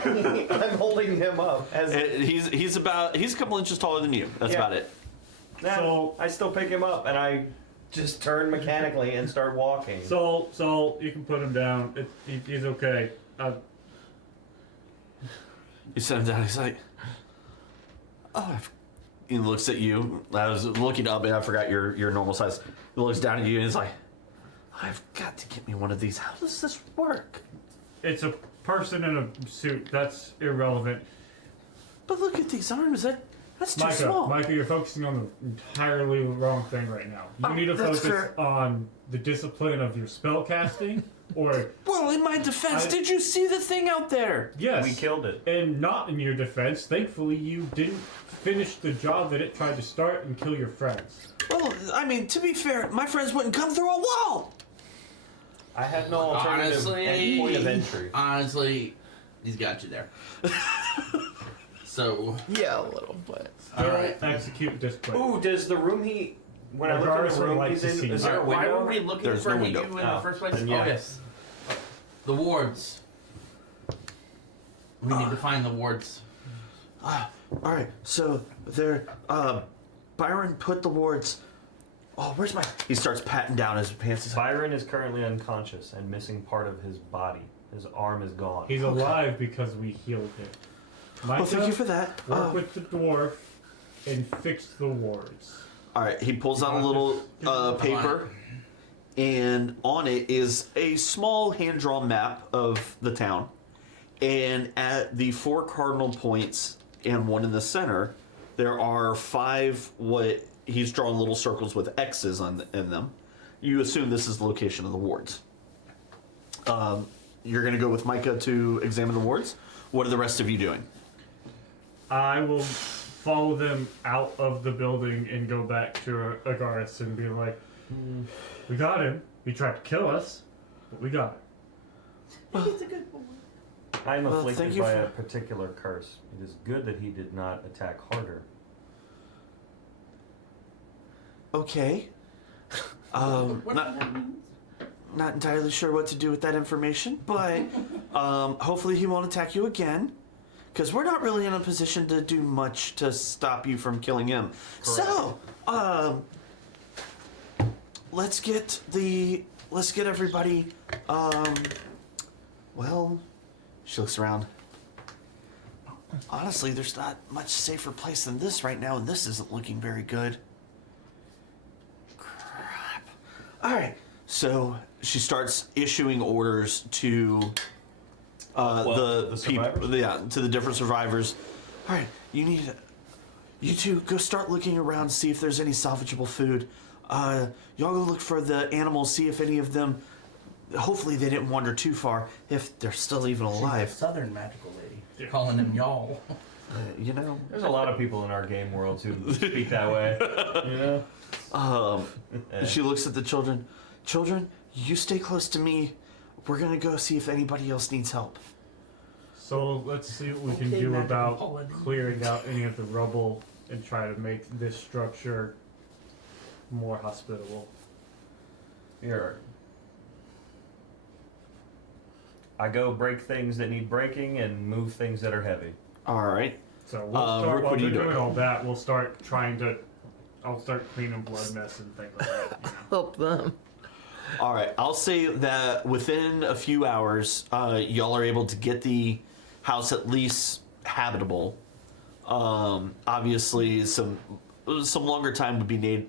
I'm holding him up. As he's a couple inches taller than you. That's Yeah. about it. So- I still pick him up and I just turn mechanically and start walking. So you can put him down. He's okay. You set him down. He's like, oh. He looks at you. I was looking up and I forgot your normal size. He looks down at you and he's like, I've got to get me one of these. How does this work? It's a person in a suit. That's irrelevant. But look at these arms. That's too Micah, small. Micah, you're focusing on the entirely wrong thing right now. You need to that's focus fair. on the discipline of your spell casting, or Well, in my defense, I- did you see the thing out there? yes, We killed it. and not in your defense. Thankfully, you didn't finish the job that it tried to start and kill your friends. Well, I mean, to be fair, my friends wouldn't come through a wall. I have no alternative point of entry. Honestly, he's got you there. So, Yeah, a little, but all right. Execute discipline. Ooh, does the room he... When I look Regardless at the of room like he's to in, see. is there a Why window? were we looking There's for no you window. in the Oh, first place? then yeah. Oh, yes. The wards. We need to find the wards. All right, so there, Byron put the wards. Oh, where's my? He starts patting down his pants. He's like, Byron is currently unconscious and missing part of his body. His arm is gone. He's alive because we healed him. Micah, oh, thank you for that. work with the dwarf and fix the wards. All right, he pulls out a little paper, and on it is a small hand-drawn map of the town. And at the 4 cardinal points and one in the center, there are 5 what he's drawn little circles with X's in them. You assume this is the location of the wards. You're going to go with Micah to examine the wards. What are the rest of you doing? I will follow them out of the building and go back to Agaris and be like, we got him. He tried to kill us, but we got him. He's a good boy. I'm Well, afflicted thank you by for- a particular curse. It is good that he did not attack harder. Okay. What Not, that means? not entirely sure what to do with that information, but hopefully he won't attack you again. Because we're not really in a position to do much to stop you from killing him. So, let's get everybody, well, she looks around. Honestly, there's not much safer place than this right now, and this isn't looking very good. Crap. Alright, so she starts issuing orders to the people, survivors? to the different survivors. Alright, you two go start looking around, see if there's any salvageable food. Y'all go look for the animals, see if any of them, hopefully they didn't wander too far, if they're still even alive. She's a southern magical lady. Calling him y'all. You know? There's a lot of people in our game world who speak that way. You know? She looks at the children. Children, you stay close to me. We're gonna go see if anybody else needs help. So let's see what we can Okay, do magical about holiday. clearing out any of the rubble and try to make this structure more hospitable. Here. I go break things that need breaking and move things that are heavy. Alright. So we'll start Rick, while what are they're you doing? doing all that. We'll start trying to. I'll start cleaning blood mess and things like that. You know. Help them. Alright, I'll say that within a few hours, y'all are able to get the house at least habitable. Obviously, some longer time would be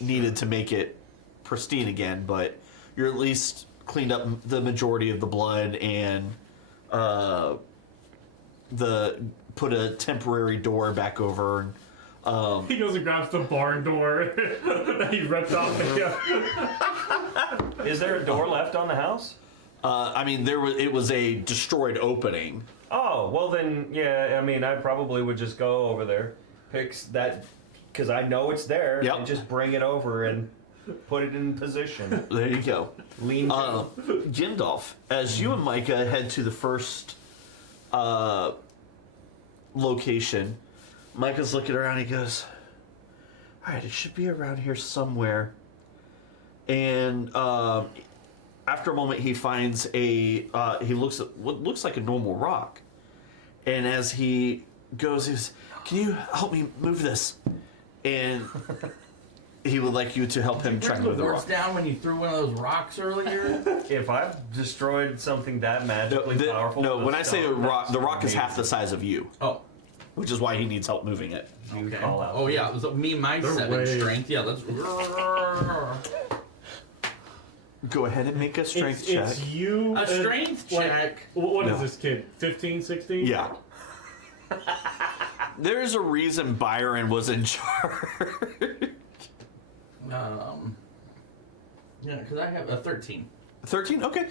needed to make it pristine again, but you're at least cleaned up the majority of the blood and put a temporary door back over. He goes and grabs the barn door that he ripped off. Is there a door left on the house? I mean, it was a destroyed opening. Oh, well then, yeah, I mean, I probably would just go over there, fix that, because I know it's there, Yep. and just bring it over and put it in position. There you go. Lean. Gandalf, as you and Micah head to the first location, Micah's looking around. He goes, "All right, it should be around here somewhere." And after a moment, he finds he looks at what looks like a normal rock, and as he goes, he says, "Can you help me move this?" And he would like you to help him try to Bring move the the boards rock. down when you threw one of those rocks earlier. If I've destroyed something that magically powerful... No, with when I say the stone, rock that's is half the amazing. size of you, Oh. which is why he needs help moving it. You Okay. call out. Oh yeah, so me my They're 7 way- strength. Yeah, let's. Go ahead and make a strength It's check. you. A and, strength like, check. What is No. this kid? 15, 16? Yeah. There's a reason Byron was in charge. Yeah, because I have a 13. 13? Okay.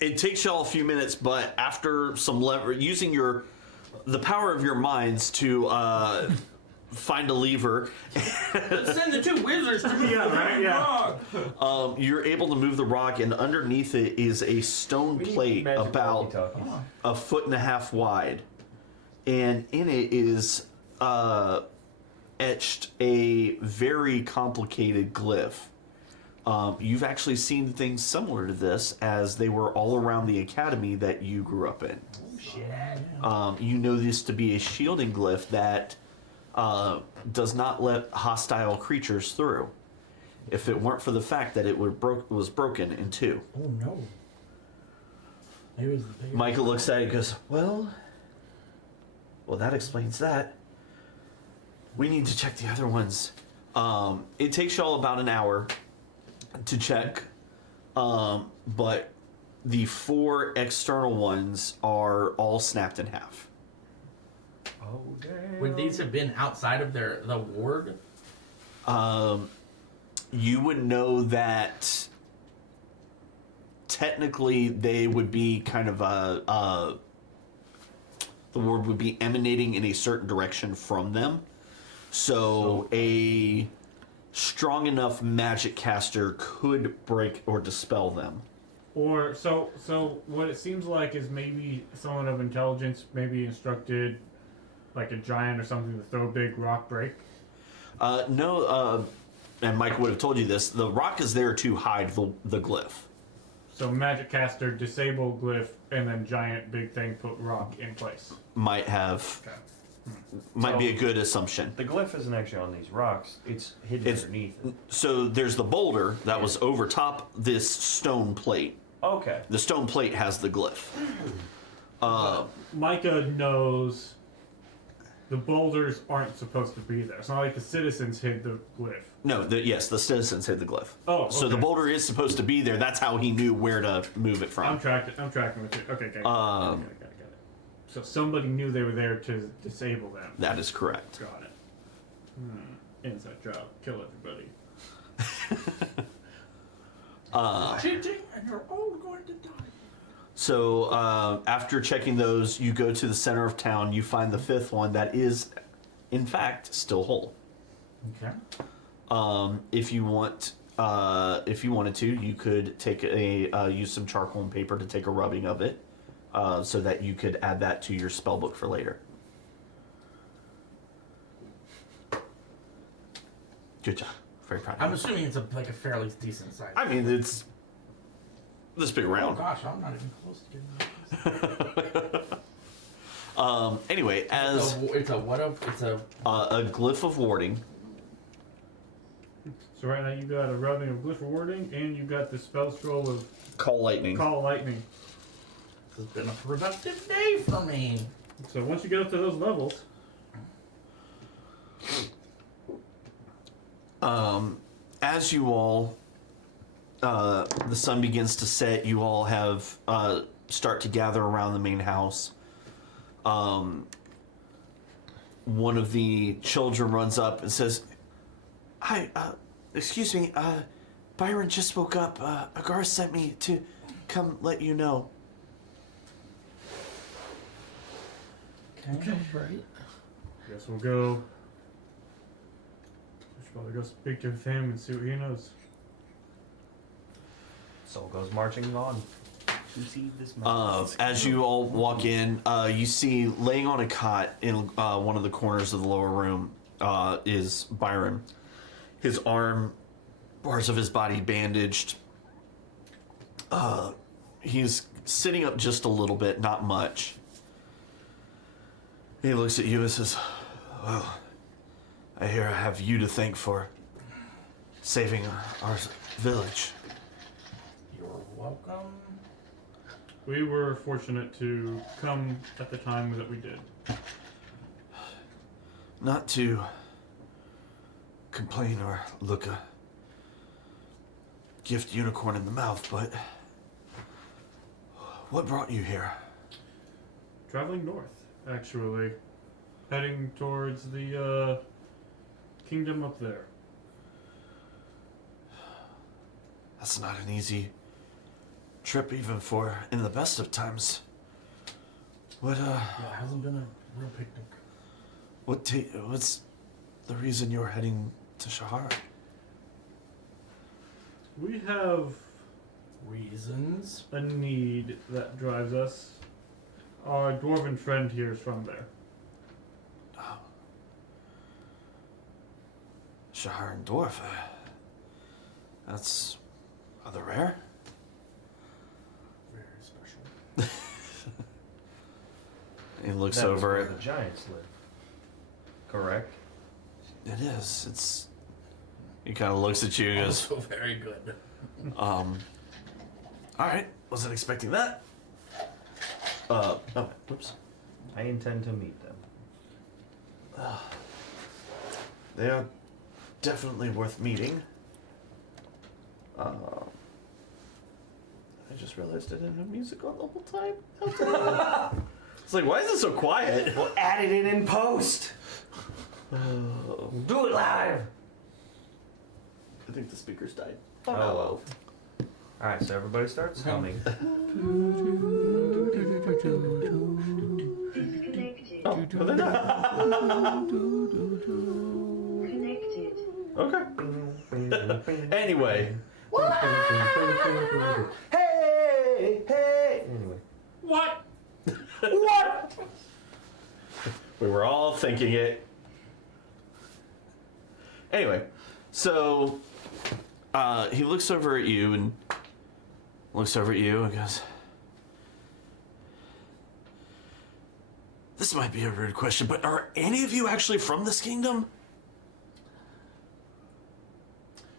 It takes y'all a few minutes, but after some using the power of your minds to find a lever, Send the 2 wizards to me. Yeah, right, yeah. you're able to move the rock, and underneath it is a stone We need plate magic about walkie-talkies. a 1.5 feet wide, and in it is etched a very complicated glyph. You've actually seen things similar to this as they were all around the academy that you grew up in. You know this to be a shielding glyph that does not let hostile creatures through. If it weren't for the fact that it was broken in two. Oh no. It was the big Michael looks at it and goes, well, that explains that. We need to check the other ones. It takes y'all about an hour to check, but the 4 external ones are all snapped in half. Oh, damn. Would these have been outside of the ward? You would know that technically they would be kind of the the ward would be emanating in a certain direction from them. So a strong enough magic caster could break or dispel them. Or so what it seems like is maybe someone of intelligence maybe instructed like a giant or something to throw a big rock break. No, and Mike would have told you this. The rock is there to hide the glyph. So magic caster disable glyph and then giant big thing put rock in place. Might have. Okay. Might be a good assumption. The glyph isn't actually on these rocks. It's hidden It's- underneath it. So there's the boulder that was over top this stone plate. Okay. The stone plate has the glyph. Micah knows the boulders aren't supposed to be there. It's not like the citizens hid the glyph. No, yes, the citizens hid the glyph. Oh, So the okay. boulder is supposed to be there. That's how he knew where to move it from. I'm tracking with you. Okay, got it. So somebody knew they were there to disable them. That is correct. Got it. Inside job. Kill everybody. Cheating, and you're all going to die. So after checking those, you go to the center of town. You find the fifth one that is, in fact, still whole. Okay. If you wanted to, you could take use some charcoal and paper to take a rubbing of it, so that you could add that to your spell book for later. Good job. Very proud of I'm you. assuming it's like a fairly decent size. I mean, it's this big Oh around. gosh, I'm not even close to getting that. Anyway, as It's a what of? It's a. a glyph of warding. So right now you got a rubbing of glyph warding, and you got the spell scroll of Call lightning. call lightning. This has been a productive day for me. So once you get up to those levels, As you all, the sun begins to set. You all have start to gather around the main house. One of the children runs up and says, "Hi, excuse me, Byron just woke up. Agar sent me to come let you know." Okay. Right. guess we'll go. We should probably go speak to him and see what he knows. Soul goes marching on to see this man. As you all walk in, you see laying on a cot in one of the corners of the lower room is Byron. His arm, parts of his body bandaged. He's sitting up just a little bit, not much. He looks at you and says, "Well, I hear I have you to thank for saving our village." You're welcome. We were fortunate to come at the time that we did. Not to complain or look a gift unicorn in the mouth, but what brought you here? Traveling north, actually. Heading towards the kingdom up there. That's not an easy trip, even for in the best of times. What Yeah, it hasn't been a real picnic. what's the reason you're heading to Shahar? We have Reasons? a need that drives us. Our dwarven friend here is from there. Shahar and Dwarf. That's rather rare. Very special. He looks That was over where it. the giants live. Correct. It is. It's. He kind of looks at you and goes, Also very good. All right, wasn't expecting that. Oh, whoops. I intend to meet them. They are definitely worth meeting. I just realized I didn't have music on the whole time. It's like, why is it so quiet? We'll add it in post. Do it live. I think the speakers died. Oh well. All right, so everybody starts humming. No, they're not. Connected. Okay. Anyway. Hey! Anyway. What? What? We were all thinking it. Anyway, so he looks over at you and goes, "This might be a rude question, but are any of you actually from this kingdom?"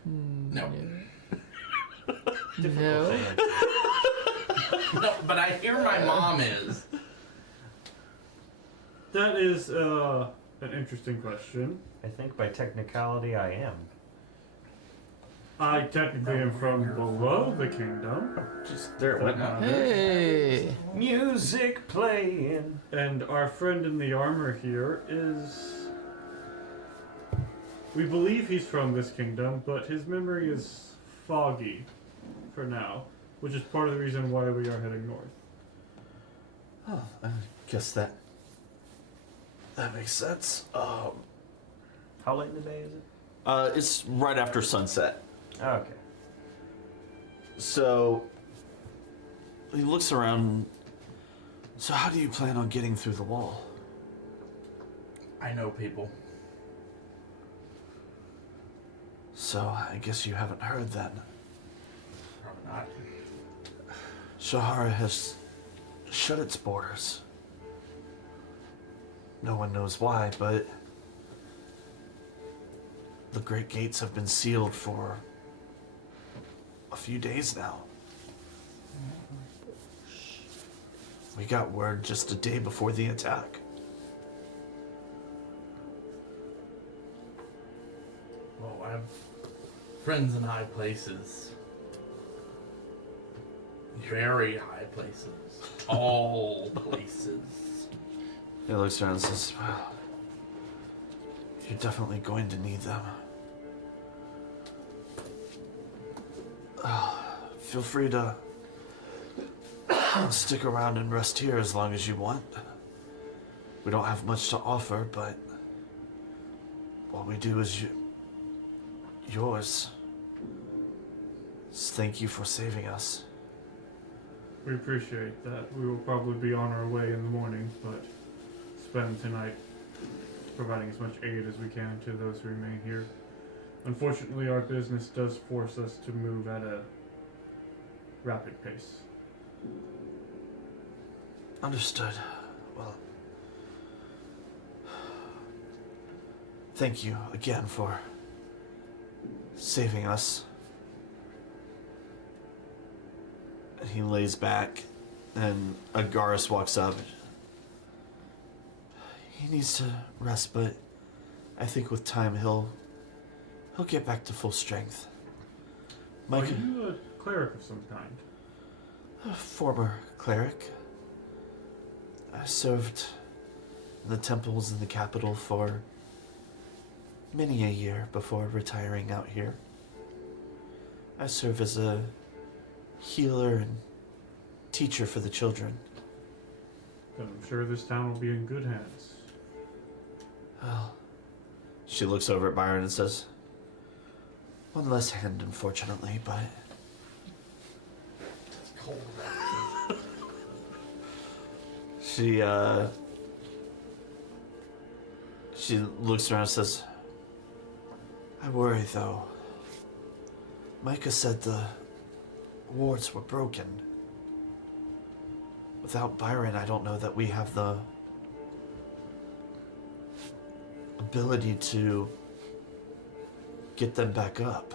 No. No. No, but I hear my mom is. That is an interesting question. I think by technicality I am. I technically am from below the kingdom. Just there it That went. matters. Hey. Music playing. And our friend in the armor here is... We believe he's from this kingdom, but his memory is foggy for now, which is part of the reason why we are heading north. Oh, I guess that makes sense. How late in the day is it? It's right after sunset. Okay. So he looks around. So how do you plan on getting through the wall? I know people. So I guess you haven't heard then. Probably not. Shahara has shut its borders. No one knows why, but the Great Gates have been sealed for a few days now. We got word just a day before the attack. Well, I have friends in high places. Very high places. All places. He looks around and says, "Well, you're definitely going to need them. Feel free to stick around and rest here as long as you want. We don't have much to offer, but what we do is yours. So thank you for saving us." We appreciate that. We will probably be on our way in the morning, but spend tonight providing as much aid as we can to those who remain here. Unfortunately, our business does force us to move at a rapid pace. Understood. Well, thank you again for saving us. And he lays back, and Agaris walks up. He needs to rest, but I think with time he'll get back to full strength. Are Mike, you a cleric of some kind? a former cleric. I served in the temples in the capital for many a year before retiring out here. I serve as a healer and teacher for the children. Then I'm sure this town will be in good hands. Well, she looks over at Byron and says, "One less hand, unfortunately, but..." It's cold. She looks around and says, "I worry, though. Micah said the wards were broken. Without Byron, I don't know that we have the ability to get them back up."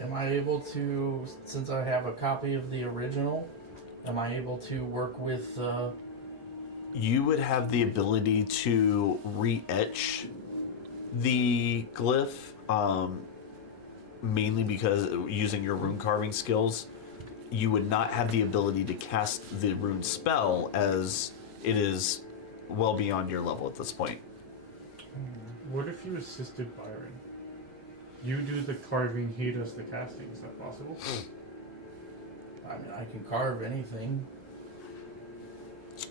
Am I able to, since I have a copy of the original, am I able to work with, You would have the ability to re-etch the glyph, mainly because using your rune carving skills, you would not have the ability to cast the rune spell, as it is well beyond your level at this point. What if you assisted Byron? You do the carving, he does the casting. Is that possible? I mean, I can carve anything.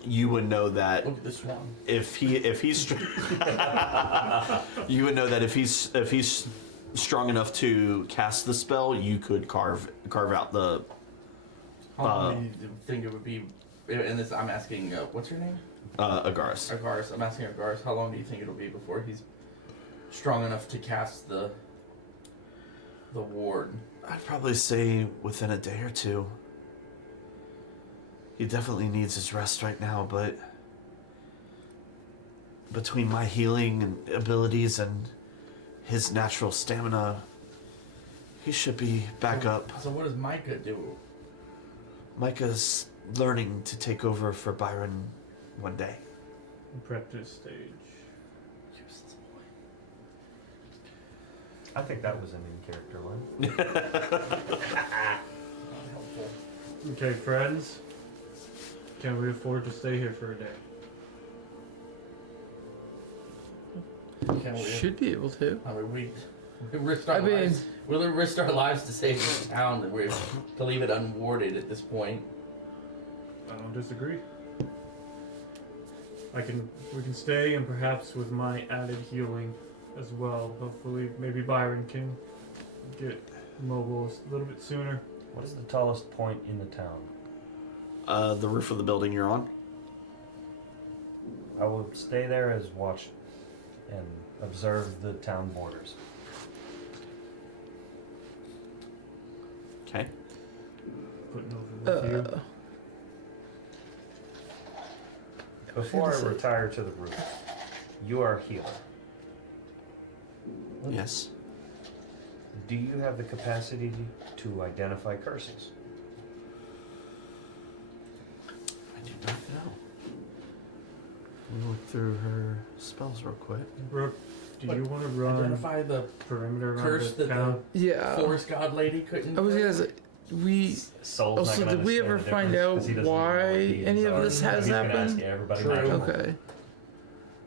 you would know that Look at this one. if he's you would know that if he's strong enough to cast the spell, you could carve out the. How long do you think it would be? And this, I'm asking, what's her name? Agaris. Agaris. I'm asking Agaris, how long do you think it'll be before he's strong enough to cast the ward? I'd probably say within a day or two. He definitely needs his rest right now, but between my healing abilities and his natural stamina, he should be back up. So what does Micah do? Micah's learning to take over for Byron one day. Apprentice stage. I think that was an in-character line. Okay, friends. Can we afford to stay here for a day? Can we? Should be able to. I mean, we risked our lives. We risked our lives to save this town, and we're to leave it unwarded at this point. I don't disagree. We can stay, and perhaps with my added healing as well. Hopefully, maybe Byron can get mobile a little bit sooner. What is the tallest point in the town? The roof of the building you're on. I will stay there as watch and observe the town borders. Okay. Putting over with you. Before I retire to the roof, you are a healer. Yes. Do you have the capacity to identify curses? I do not know. Let me look through her spells real quick. Brooke, do you want to run Identify the perimeter around curse the that town? Yeah. the forest god lady couldn't. I was break? gonna say, we Soul's also not gonna did we understand ever the find difference out 'cause he doesn't know why what demons any of are. this has He's gonna happened? ask everybody. True. Okay.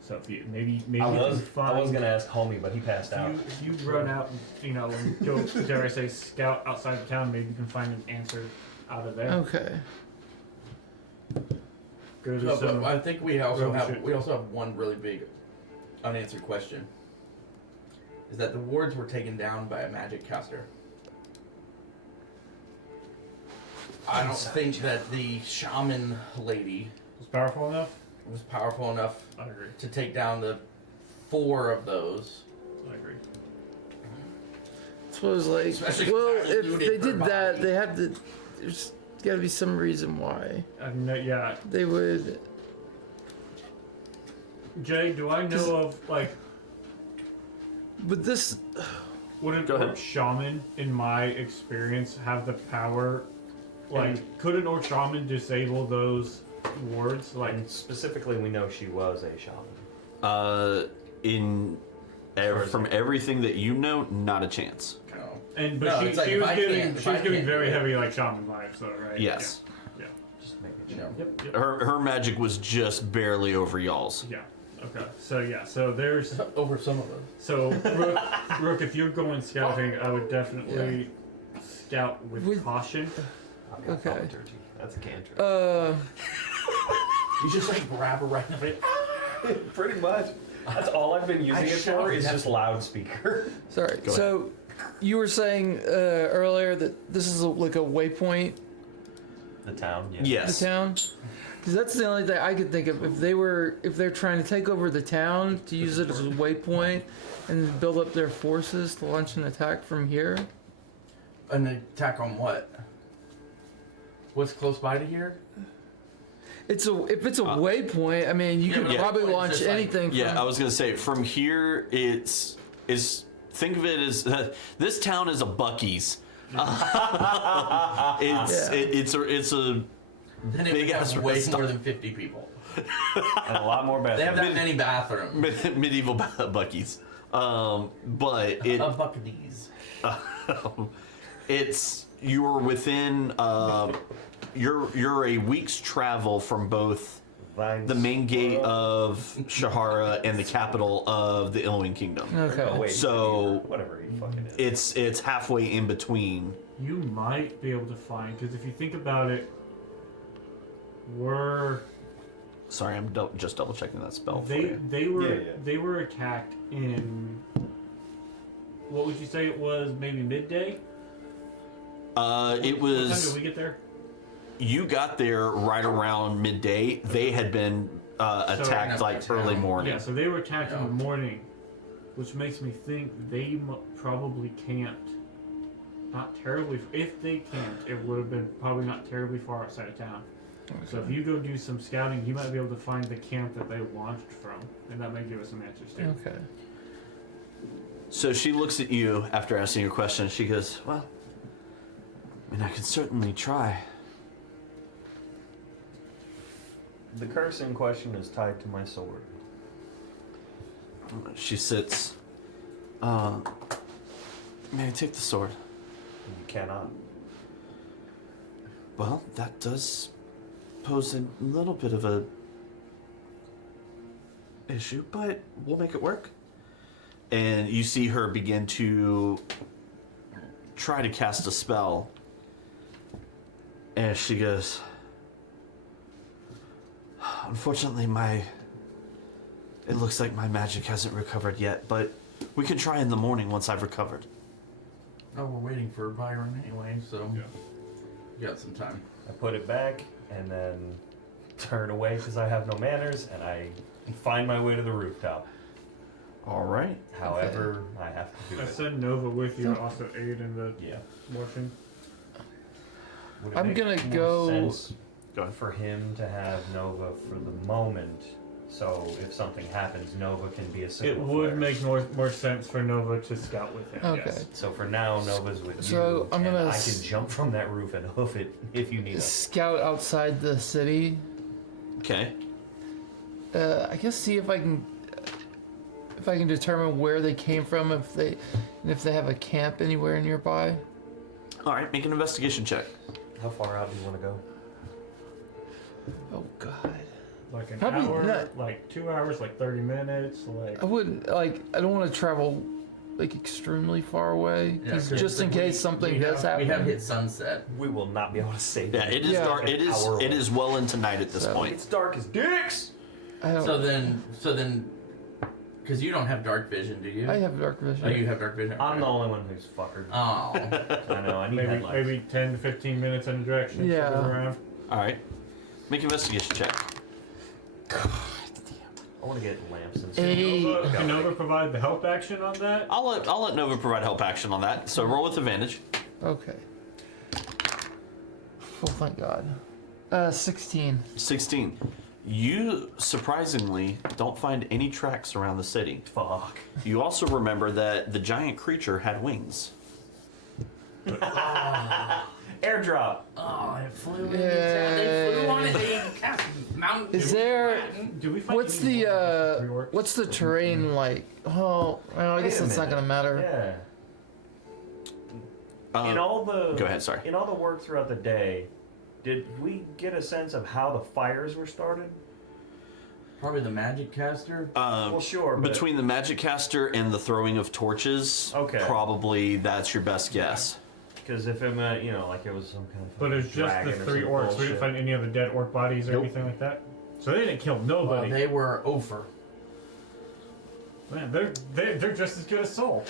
So if you, maybe I you was can find. I was gonna ask Homie, but he passed out. If you run out, and go, dare I say, scout outside the town, maybe you can find an answer out of there. Okay. Go to No, some. but I think we also Rogue have shit. one really big unanswered question. Is that the wards were taken down by a magic caster. I don't think that the shaman lady Was powerful enough? was powerful enough I agree. to take down the 4 of those. I agree. So it was like, Especially well, if if looted they her did that, body. they had to. There's got to be some reason why Yeah, they would. Jay, do I know of like But this, would an Go ahead. orc shaman, in my experience, have the power? Like, could an orc shaman disable those wards? Like, And specifically, we know she was a shaman. From everything that you know, not a chance. No. but No, she, it's like she if was I giving can't- if she I was giving can't very do it. heavy like shaman vibes, though, right? Yes. Yeah. Just making No. sure. Yep. Yep. Her magic was just barely over y'all's. Yeah. Okay. So there's Over some of us. so Rook, if you're going scouting, I would definitely scout with caution. I've got Okay. thaumaturgy. That's a cantrip. You just like grab her right in the face. Pretty much. That's all I've been using I it for shouted is that. just loudspeaker. sorry. Go So you were saying earlier that this is like a waypoint, The town, yeah. Yes. the town. Because that's the only thing I could think of. If they're trying to take over the town, to use it as a waypoint and build up their forces to launch an attack from here. An attack on what? What's close by to here? If it's a waypoint, I mean, you Yeah, could but a probably waypoint's launch just like- anything. Yeah, from, I was gonna say from here, think of it as this town is a Buc-ee's. It's a Then it Big would ass have way rest more stop. than 50 people. And a lot more They have bathrooms. that many bathrooms. medieval Buc-ee's. But it A Buc-ee's. it's you're within you're a week's travel from both Vines. the main gate of Shahara and the capital of the Illowing Kingdom. okay. Oh, wait, So- whatever he fucking is. It's halfway in between. You might be able to find, because if you think about it, we're Sorry, I'm just double checking that spell. for They you. they were Yeah, yeah. they were attacked in. What would you say it was? Maybe midday. It What time was. did we get there? You got there right around midday. They had been attacked enough like to early town. morning. Yeah, so they were attacked in the morning, which makes me think they probably camped. Not terribly. If they camped, it would have been probably not terribly far outside of town. So if you go do some scouting, you might be able to find the camp that they launched from, and that might give us some answers too. Okay. So she looks at you after asking your question. She goes, "Well, I mean, I can certainly try." The curse in question is tied to my sword. She sits. May I take the sword? You cannot. Well, that does pose a little bit of a issue, but we'll make it work. And you see her begin to try to cast a spell. And she goes, "Unfortunately, it looks like my magic hasn't recovered yet, but we can try in the morning once I've recovered." Oh, we're waiting for Byron anyway, so you got some time. I put it back and then turn away because I have no manners, and I find my way to the rooftop. All right. However, I have to do I it. send Nova with you to also aid in the Yeah. washing. Would it I'm make gonna more go- sense Go ahead. for him to have Nova for the moment, so if something happens, Nova can be a It signal would flare. make more sense for Nova to scout with him. Okay. Yes. So for now, Nova's with So you, I'm and gonna I can jump from that roof and hoof it if you need us. Scout outside the city. Okay. I guess see if I can determine where they came from, if they have a camp anywhere nearby. All right. Make an investigation check. How far out do you want to go? Oh God. Like an Probably hour, not- like 2 hours, like 30 minutes, like. I wouldn't like. I don't want to travel like extremely far away, Yeah, 'cause 'cause just in case something we does have- happen. We have hit sunset. We will not be able to save Yeah, it. it is Yeah. dark. An It is. hour It away. is well into night at this So- point. It's dark as dicks. I don't. So then, because you don't have dark vision, do you? I have dark vision. Oh, you have dark vision. I'm the only one who's fuckered. Oh, I know. I need Maybe headlights. maybe 10 to 15 minutes in a direction. Yeah. sort of around. All right. Make an investigation check. I want to get lamps and stuff. Hey. Nova, can Nova provide the help action on that? I'll let Nova provide help action on that. So roll with advantage. Okay. Oh, thank God. 16. 16. You surprisingly don't find any tracks around the city. Fuck. You also remember that the giant creature had wings. Airdrop. oh, it flew in. Yeah. They flew on it. They cast mountain. Is there? Do we find What's any more the reworks? what's the terrain like? Oh, well, I guess Wait a that's not gonna matter. Yeah. Uh, In all the go ahead, sorry. In all the work throughout the day, did we get a sense of how the fires were started? Probably the magic caster. Well, sure, but Between the magic caster and the throwing of torches, Okay. probably that's your best guess. because if it like it was some kind of. But it's just the dragon or 3 some orcs. We bullshit. didn't find any other dead orc bodies or Nope. anything like that. So they didn't kill Well, nobody. they were over. Man, they're just as good as Soul.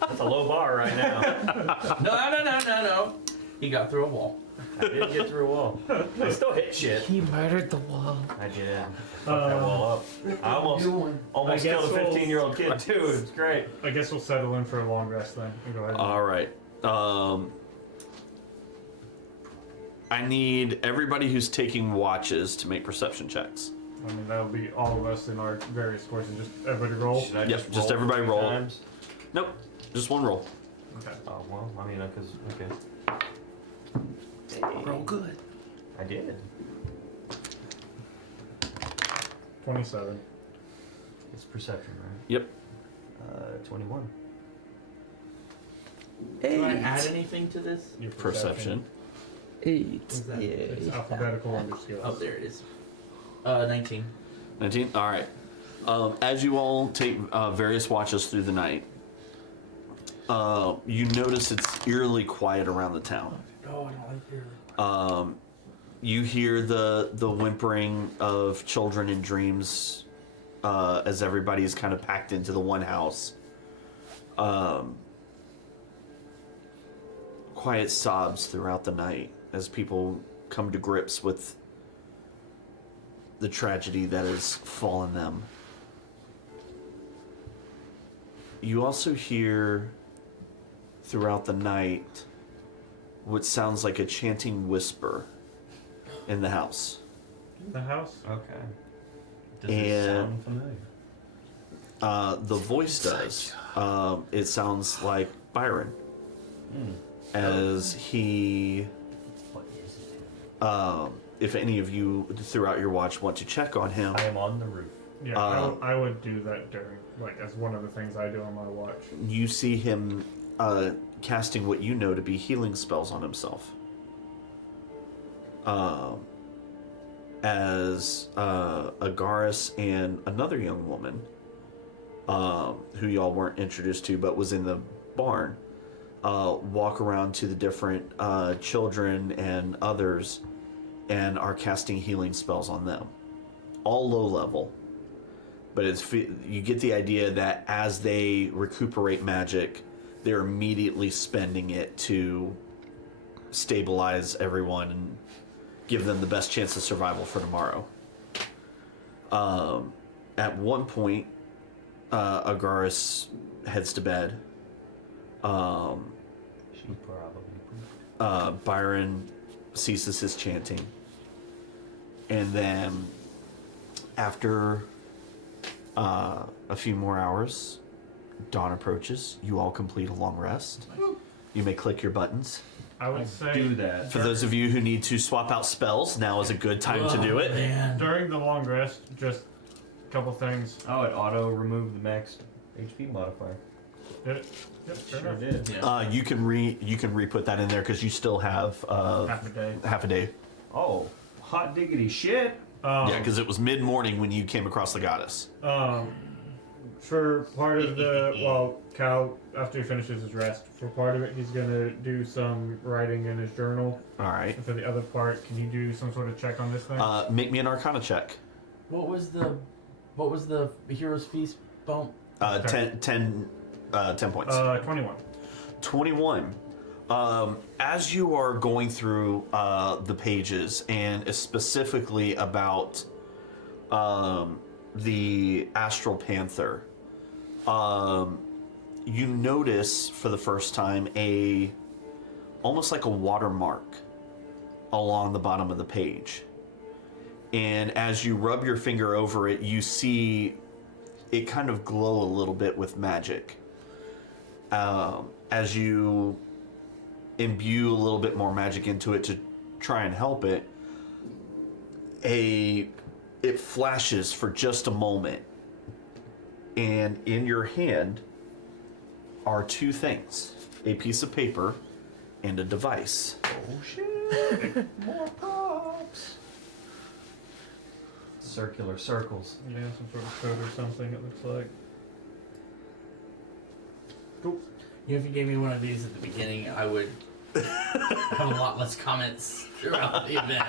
That's a low bar right now. No. He got through a wall. I did get through a wall. I still hit shit. He murdered the wall. I did. Fuck that wall up. I almost I guess killed a we'll- 15-year-old kid too. It's great. I guess we'll settle in for a long rest then. And go ahead. All right. I need everybody who's taking watches to make perception checks. I mean, that'll be all of us in our various courses. Just everybody roll. Should I Yep, just roll everybody 3 roll. times? Nope, just one roll. Okay. Oh well, I mean, because Roll good. I did. 27. It's perception, right? Yep. 21. Do I add anything to this? Your Perception. 8. What's that? It's Yeah. alphabetical under skills. Oh, there it is. 19. 19? All right. As you all take various watches through the night, you notice it's eerily quiet around the town. Oh, I don't like your. You hear the whimpering of children in dreams as everybody's kind of packed into the one house. Quiet sobs throughout the night as people come to grips with the tragedy that has fallen them. You also hear throughout the night what sounds like a chanting whisper in the house. In the house? Okay. Does And- it sound familiar? The voice does. It sounds like Byron. As he, What is it? if any of you throughout your watch want to check on him, I am on the roof. Yeah, I would do that during, like, as one of the things I do on my watch. you see him casting what you know to be healing spells on himself. As Agaris and another young woman, who y'all weren't introduced to but was in the barn, walk around to the different children and others and are casting healing spells on them. All low level. But you get the idea that as they recuperate magic, they're immediately spending it to stabilize everyone and give them the best chance of survival for tomorrow. At one point, Agaris heads to bed. She probably. Byron ceases his chanting. And then, after a few more hours, dawn approaches. You all complete a long rest. You may click your buttons. I would say Do that. For those of you who need to swap out spells, now is a good time to do it. Man. during the long rest, just a couple things. Oh, it auto removed the max HP modifier. Did it? Yep, sure Sure enough. did. Yeah. You can re-put that in there because you still have Half a day. half a day. Oh, hot diggity shit. Yeah, because it was mid-morning when you came across the goddess. For part of the, well, Cal, after he finishes his rest, for part of it, he's gonna do some writing in his journal. All right. And for the other part, can you do some sort of check on this thing? Make me an Arcana check. What was the hero's feast bump? 10 points. 21. 21. As you are going through the pages, and specifically about the Astral Panther, you notice for the first time almost like a watermark along the bottom of the page. And as you rub your finger over it, you see it kind of glow a little bit with magic. As you imbue a little bit more magic into it to try and help it, it flashes for just a moment, and in your hand are two things: a piece of paper and a device. Oh shit! More props. Circular circles. Yeah, some sort of code or something, it looks like. You know, if you gave me one of these at the beginning, I would have a lot less comments throughout the event.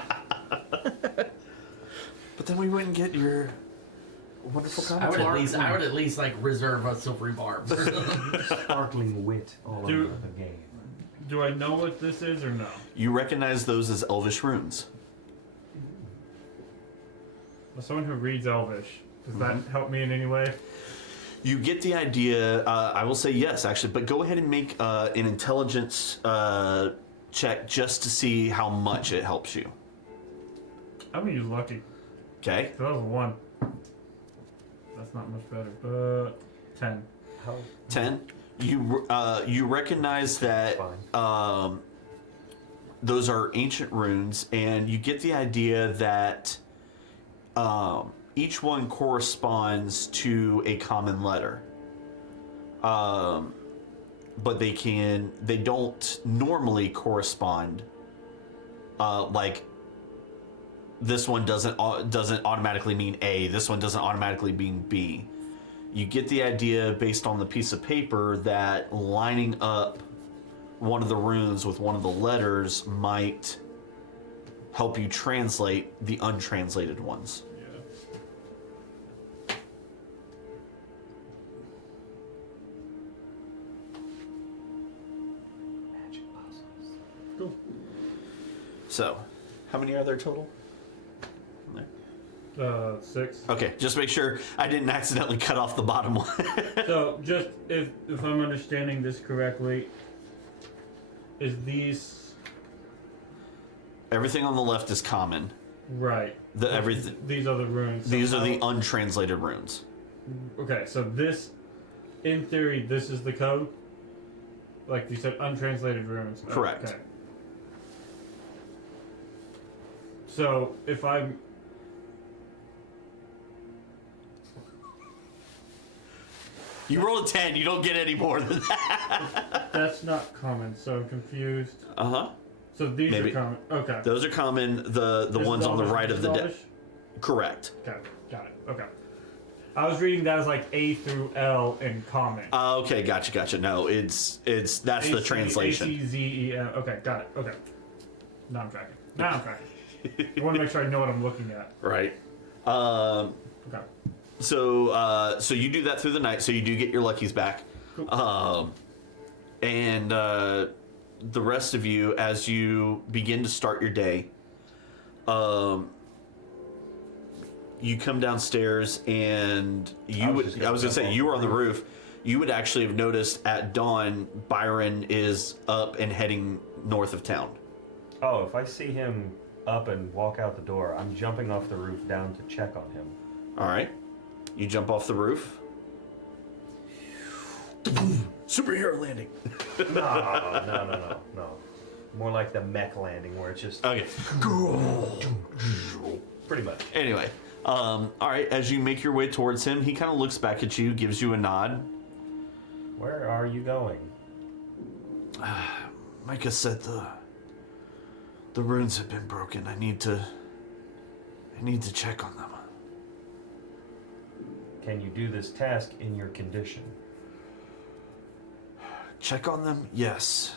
But then we wouldn't get your wonderful I would comments. at least like reserve a silvery barb. Sparkling wit all Dude. over the game. Do I know what this is or no? You recognize those as Elvish runes. As someone who reads Elvish, does that help me in any way? You get the idea. I will say yes, actually, but go ahead and make an intelligence check just to see how much it helps you. I'm gonna use lucky. Okay. So that was a 1. That's not much better, but 10. How? 10. You recognize that those are ancient runes, and you get the idea that each one corresponds to a common letter. But they don't normally correspond. Like this one doesn't automatically mean A. This one doesn't automatically mean B. You get the idea based on the piece of paper that lining up one of the runes with one of the letters might help you translate the untranslated ones. Yeah. Cool. So, how many are there total? 6. Okay, just make sure I didn't accidentally cut off the bottom one. So, just if I'm understanding this correctly, is these Everything on the left is common. right? Everything. These are the runes. These are the Somehow- untranslated runes. Okay, so this, in theory, this is the code. Like you said, untranslated runes. Correct. Okay. So if I'm You roll a 10, you don't get any more than that. that's not common, so I'm confused. Uh huh. So these Maybe. are common. Okay. Those are common. The This ones is on the Elvish, right this of the is deck. Elvish? Correct. Okay, got it. Okay. I was reading that as like A through L in common. Okay, gotcha. No, it's that's the translation. A-C-Z-E-M. Okay, got it. Okay. Now I'm tracking. I want to make sure I know what I'm looking at. Right. Okay. So you do that through the night. So you do get your luckies back. Cool. And the rest of you, as you begin to start your day, you come downstairs and I was gonna say jump you off were on the the roof. You would actually have noticed at dawn Byron is up and heading north of town. Oh, if I see him up and walk out the door, I'm jumping off the roof down to check on him. All right. You jump off the roof. Superhero landing. No. More like the mech landing where it's just Okay. pretty much. Anyway, all right. As you make your way towards him, he kind of looks back at you, gives you a nod. Where are you going? Micah said the runes have been broken. I need to check on them. Can you do this task in your condition? Check on them? Yes.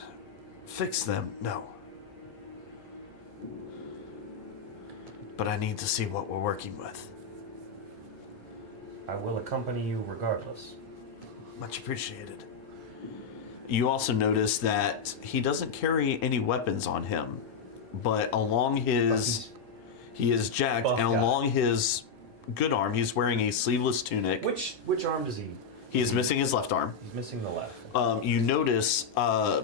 Fix them? No. But I need to see what we're working with. I will accompany you regardless. Much appreciated. You also notice that he doesn't carry any weapons on him, but along his... He is jacked, Buff and guy. along his good arm, he's wearing a sleeveless tunic. Which arm does he? He is missing his left arm. He's missing the left. You notice,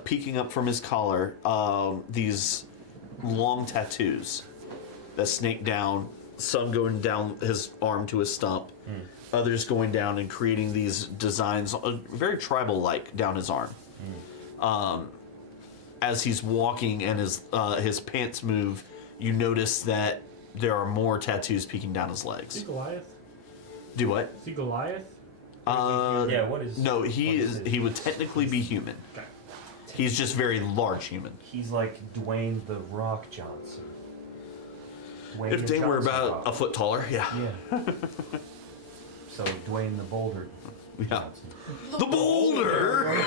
peeking up from his collar, these long tattoos that snake down, some going down his arm to his stump, others going down and creating these designs, very tribal-like, down his arm. As he's walking and his pants move, you notice that there are more tattoos peeking down his Is he legs. Goliath? Do what? Is he Goliath? Yeah, what is... No, what is it? he would technically be human. Okay. He's just very large human. He's like Dwayne the Rock Johnson. Dwayne If the they were Johnson about Rock. a foot taller, yeah. Yeah. So Dwayne the Boulder Yeah. Johnson. The boulder!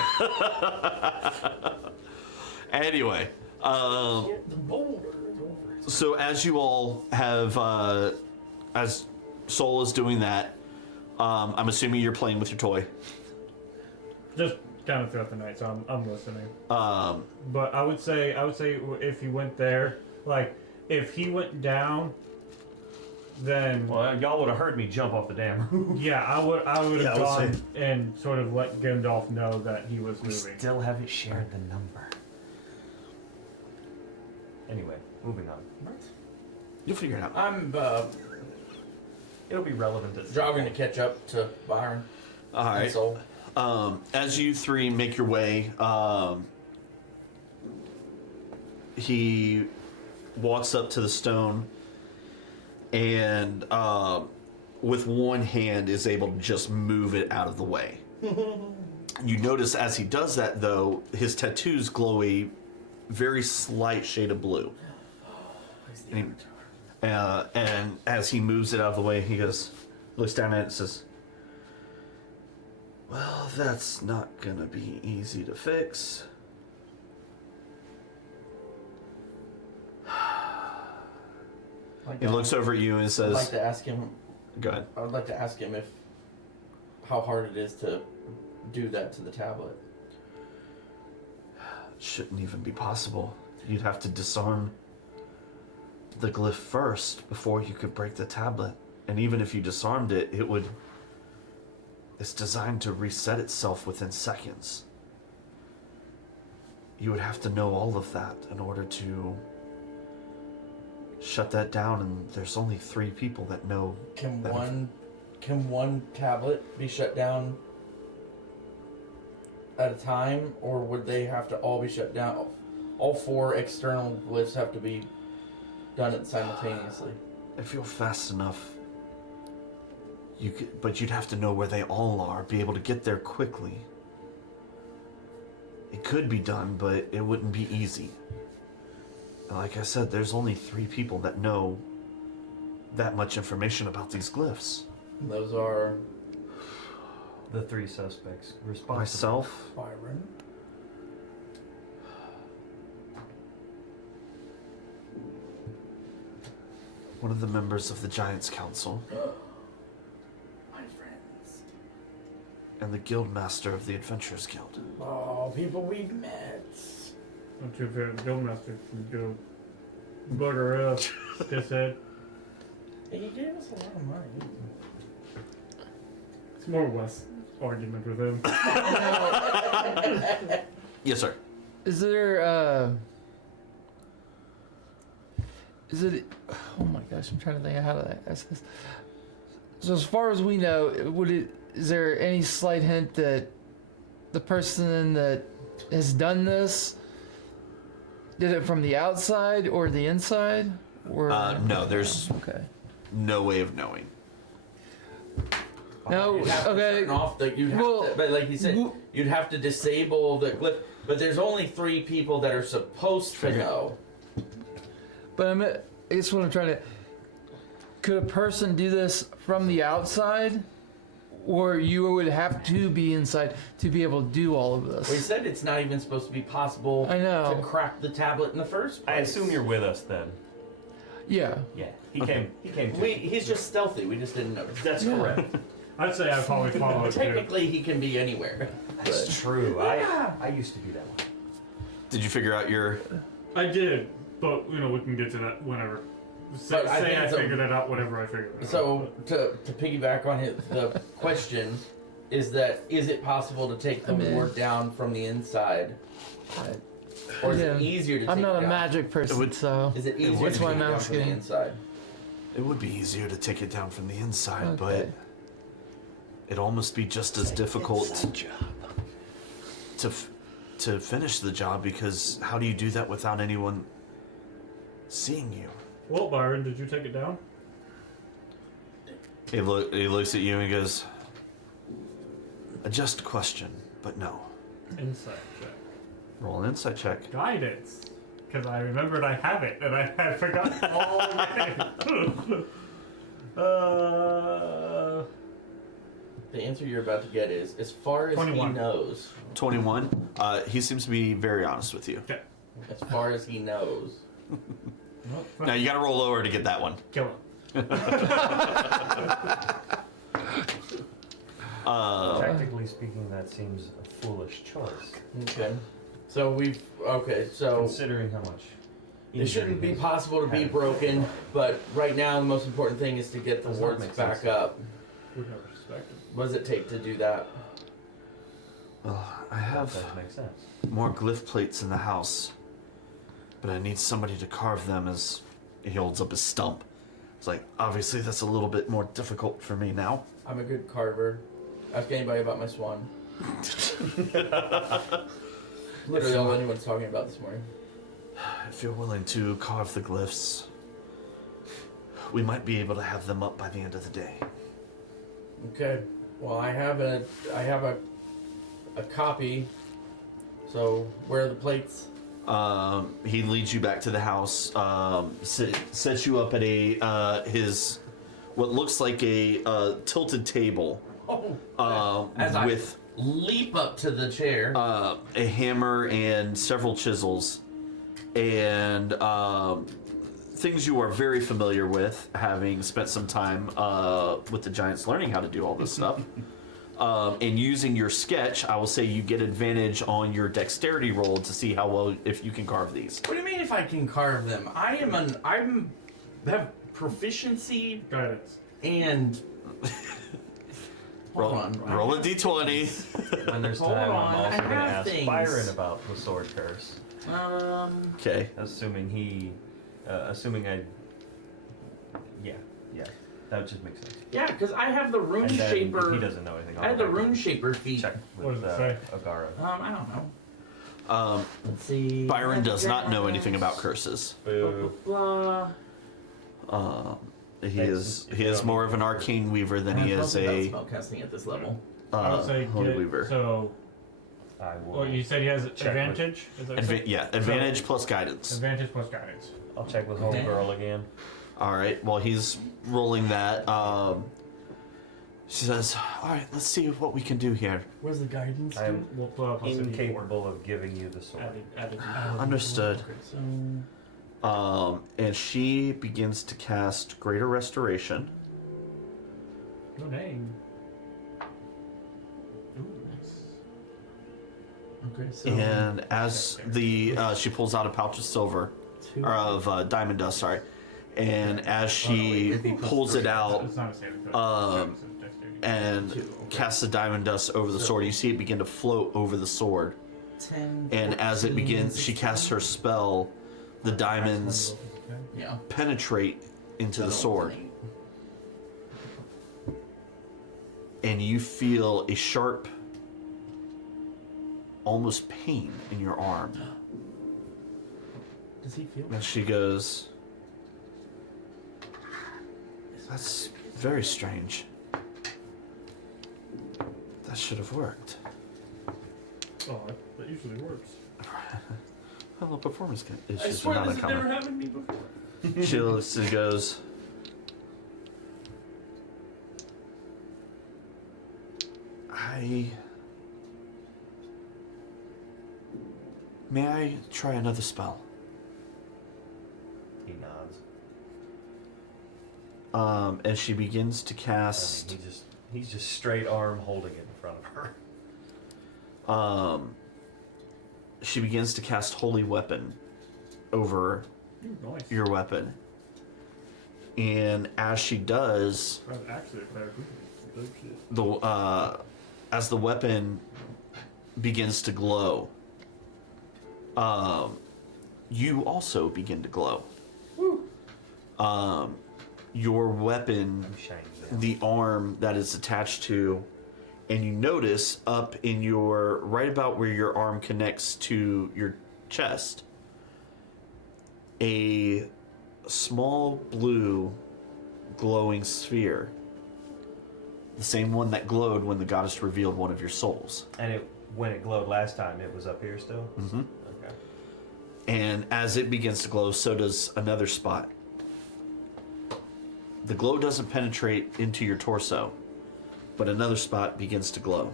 Anyway, The boulder is over. so as you all have, as Soul is doing that, I'm assuming you're playing with your toy. Just kind of throughout the night, so I'm listening. Um, But I would say if he went there, like if he went down, then Well, y'all would have heard me jump off the damn roof. yeah, I would Yeah, have I would gone and sort of let Gandalf know that he was We moving. still haven't shared the number. Anyway, moving on. you'll figure it out. I'm It'll be relevant at jogging to catch up to Byron. All And right. Soul. As you three make your way, he walks up to the stone and with one hand is able to just move it out of the way. You notice as he does that, though, his tattoos glow a very slight shade of blue. And as he moves it out of the way, he looks down at it and says, "Well, that's not gonna be easy to fix." He looks over at you and I'd says, like to ask him. "Go ahead." I would like to ask him if how hard it is to do that to the tablet. Shouldn't even be possible. You'd have to disarm the glyph first before you could break the tablet. And even if you disarmed it, it's designed to reset itself within seconds. You would have to know all of that in order to shut that down, and there's only 3 people that know. Can that one tablet be shut down at a time, or would they have to all be shut down? All 4 external glyphs have to be done it simultaneously. If you're fast enough, you could, but you'd have to know where they all are, be able to get there quickly. It could be done, but it wouldn't be easy. And like I said, there's only 3 people that know that much information about these glyphs. And those are The 3 suspects responsible. Myself, Byron, one of the members of the Giants Council, my friends. and the Guild Master of the Adventurers Guild. Oh, people we've met. Don't you fear the Guildmaster can go bugger up, pisshead. He gave us a lot of money. It's more Wes' argument with him. Yes, sir. Is there, is it, oh my gosh, I'm trying to think of how to ask this. So as far as we know, is there any slight hint that the person that has done this did it from the outside or the inside? Or No, there's okay. no way of knowing. No, You'd have to okay. turn off the, you'd have to, but like you said, you'd have to disable the glyph. But there's only 3 people that are supposed to know. But I guess what I'm trying to. Could a person do this from the outside, or you would have to be inside to be able to do all of this? We said it's not even supposed to be possible I know. to crack the tablet in the first place. I assume you're with us then. Yeah. Yeah. He came to. He's just stealthy. We just didn't notice. That's Yeah. correct. I'd say I'd probably follow it too. Technically, he can be anywhere. That's true. I used to do that one. Did you figure out your... I did, but you know we can get to that whenever. Say, But I think I it's a- figured it out whenever I figured it out. So to piggyback on the question, is it possible to take the ward down from the inside, or is it easier to? I'm take not it a down? magic person, so Is it easier That's to why take I'm it down from the asking. inside? It would be easier to take it down from the inside, Okay. but it'd almost be just as difficult to finish the job, because how do you do that without anyone seeing you? Well, Byron, did you take it down? He looks at you and goes, "A just question, but no." Insight check. Roll an insight check. Guidance. Because I remembered I have it, and I had forgotten already. The answer you're about to get is, as far as 21. he knows, 21. He seems to be very honest with you. Okay. as far as he knows. Now you got to roll lower to get that one. Kill him. Technically speaking, that seems a foolish choice, Okay. So considering how much. it shouldn't be injury possible to be has- broken, but right now the most important thing is to get the Does not wards make back sense. up. Would have respected. What does it take to do that? Well, I That have does make sense. more glyph plates in the house, but I need somebody to carve them. As he holds up his stump. It's like, obviously that's a little bit more difficult for me now. I'm a good carver. Ask anybody about my swan. Literally all anyone's talking about this morning. If you're willing to carve the glyphs, we might be able to have them up by the end of the day. Okay. Well, I have a copy. So where are the plates? He leads you back to the house, sets you up at his what looks like a tilted table As I with leap up to the chair. a hammer and several chisels, and things you are very familiar with, having spent some time with the giants learning how to do all this stuff. And using your sketch, I will say you get advantage on your dexterity roll to see how well if you can carve these. What do you mean if I can carve them? I have proficiency Guidance. and Roll, Hold on. roll a d20. When there's Hold time, on, I'm also I going to have ask things. Byron about the sword curse. Okay. Assuming he, yeah, that just makes sense. yeah, because I have the rune And then shaper. if he doesn't know anything. I have the I'll rune shaper feat. check What with does it say? Agara. I don't know. Let's see. Byron does not know anything about curses. Blah, blah, blah. He Thanks. is If he you is don't more need of an arcane weaver than he I is don't think a that's spellcasting at this level. I would say holy get, weaver. So, I will. well, you said he has Check advantage? Is that what you said? Yeah, advantage plus guidance. Advantage plus guidance. I'll check with Okay. Homegirl again. All right. While he's rolling that, she says, "All right, let's see what we can do here." Where's the guidance? I am We'll plus a D4. incapable of giving you the sword. Added Understood. So, And she begins to cast Greater Restoration. no name. ooh, nice. Okay, so And as the she pulls out a pouch of silver, two. or of diamond dust, sorry. And as she it'd be plus pulls it three. out It's not a saving throw. um, It's dexterity. and Two, okay. casts the diamond dust over the So- sword, you see it begin to float over the sword. 10. And as it 14, begins, she casts her spell. The diamonds Yeah. penetrate into the That sword, one's an and you feel a sharp, almost pain in your arm. 8. Does he feel? And she goes, "That's very strange. That should have worked." Oh, that usually works. Hello, performance I issues are swear not this has never uncommon. happened to me before. She looks and goes, May I try another spell?" He nods. As she begins to I cast, mean, he's just straight arm holding it in front of her. she begins to cast Holy Weapon over Ooh, nice. your weapon. And as she does, That's actually a cleric. Dope shit. as the weapon begins to glow, you also begin to glow. Your weapon, I'm shining down. the arm that is attached to, and you notice up in your, right about where your arm connects to your chest, a small blue glowing sphere. The same one that glowed when the goddess revealed one of your souls. And when it glowed last time, it was up here still? Mm-hmm. Okay. And as it begins to glow, so does another spot. The glow doesn't penetrate into your torso, but another spot begins to glow.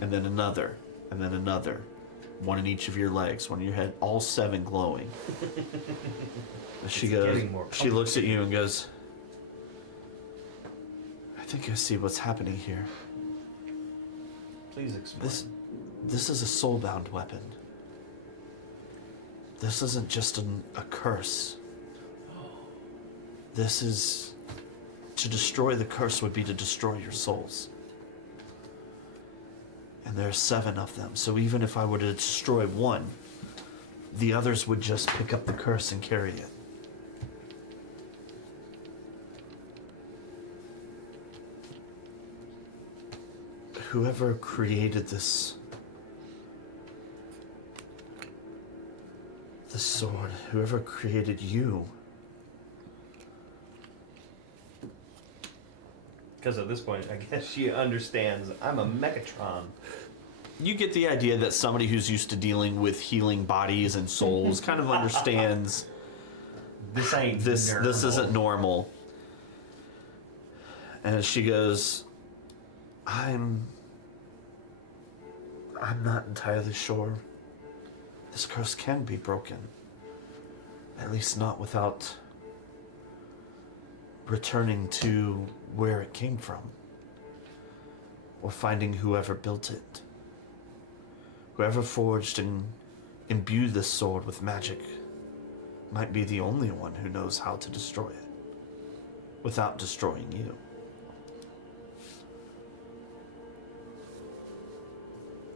And then another, and then another. One in each of your legs, one in your head, all 7 glowing. And she It's goes, getting more she looks at you and goes, "I think I see what's happening here. Please explain. This is a soul-bound weapon. This isn't just a curse. This is... To destroy the curse would be to destroy your souls. And there are 7 of them, so even if I were to destroy one, the others would just pick up the curse and carry it. Whoever created this sword, whoever created you, Because at this point, I guess she understands I'm a Megatron. you get the idea that somebody who's used to dealing with healing bodies and souls kind of understands This ain't this normal. isn't normal. And she goes, I'm not entirely sure this curse can be broken. At least not without returning to where it came from. Or finding whoever built it. Whoever forged and imbued this sword with magic might be the only one who knows how to destroy it without destroying you.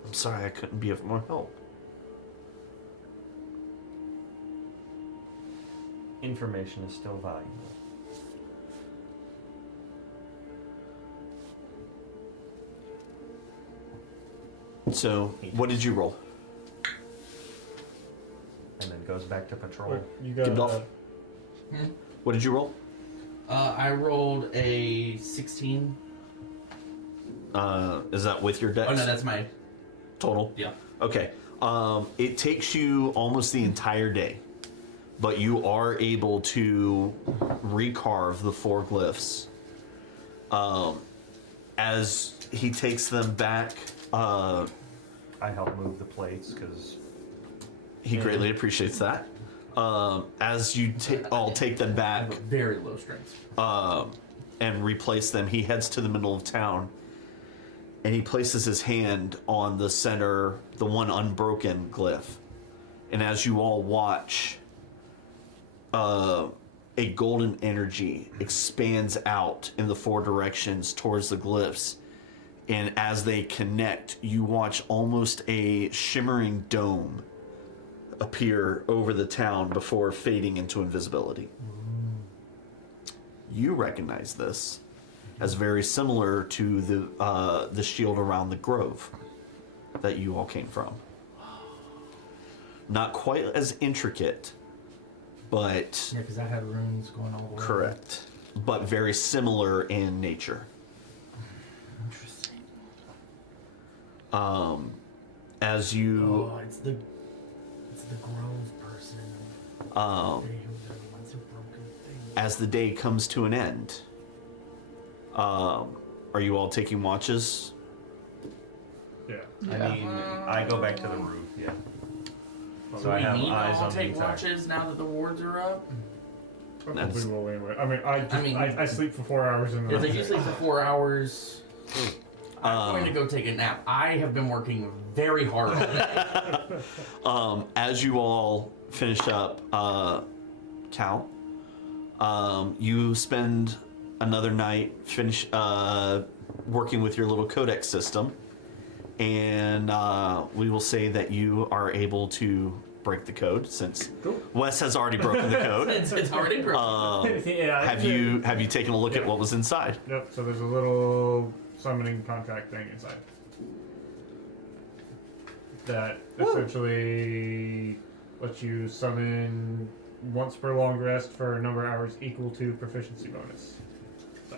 I'm sorry I couldn't be of more help. Information is still valuable. So, what did you roll? And then goes back to patrol. You got Gandalf? What did you roll? I rolled a 16. Is that with your dex? Oh no, that's my total? yeah. Okay. It takes you almost the entire day, but you are able to recarve the 4 glyphs. As he takes them back, I help move the plates because he greatly appreciates that. As you all take them I back have a very low strength. and replace them, he heads to the middle of town and he places his hand on the center, the one unbroken glyph. And as you all watch, a golden energy expands out in the 4 directions towards the glyphs. And as they connect, you watch almost a shimmering dome appear over the town before fading into invisibility. You recognize this as very similar to the shield around the grove that you all came from. Not quite as intricate, but Yeah, because I had runes going all the way. correct, but very similar in nature. Interesting. As you Oh, it's the grove person. um, They who wants a broken thing. as the day comes to an end, are you all taking watches? Yeah. I mean, I go back to the roof. Yeah. So So I we have need eyes to all on the take entire. watches now that the wards are up. Probably will anyway. I mean, I sleep for 4 hours and If then they sleep for 4 hours, I'm going to go take a nap. I have been working very hard all day. As you all finish up, Cal, you spend another night working with your little codex system, and we will say that you are able to break the code since Wes has already broken the code. It's already broken. yeah. Have you taken a look at what was inside? Yep. So there's a little summoning contract thing inside that essentially lets you summon once per long rest for a number of hours equal to proficiency bonus. So,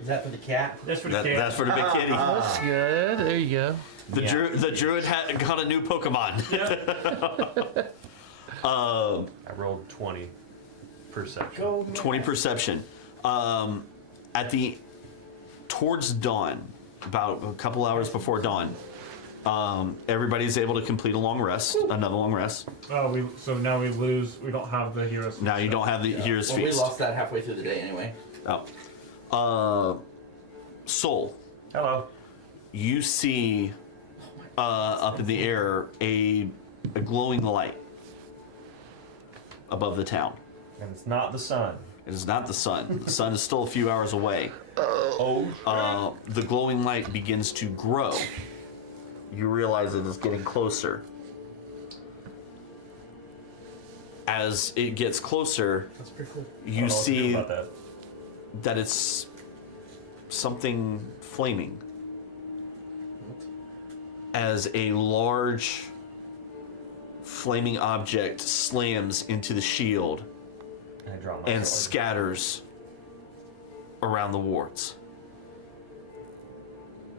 Is that for the cat? that's for the cat. That's for the big kitty. That's good. There you go. The druid got a new Pokemon. I rolled 20 perception. 20 perception. Towards dawn, about a couple hours before dawn, everybody's able to complete another long rest. Oh, so now we lose. We don't have the heroes. Now you don't have the hero's Well, we feast. lost that halfway through the day anyway. Oh. Soul, Hello. you see up in the air a glowing light above the town. And it's not the sun. It is not the sun. The sun is still a few hours away. The glowing light begins to grow. You realize it is getting closer. As it gets closer, That's pretty cool. you I don't know what to do see about that. that it's something flaming. As a large flaming object slams into the shield And I draw my and sword. scatters around the wards.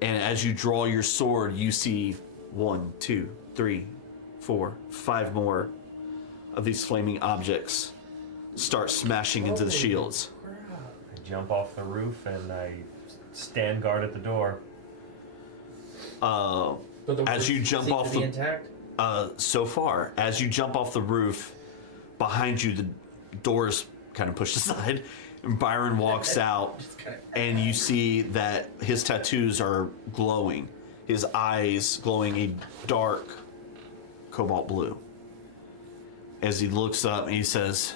And as you draw your sword, you see 1, 2, 3, 4, 5 more of these flaming objects start smashing into the shields. I jump off the roof and I stand guard at the door. But the As you wards jump seem off to be the- intact. So far, as you jump off the roof, behind you, the doors kind of pushed aside, and Byron walks out, and you see that his tattoos are glowing. His eyes glowing a dark cobalt blue. As he looks up and he says,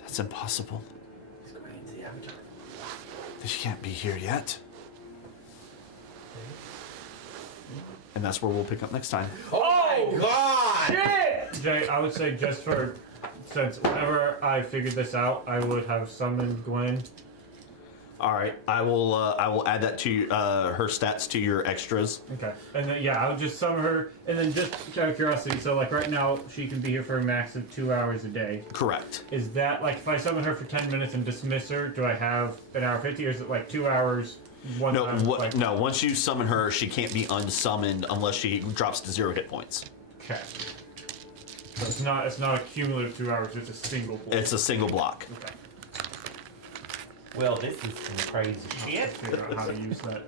"That's impossible. She can't be here yet." And that's where we'll pick up next time. Oh my god! Shit! Jay, I would say just for, since whenever I figured this out, I would have summoned Gwen. All right, I will add that to her stats to your extras. Okay. And then, yeah, I would just summon her, and then just out of curiosity, so like right now, she can be here for a max of 2 hours a day. Correct. Is that, like, if I summon her for 10 minutes and dismiss her, do I have an hour 50, or is it like 2 hours, one No, time? Like, no. Once you summon her, she can't be unsummoned unless she drops to 0 hit points. okay. So it's not a cumulative 2 hours, it's a single block. It's a single block. Okay. Well, this is some crazy shit. Figure out how to use that.